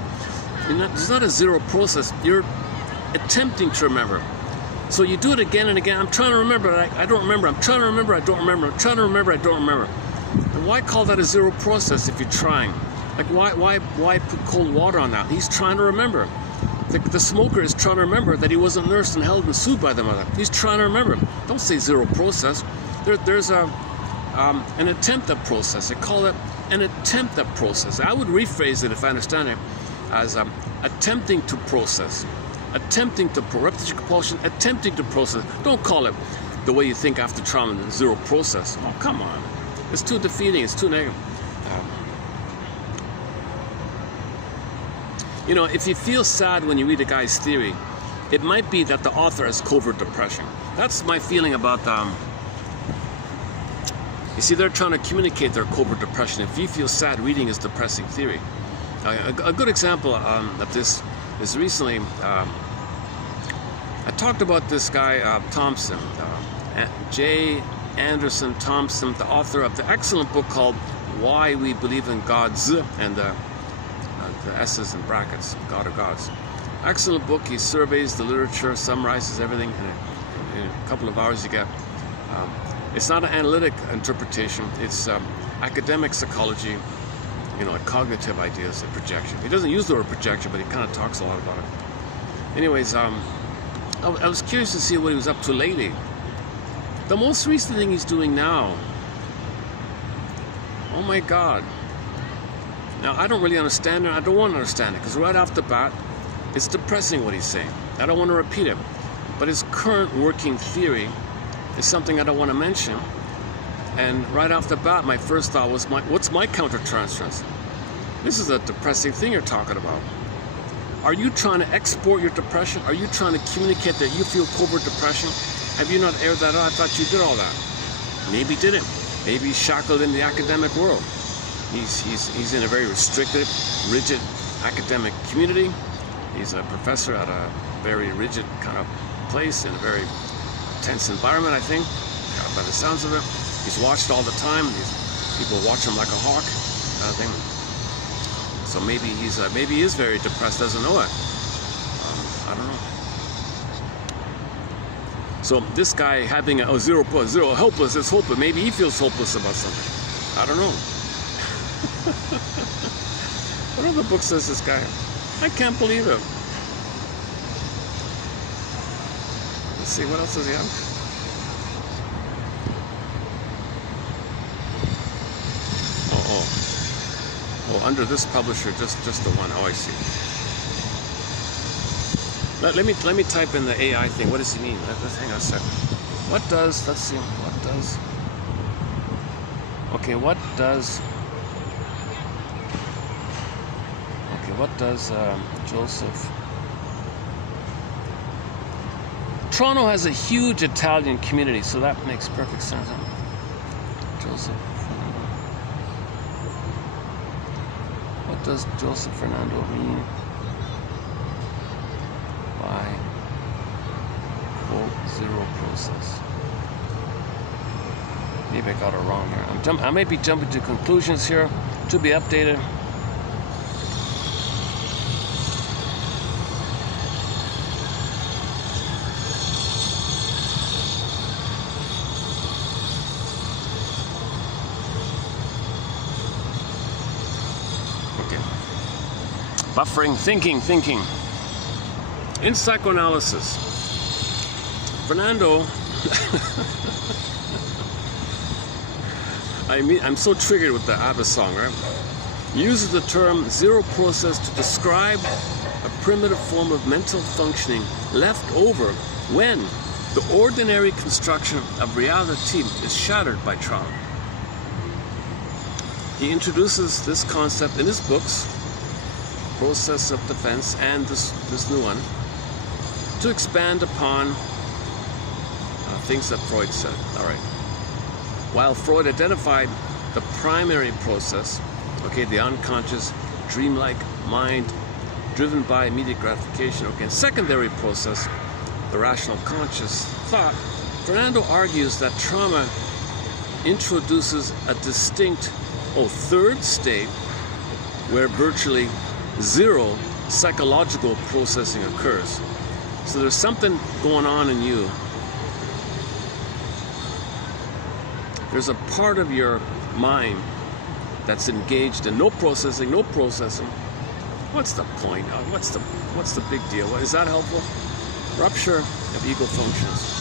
It's not a zero process. You're attempting to remember. So you do it again and again. I'm trying to remember. I don't remember. I'm trying to remember. I don't remember. I'm trying to remember. I don't remember. And why call that a zero process if you're trying? Like, why put cold water on that? He's trying to remember. The smoker is trying to remember that he wasn't nursed and held and soothed by the mother. He's trying to remember. Don't say zero process. There's an attempt at process. They call it an attempt at process. I would rephrase it, if I understand it, as attempting to process. Attempting to repetition compulsion, attempting to process. Don't call it the way you think after trauma, zero process. Oh, come on. It's too defeating. It's too negative. You know, if you feel sad when you read a guy's theory, it might be that the author has covert depression. That's my feeling about you see, they're trying to communicate their covert depression. If you feel sad reading his depressing theory. A good example of this is recently, I talked about this guy, Thompson, J. Anderson Thompson, the author of the excellent book called Why We Believe in Gods, and the S's in brackets, God or Gods. Excellent book. He surveys the literature, summarizes everything in a couple of hours. You get. It's not an analytic interpretation. It's academic psychology. You know, like cognitive ideas and projection. He doesn't use the word projection, but he kind of talks a lot about it. Anyways, I was curious to see what he was up to lately. The most recent thing he's doing now. Oh my God. Now, I don't really understand it. I don't want to understand it, because right off the bat, it's depressing what he's saying. I don't want to repeat it. But his current working theory is something I don't want to mention. And right off the bat, my first thought was, what's my countertransference? This is a depressing thing you're talking about. Are you trying to export your depression? Are you trying to communicate that you feel covert depression? Have you not aired that out? I thought you did all that. Maybe he didn't. Maybe he's shackled in the academic world. He's in a very restricted, rigid academic community. He's a professor at a very rigid kind of place in a very tense environment, I think, by the sounds of it. He's watched all the time. These people watch him like a hawk, kind of thing. So maybe he is very depressed, doesn't know it. I don't know. So this guy having a zero helpless is hopeless. Maybe he feels hopeless about something. I don't know. What other book says this guy? I can't believe it. Let's see, what else does he have? Oh, under this publisher, just the one. Oh, I see. Let me type in the AI thing. What does he mean? Hang on a second. Let's see, what does what does Joseph... Toronto has a huge Italian community, so that makes perfect sense. Joseph Fernando. What does Joseph Fernando mean by quote zero process? Maybe I got it wrong here. I may be jumping to conclusions here. To be updated. Buffering, thinking. In psychoanalysis, Fernando, I'm so triggered with the ABBA song, right? Uses the term zero process to describe a primitive form of mental functioning left over when the ordinary construction of reality is shattered by trauma. He introduces this concept in his books, Process of Defense, and this new one, to expand upon things that Freud said. All right. While Freud identified the primary process, okay, the unconscious, dreamlike mind driven by immediate gratification, okay, and secondary process, the rational conscious thought, Fernando argues that trauma introduces a distinct third state where virtually zero psychological processing occurs. So there's something going on in you. There's a part of your mind that's engaged in no processing. What's the point? What's the big deal? Is that helpful? Rupture of ego functions.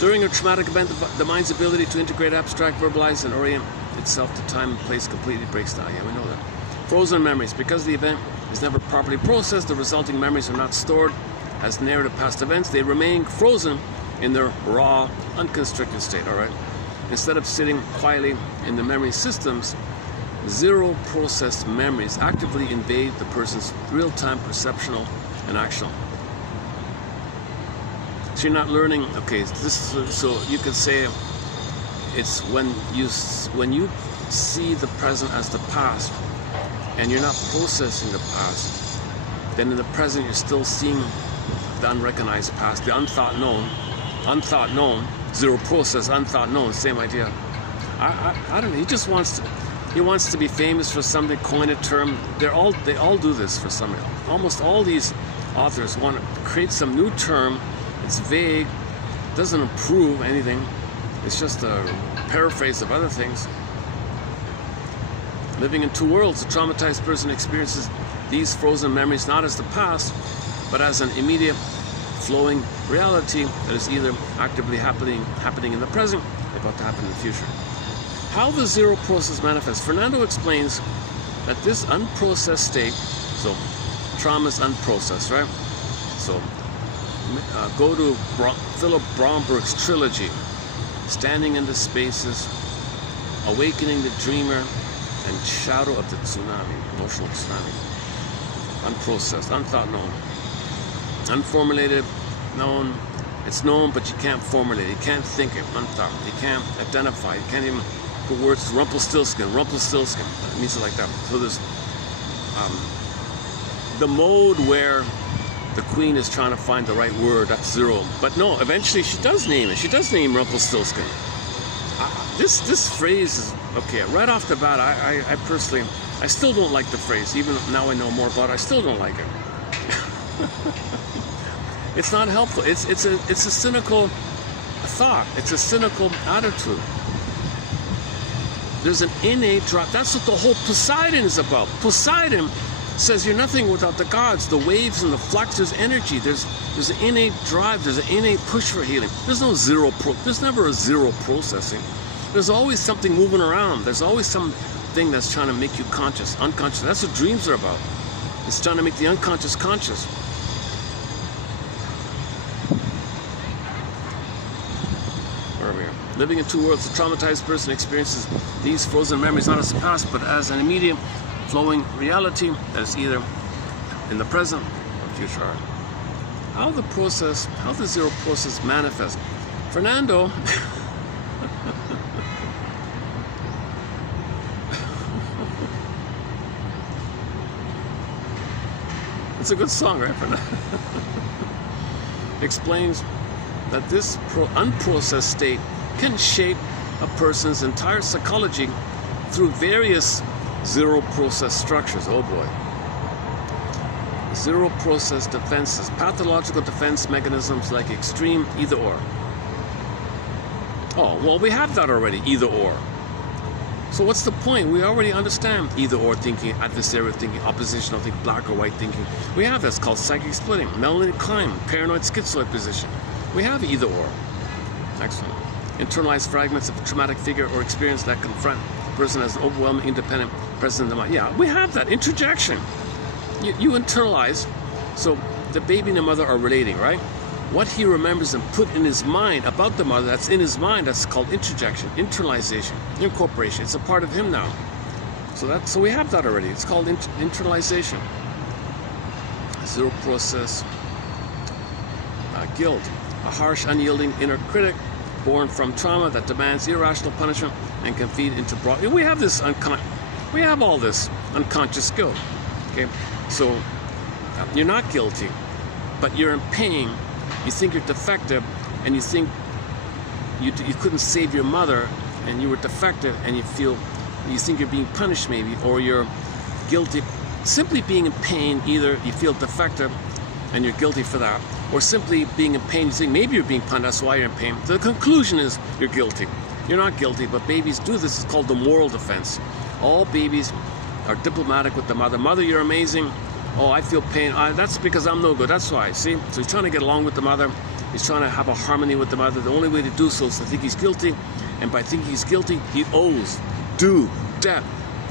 During a traumatic event, the mind's ability to integrate, abstract, verbalize, and orient itself to time and place completely breaks down. Yeah, we know that. Frozen memories. Because the event is never properly processed, the resulting memories are not stored as narrative past events. They remain frozen in their raw, unconstricted state, all right? Instead of sitting quietly in the memory systems, zero processed memories actively invade the person's real-time perceptual and actional. So you're not learning, okay, so you could say it's when you see the present as the past, and you're not processing the past, then in the present you're still seeing the unrecognized past, the unthought known, zero process, unthought known, same idea. I don't know, he wants to be famous for something, coin a term. They all do this for something. Almost all these authors want to create some new term. It's vague, doesn't improve anything. It's just a paraphrase of other things. Living in two worlds, the traumatized person experiences these frozen memories not as the past, but as an immediate flowing reality that is either actively happening in the present, or about to happen in the future. How the zero process manifests. Fernando explains that this unprocessed state, so trauma is unprocessed, right? So go to Philip Bromberg's trilogy, Standing in the Spaces, Awakening the Dreamer, and Shadow of the Tsunami, Emotional Tsunami. Unprocessed, unthought known. Unformulated, known. It's known, but you can't formulate it. You can't think it, unthought. You can't identify. You can't even put words. Rumpelstiltskin. It means it like that. So there's the mode where the queen is trying to find the right word. That's zero. But no, eventually she does name it. She does name Rumpelstiltskin. This phrase is, okay, right off the bat, I personally, I still don't like the phrase. Even now I know more about it, I still don't like it. It's not helpful. It's a cynical thought. It's a cynical attitude. There's an innate drive. That's what the whole Poseidon is about. Poseidon says you're nothing without the gods, the waves and the flux. There's energy. There's an innate drive. There's an innate push for healing. There's no there's never a zero processing. There's always something moving around. There's always something that's trying to make you conscious, unconscious. That's what dreams are about. It's trying to make the unconscious conscious. Where are we? Living in two worlds, the traumatized person experiences these frozen memories not as the past, but as an immediate flowing reality that is either in the present or future art. How the zero process manifests. Fernando, it's a good song, right, Fernando? Explains that this unprocessed state can shape a person's entire psychology through various zero process structures. Oh boy. Zero process defenses, pathological defense mechanisms like extreme either or. Oh, well, we have that already, either or. So what's the point? We already understand either or thinking, adversarial thinking, oppositional thinking, black or white thinking. We have that's called psychic splitting, melanated Kleinian, paranoid schizoid position. We have either or. Excellent. Internalized fragments of a traumatic figure or experience that confront a person as an overwhelming, independent presence in the mind. Yeah, we have that. Interjection. You internalize. So the baby and the mother are relating, right? What he remembers and put in his mind about the mother, that's in his mind, that's called interjection, internalization, incorporation. It's a part of him now. So we have that already. It's called internalization. Zero process. Guilt. A harsh, unyielding inner critic born from trauma that demands irrational punishment and can feed into broad. We have this we have all this unconscious guilt. Okay, so you're not guilty, but you're in pain. You think you're defective, and you think you couldn't save your mother, and you were defective, and you think you're being punished maybe, or you're guilty. Simply being in pain, either you feel defective, and you're guilty for that, or simply being in pain, you think maybe you're being punished, that's why you're in pain. The conclusion is you're guilty. You're not guilty, but babies do this. It's called the moral defense. All babies are diplomatic with the mother. Mother, you're amazing. Oh, I feel pain. That's because I'm no good. That's why. See? So he's trying to get along with the mother. He's trying to have a harmony with the mother. The only way to do so is to think he's guilty. And by thinking he's guilty, he owes, due, debt.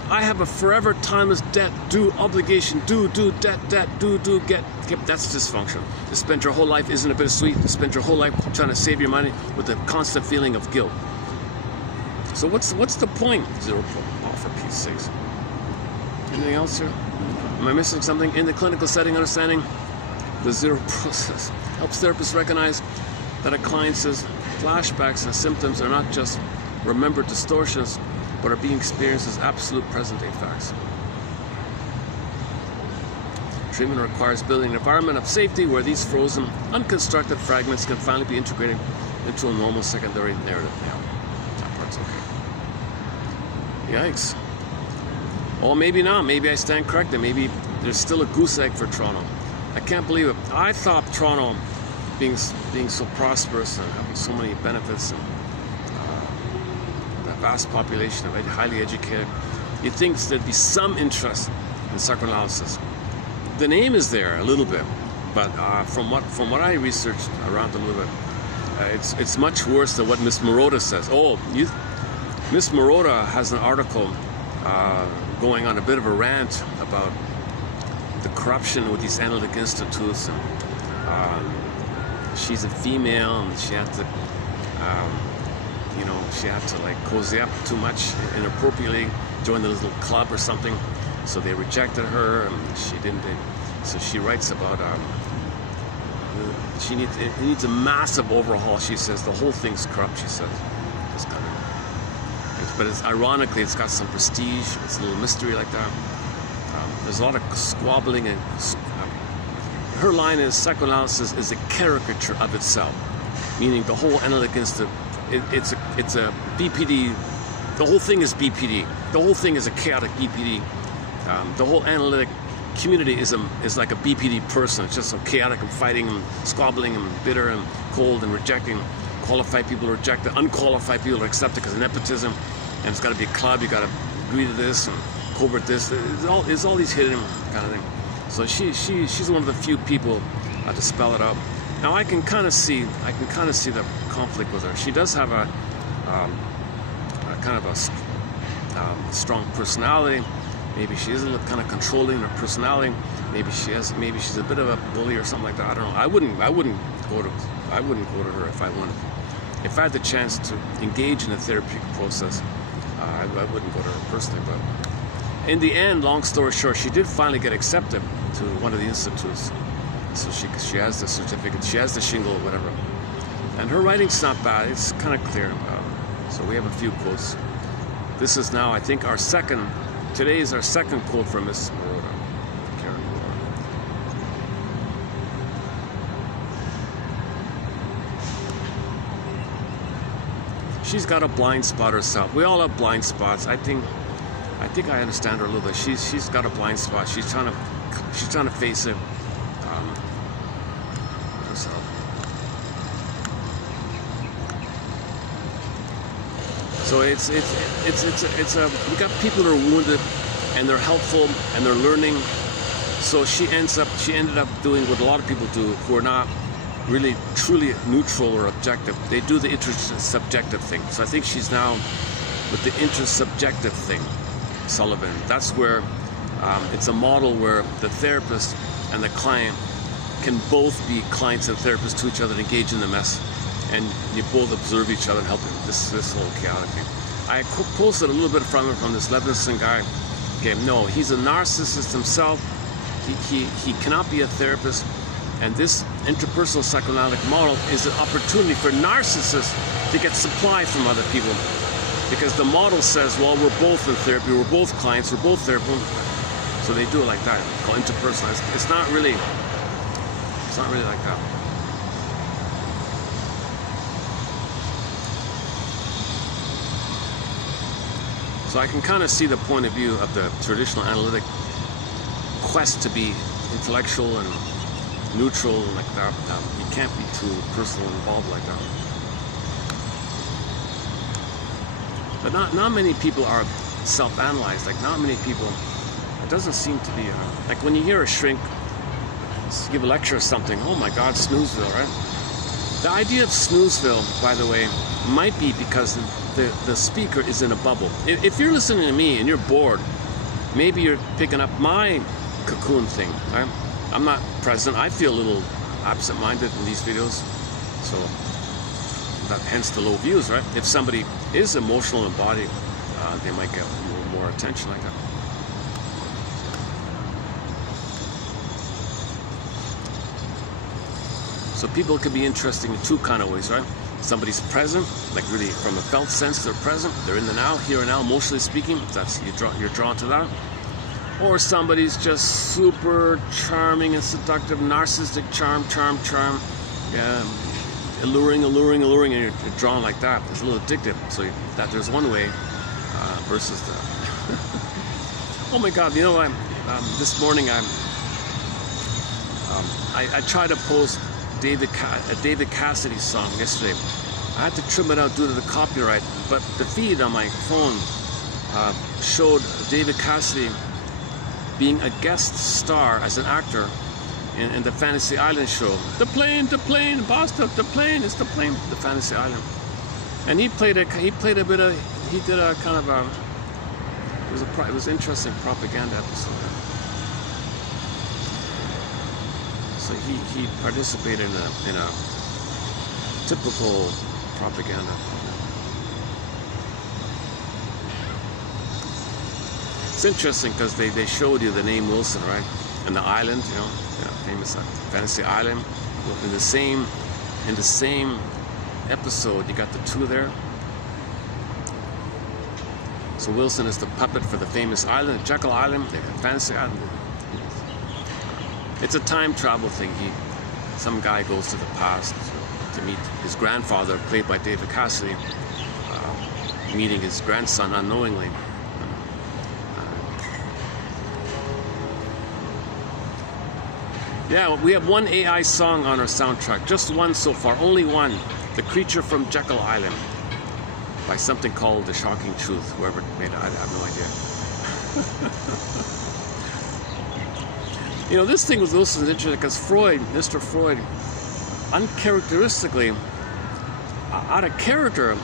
I have a forever timeless debt, due, obligation, due, debt, due, get. That's dysfunction. To spend your whole life isn't a bit sweet. To spend your whole life trying to save your money with a constant feeling of guilt. So what's the point? Zero point. Oh, for Pete's sakes. Anything else here? Am I missing something? In the clinical setting, understanding the zero process helps therapists recognize that a client's flashbacks and symptoms are not just remembered distortions, but are being experienced as absolute present-day facts. Treatment requires building an environment of safety where these frozen, unconstructed fragments can finally be integrated into a normal secondary narrative. Yeah, that part's okay. Yikes. Or maybe not. Maybe I stand corrected. Maybe there's still a goose egg for Toronto. I can't believe it. I thought Toronto, being so prosperous and having so many benefits and that vast population of highly educated, you'd think there'd be some interest in psychoanalysis. The name is there a little bit, but from what I researched around a little bit, it's much worse than what Miss Marotta says. Oh, Miss Marotta has an article going on a bit of a rant about the corruption with these analytic institutes, and she's a female, and she had to, like cozy up too much inappropriately, join the little club or something, so they rejected her, and she didn't. So she writes about it needs a massive overhaul. She says the whole thing's corrupt. She says this kind of. But ironically, it's got some prestige. It's a little mystery like that. There's a lot of squabbling, and her line is psychoanalysis is a caricature of itself, meaning the whole analytic institute. It's a BPD. The whole thing is BPD. The whole thing is a chaotic BPD. The whole analytic community is like a BPD person. It's just so chaotic and fighting and squabbling and bitter and cold and rejecting. Qualified people are rejected. Unqualified people are accepted because of nepotism. And it's got to be a club. You got to agree to this and covert this. It's all these hidden kind of thing. So she's one of the few people to spell it out. Now I can kind of see the conflict with her. She does have a kind of a strong personality. Maybe she is a little kind of controlling in her personality. Maybe she's a bit of a bully or something like that. I don't know. I wouldn't go to her if I wanted. If I had the chance to engage in a therapeutic process, I wouldn't go to her personally. But in the end, long story short, she did finally get accepted to one of the institutes. So she has the certificate, she has the shingle, whatever. And her writing's not bad, it's kind of clear. So we have a few quotes. This is now, I think, today is our second quote from Miss Morota. Karen Morota. She's got a blind spot herself. We all have blind spots. I think I understand her a little bit. She's got a blind spot. She's trying to face it herself. So we got people that are wounded and they're helpful and they're learning. So she ended up doing what a lot of people do who are not really truly neutral or objective. They do the intersubjective thing. So I think she's now with the intersubjective thing, Sullivan. That's where it's a model where the therapist and the client can both be clients and therapists to each other and engage in the mess. And you both observe each other and help this whole chaotic thing. I posted a little bit from this Levinson guy. Okay, no, he's a narcissist himself. He cannot be a therapist. And this interpersonal psychoanalytic model is an opportunity for narcissists to get supply from other people. Because the model says, well, we're both in therapy, we're both clients, we're both therapists. So they do it like that, called interpersonal. It's not really like that. So I can kind of see the point of view of the traditional analytic quest to be intellectual and neutral like that. You can't be too personal involved like that. But not many people are self-analyzed. Like not many people. It doesn't seem to be like when you hear a shrink give a lecture or something. Oh my God, Snoozeville, right? The idea of Snoozeville, by the way, might be because the speaker is in a bubble. If you're listening to me and you're bored, maybe you're picking up my cocoon thing, right? I'm not present. I feel a little absent-minded in these videos, so hence the low views, right? If somebody is emotional in body, they might get a little more attention like that. So people can be interesting in two kind of ways, right? Somebody's present, like really from a felt sense they're present, they're in the now, here and now, emotionally speaking, that's you're drawn to that. Or somebody's just super charming and seductive, narcissistic charm, alluring, and you're drawn like that. It's a little addictive. So that there's one way versus the. Oh my God! You know, this morning I tried to post a David Cassidy song yesterday. I had to trim it out due to the copyright, but the feed on my phone showed David Cassidy being a guest star as an actor in the Fantasy Island show. The plane, Boston, the plane, it's the plane, the Fantasy Island. And he did a kind of it was interesting propaganda episode. So he participated in a typical propaganda. It's interesting because they showed you the name Wilson, right? And the island, you know, famous Fantasy Island. In the same episode, you got the two there. So Wilson is the puppet for the famous island, Jekyll Island, the Fantasy Island. It's a time travel thing. Some guy goes to the past to meet his grandfather, played by David Cassidy, meeting his grandson unknowingly. Yeah, we have one AI song on our soundtrack, just one so far, only one. The Creature from Jekyll Island, by something called The Shocking Truth. Whoever made it, I have no idea. You know, this thing with Wilson is interesting because Mr. Freud, uncharacteristically, out of character,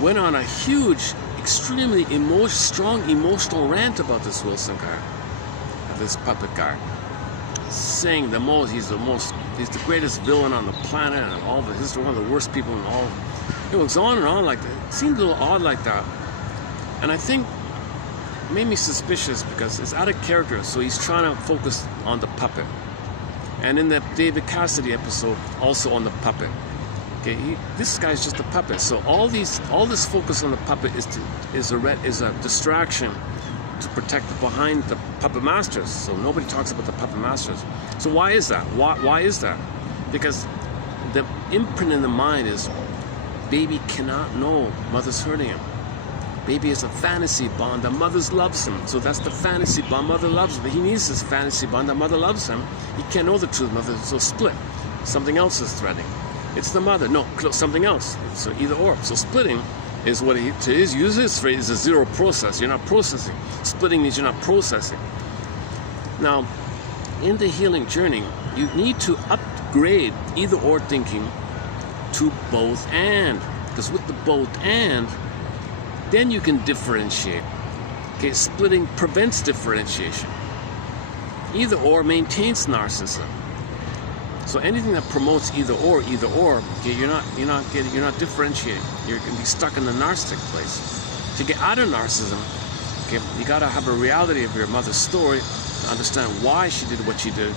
went on a huge, extremely strong emotional rant about this Wilson guy, this puppet guy. Saying he's the greatest villain on the planet and all the history, one of the worst people in all. It was on and on like that. It seemed a little odd like that. And I think made me suspicious because it's out of character. So he's trying to focus on the puppet. And in that David Cassidy episode, also on the puppet. Okay, this guy's just a puppet. So all this focus on the puppet is a distraction to protect behind the puppet masters. So nobody talks about the puppet masters. So why is that? Why is that? Because the imprint in the mind is baby cannot know mother's hurting him. Baby is a fantasy bond. The mother loves him. So that's the fantasy bond. Mother loves him. He needs this fantasy bond. The mother loves him. He can't know the truth. Mother, so split. Something else is threatening. It's the mother. No, something else. So either or. So splitting is what to use his phrase is a zero process. You're not processing. Splitting means you're not processing. Now, in the healing journey, you need to upgrade either or thinking to both and. Because with the both and, then you can differentiate. Okay, splitting prevents differentiation. Either or maintains narcissism. So anything that promotes either or, okay, you're not differentiating. You're gonna be stuck in the narcissistic place. To get out of narcissism, okay, you gotta have a reality of your mother's story to understand why she did what she did,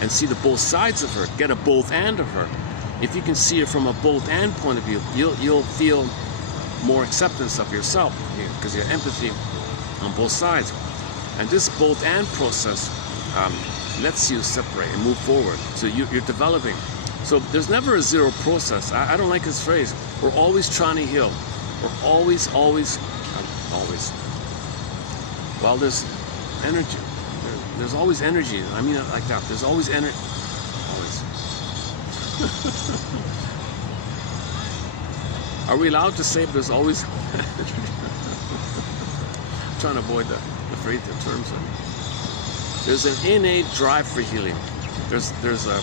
and see the both sides of her. Get a both and of her. If you can see it from a both and point of view, you'll feel more acceptance of yourself because your empathy on both sides. And this both and process lets you separate and move forward. So you're developing. So there's never a zero process. I don't like this phrase. We're always trying to heal. We're always. Well, there's energy. There's always energy. I mean it like that. There's always energy. Always. Are we allowed to say there's always? I'm trying to avoid the terms. There's an innate drive for healing. There's a.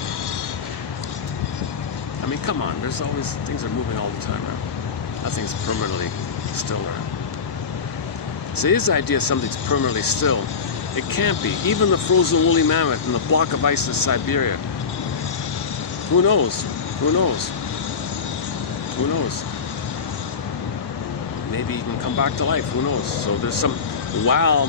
I mean, come on. There's always things are moving all the time. Right? Nothing's permanently still. Right? So his idea of something's permanently still, it can't be. Even the frozen woolly mammoth and the block of ice in Siberia. Who knows? Who knows? Who knows? Maybe he can come back to life. Who knows? So there's some. Wow.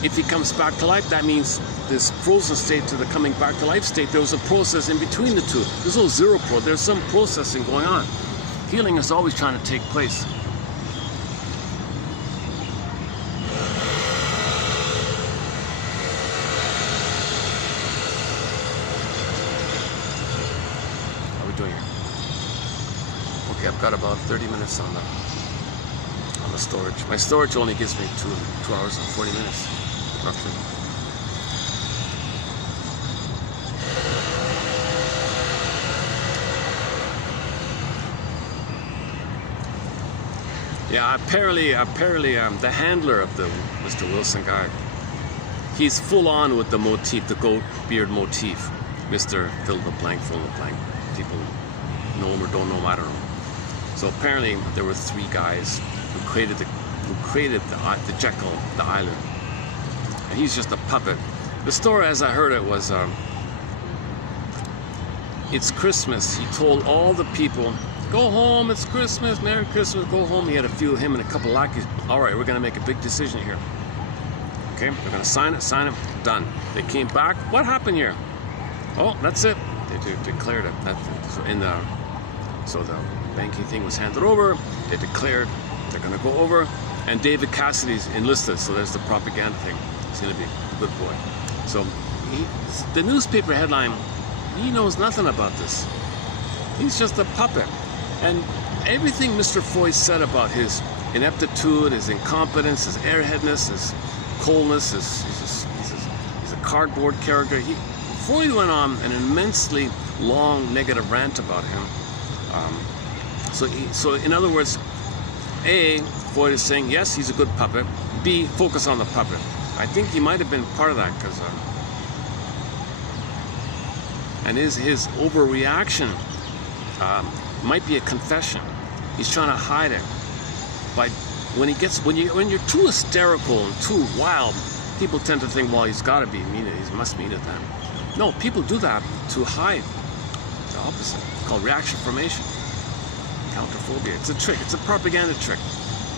If he comes back to life, that means this frozen state to the coming back to life state, there was a process in between the two. There's no zero pro. There's some processing going on. Healing is always trying to take place. How are we doing here? Okay, I've got about 30 minutes on the storage. My storage only gives me 2 hours and 40 minutes, roughly. Yeah, apparently, the handler of the Mr. Wilson guy, he's full on with the motif, the goat beard motif. Mr. fill in the blank. People know him or don't know him, I don't know. So apparently there were 3 guys who created the Jekyll, the island. And he's just a puppet. The story, as I heard it, was it's Christmas. He told all the people, go home, it's Christmas, Merry Christmas, go home. He had him and a couple lackeys. All right, we're gonna make a big decision here. Okay, we're gonna sign it, done. They came back, what happened here? Oh, that's it. They declared it. So the banking thing was handed over. They declared they're going to go over, and David Cassidy's enlisted, so there's the propaganda thing. He's going to be a good boy. So the newspaper headline, he knows nothing about this. He's just a puppet. And everything Mr. Freud said about his ineptitude, his incompetence, his airheadness, his coldness, he's a cardboard character. Freud went on an immensely long negative rant about him. So in other words, A, Freud is saying, yes, he's a good puppet. B, focus on the puppet. I think he might have been part of that because, and his overreaction might be a confession. He's trying to hide it. But when you're too hysterical and too wild, people tend to think, well, he's got to be mean. He must mean it then. No, people do that to hide the opposite. It's called reaction formation. Counterphobia. It's a trick. It's a propaganda trick.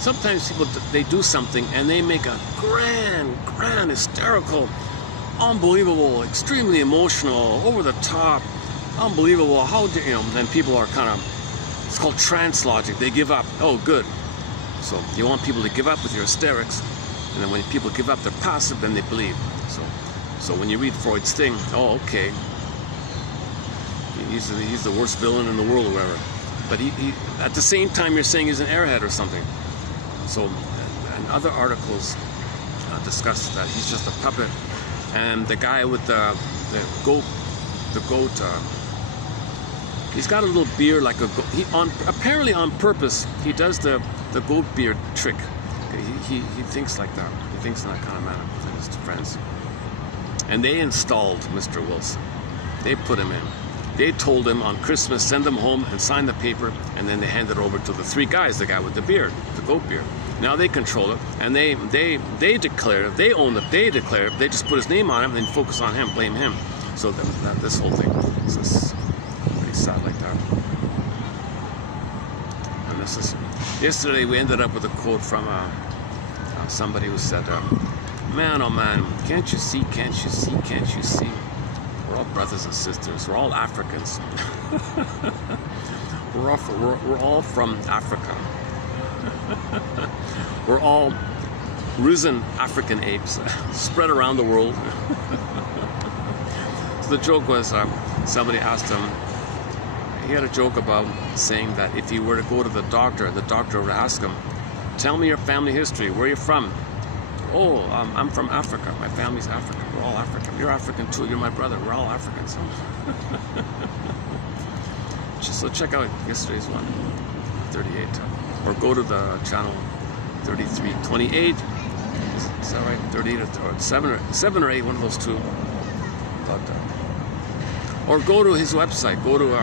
Sometimes people, they do something and they make a grand, hysterical, unbelievable, extremely emotional, over the top, unbelievable, how do you know, then people are kind of, it's called trance logic. They give up. Oh, good. So you want people to give up with your hysterics, and then when people give up, they're passive, then they believe. So when you read Freud's thing, oh, okay, he's the worst villain in the world or whatever. But he at the same time you're saying he's an airhead or something. So, and other articles discuss that he's just a puppet, and the guy with the goat, he's got a little beard like a goat. Apparently on purpose, he does the goat beard trick. He thinks like that. He thinks in that kind of manner. And his friends. And they installed Mr. Wilson. They put him in. They told him on Christmas, send him home and sign the paper, and then they handed it over to the three guys, the guy with the beard, the goat beard. Now they control it, and they declare it, they own it, they declare it, they just put his name on him and focus on him, blame him. So this whole thing is just pretty sad like that. And this is, yesterday we ended up with a quote from somebody who said, man, oh man, can't you see, can't you see, can't you see? We're all brothers and sisters. We're all Africans. we're all from Africa. We're all risen African apes spread around the world. So the joke was, somebody asked him, he had a joke about saying that if he were to go to the doctor would ask him, tell me your family history, where are you from? Oh, I'm from Africa. My family's African. We're all African. You're African too. You're my brother. We're all Africans. So check out yesterday's one, 38. Or go to the channel 33, 28. Is that right? 38 or 7 or 8, one of those two. But, or go to his website. Go to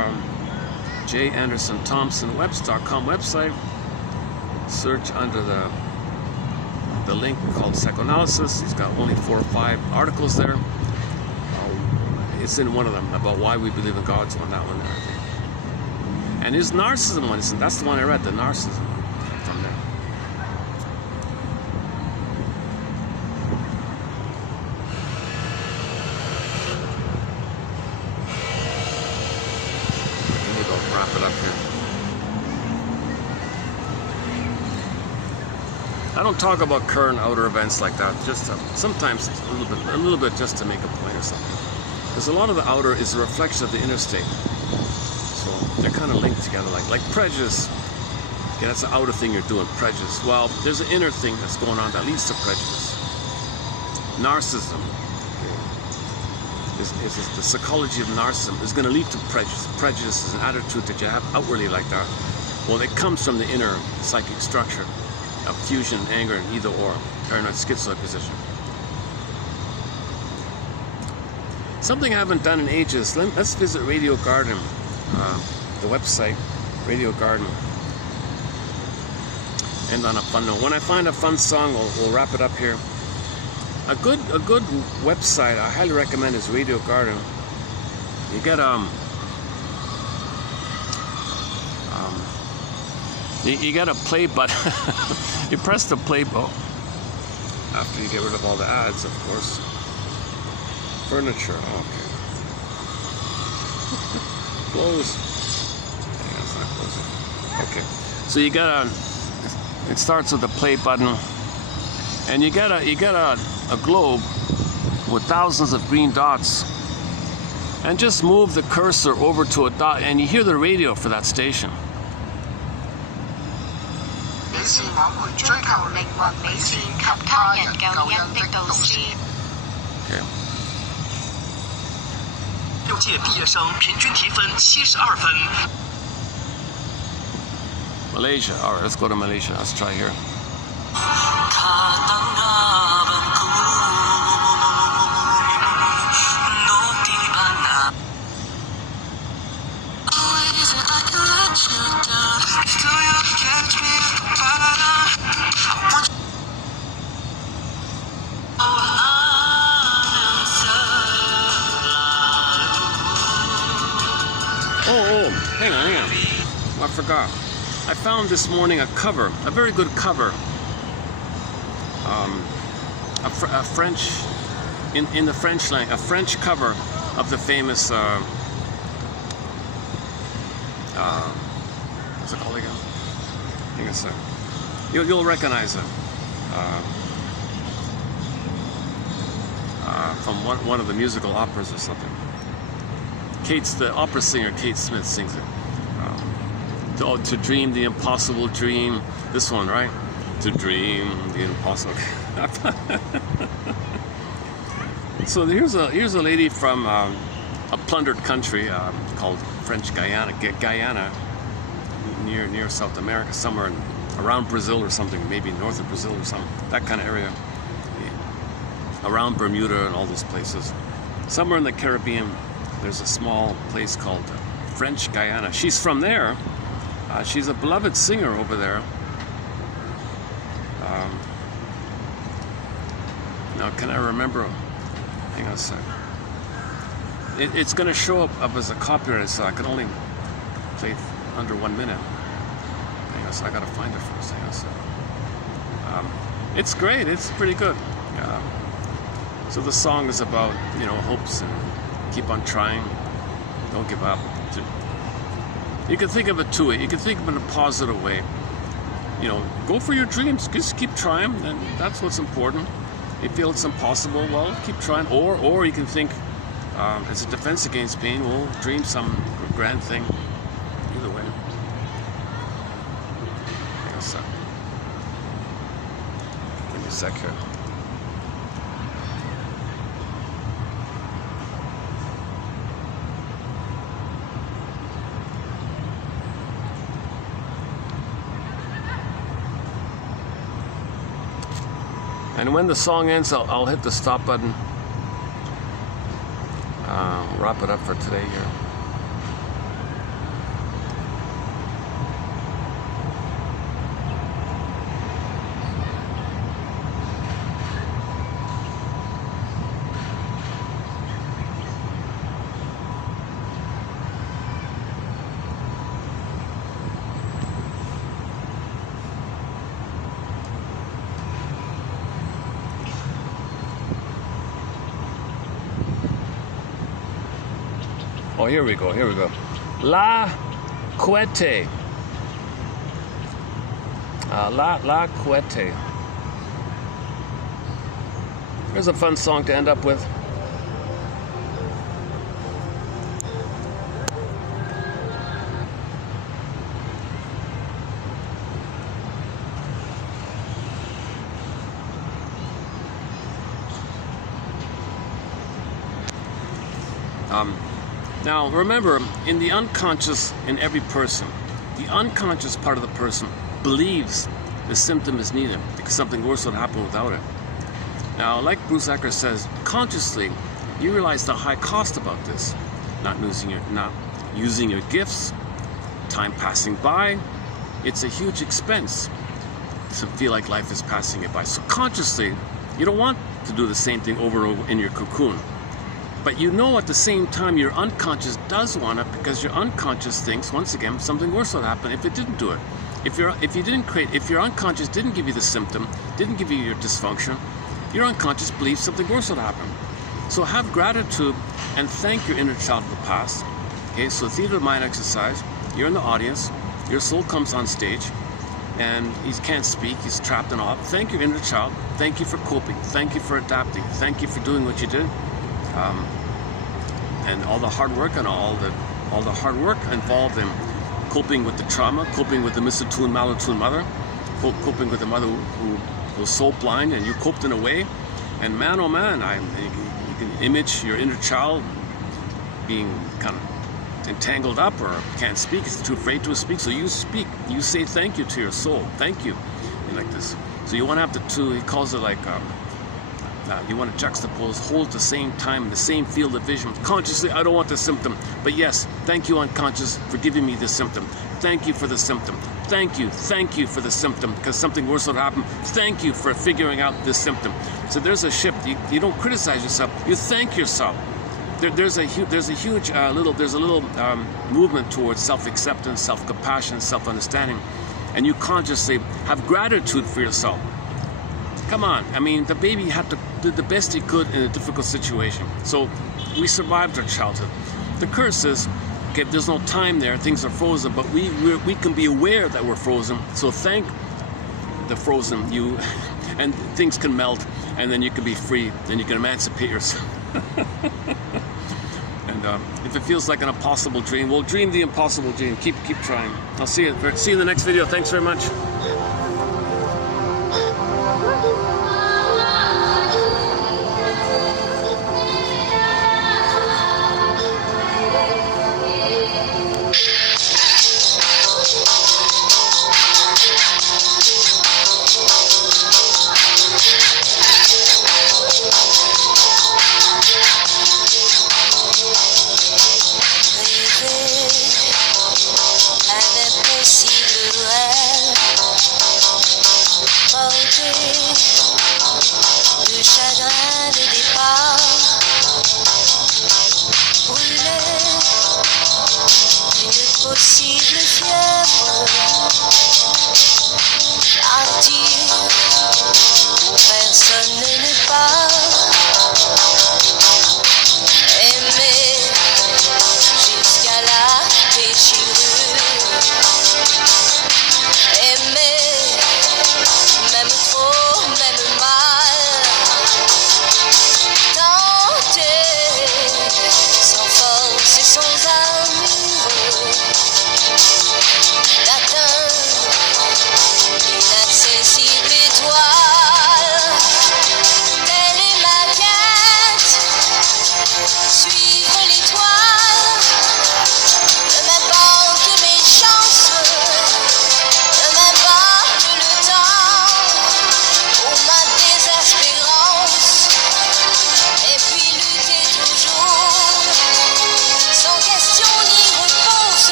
jandersonthompsonwebs.com website. Search under the link called psychoanalysis. He's got only 4 or 5 articles there. It's in one of them about why we believe in God. So on that one there, I think. And his narcissism one, that's the one I read, the narcissism one from there. Maybe I'll wrap it up here. I don't talk about current outer events like that. Just sometimes a little bit, just to make a point or something. Because a lot of the outer is a reflection of the inner state. So they're kind of linked together, like prejudice. Okay, that's the outer thing you're doing, prejudice. Well, there's an inner thing that's going on that leads to prejudice. Narcissism, okay, is the psychology of narcissism is going to lead to prejudice. Prejudice is an attitude that you have outwardly like that. Well, it comes from the inner psychic structure of fusion, anger, and either or, paranoid schizoid position. Something I haven't done in ages. Let's visit Radio Garden, the website, Radio Garden. End on a fun note. When I find a fun song, we'll wrap it up here. A good website I highly recommend is Radio Garden. You get you got a play button. You press the play button after you get rid of all the ads, of course. Furniture, okay. Close. Yeah, it's not closing. Okay. So you got it starts with the play button, and you get a globe with thousands of green dots, and just move the cursor over to a dot, and you hear the radio for that station. Okay. 6届毕业生平均提分72分。 Malaysia. All right, let's go to Malaysia. Let's try here. Oh, hang on. I forgot. I found this morning a cover, a very good cover, a French, in the French language, a French cover of the famous, what's it called again? I think it's, you'll recognize it. From one of the musical operas or something. The opera singer Kate Smith sings it. To dream the impossible dream. This one, right? To dream the impossible. So here's a lady from a plundered country called French Guyana, near South America, somewhere around Brazil or something, maybe north of Brazil or something, that kind of area. Around Bermuda and all those places. Somewhere in the Caribbean, there's a small place called French Guyana. She's from there. She's a beloved singer over there. Now, can I remember? Hang on a sec. It's going to show up as a copyright, so I can only play under 1 minute. Hang on a sec. I got to find it first. Hang on a sec. It's great. It's pretty good. So the song is about, hopes and keep on trying, don't give up. You can think of it two ways. You can think of it in a positive way. Go for your dreams. Just keep trying, and that's what's important. You feel it's impossible, well, keep trying. Or you can think, as a defense against pain, we'll dream some grand thing. Either way. Hang on a sec. Give me a sec here. And when the song ends, I'll hit the stop button. Wrap it up for today here. Oh, here we go. La couette. La couette. Here's a fun song to end up with. Now, remember, in the unconscious in every person, the unconscious part of the person believes the symptom is needed because something worse would happen without it. Now, like Bruce Ecker says, consciously, you realize the high cost about this. Not using your gifts, time passing by. It's a huge expense to feel like life is passing you by. So consciously, you don't want to do the same thing over and over in your cocoon. But at the same time your unconscious does want it because your unconscious thinks, once again, something worse would happen if it didn't do it. If your unconscious didn't give you the symptom, didn't give you your dysfunction, your unconscious believes something worse would happen. So have gratitude and thank your inner child of the past. Okay, so theater of mind exercise. You're in the audience, your soul comes on stage, and he can't speak, he's trapped in awe. Thank your inner child. Thank you for coping. Thank you for adapting. Thank you for doing what you did. And all the hard work and all the hard work involved in coping with the trauma, coping with the misattuned, malattuned mother, coping with the mother who was soul blind, and you coped in a way. And man, oh man, you can image your inner child being kind of entangled up or can't speak, is too afraid to speak. So you speak, you say thank you to your soul, thank you, like this. So you want to have the two. He calls it like. You want to juxtapose, hold at the same time, in the same field of vision. Consciously, I don't want the symptom. But yes, thank you, unconscious, for giving me the symptom. Thank you for the symptom. Thank you for the symptom, because something worse would happen. Thank you for figuring out this symptom. So there's a shift. You don't criticize yourself. You thank yourself. there's a huge little movement towards self-acceptance, self-compassion, self-understanding, and you consciously have gratitude for yourself. Come on, I mean, the baby had to do the best he could in a difficult situation. So we survived our childhood. The curse is, okay, there's no time there, things are frozen, but we can be aware that we're frozen. So thank the frozen you, and things can melt, and then you can be free, and you can emancipate yourself. And if it feels like an impossible dream, well, dream the impossible dream. Keep trying. I'll see you in the next video. Thanks very much.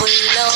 Brûlant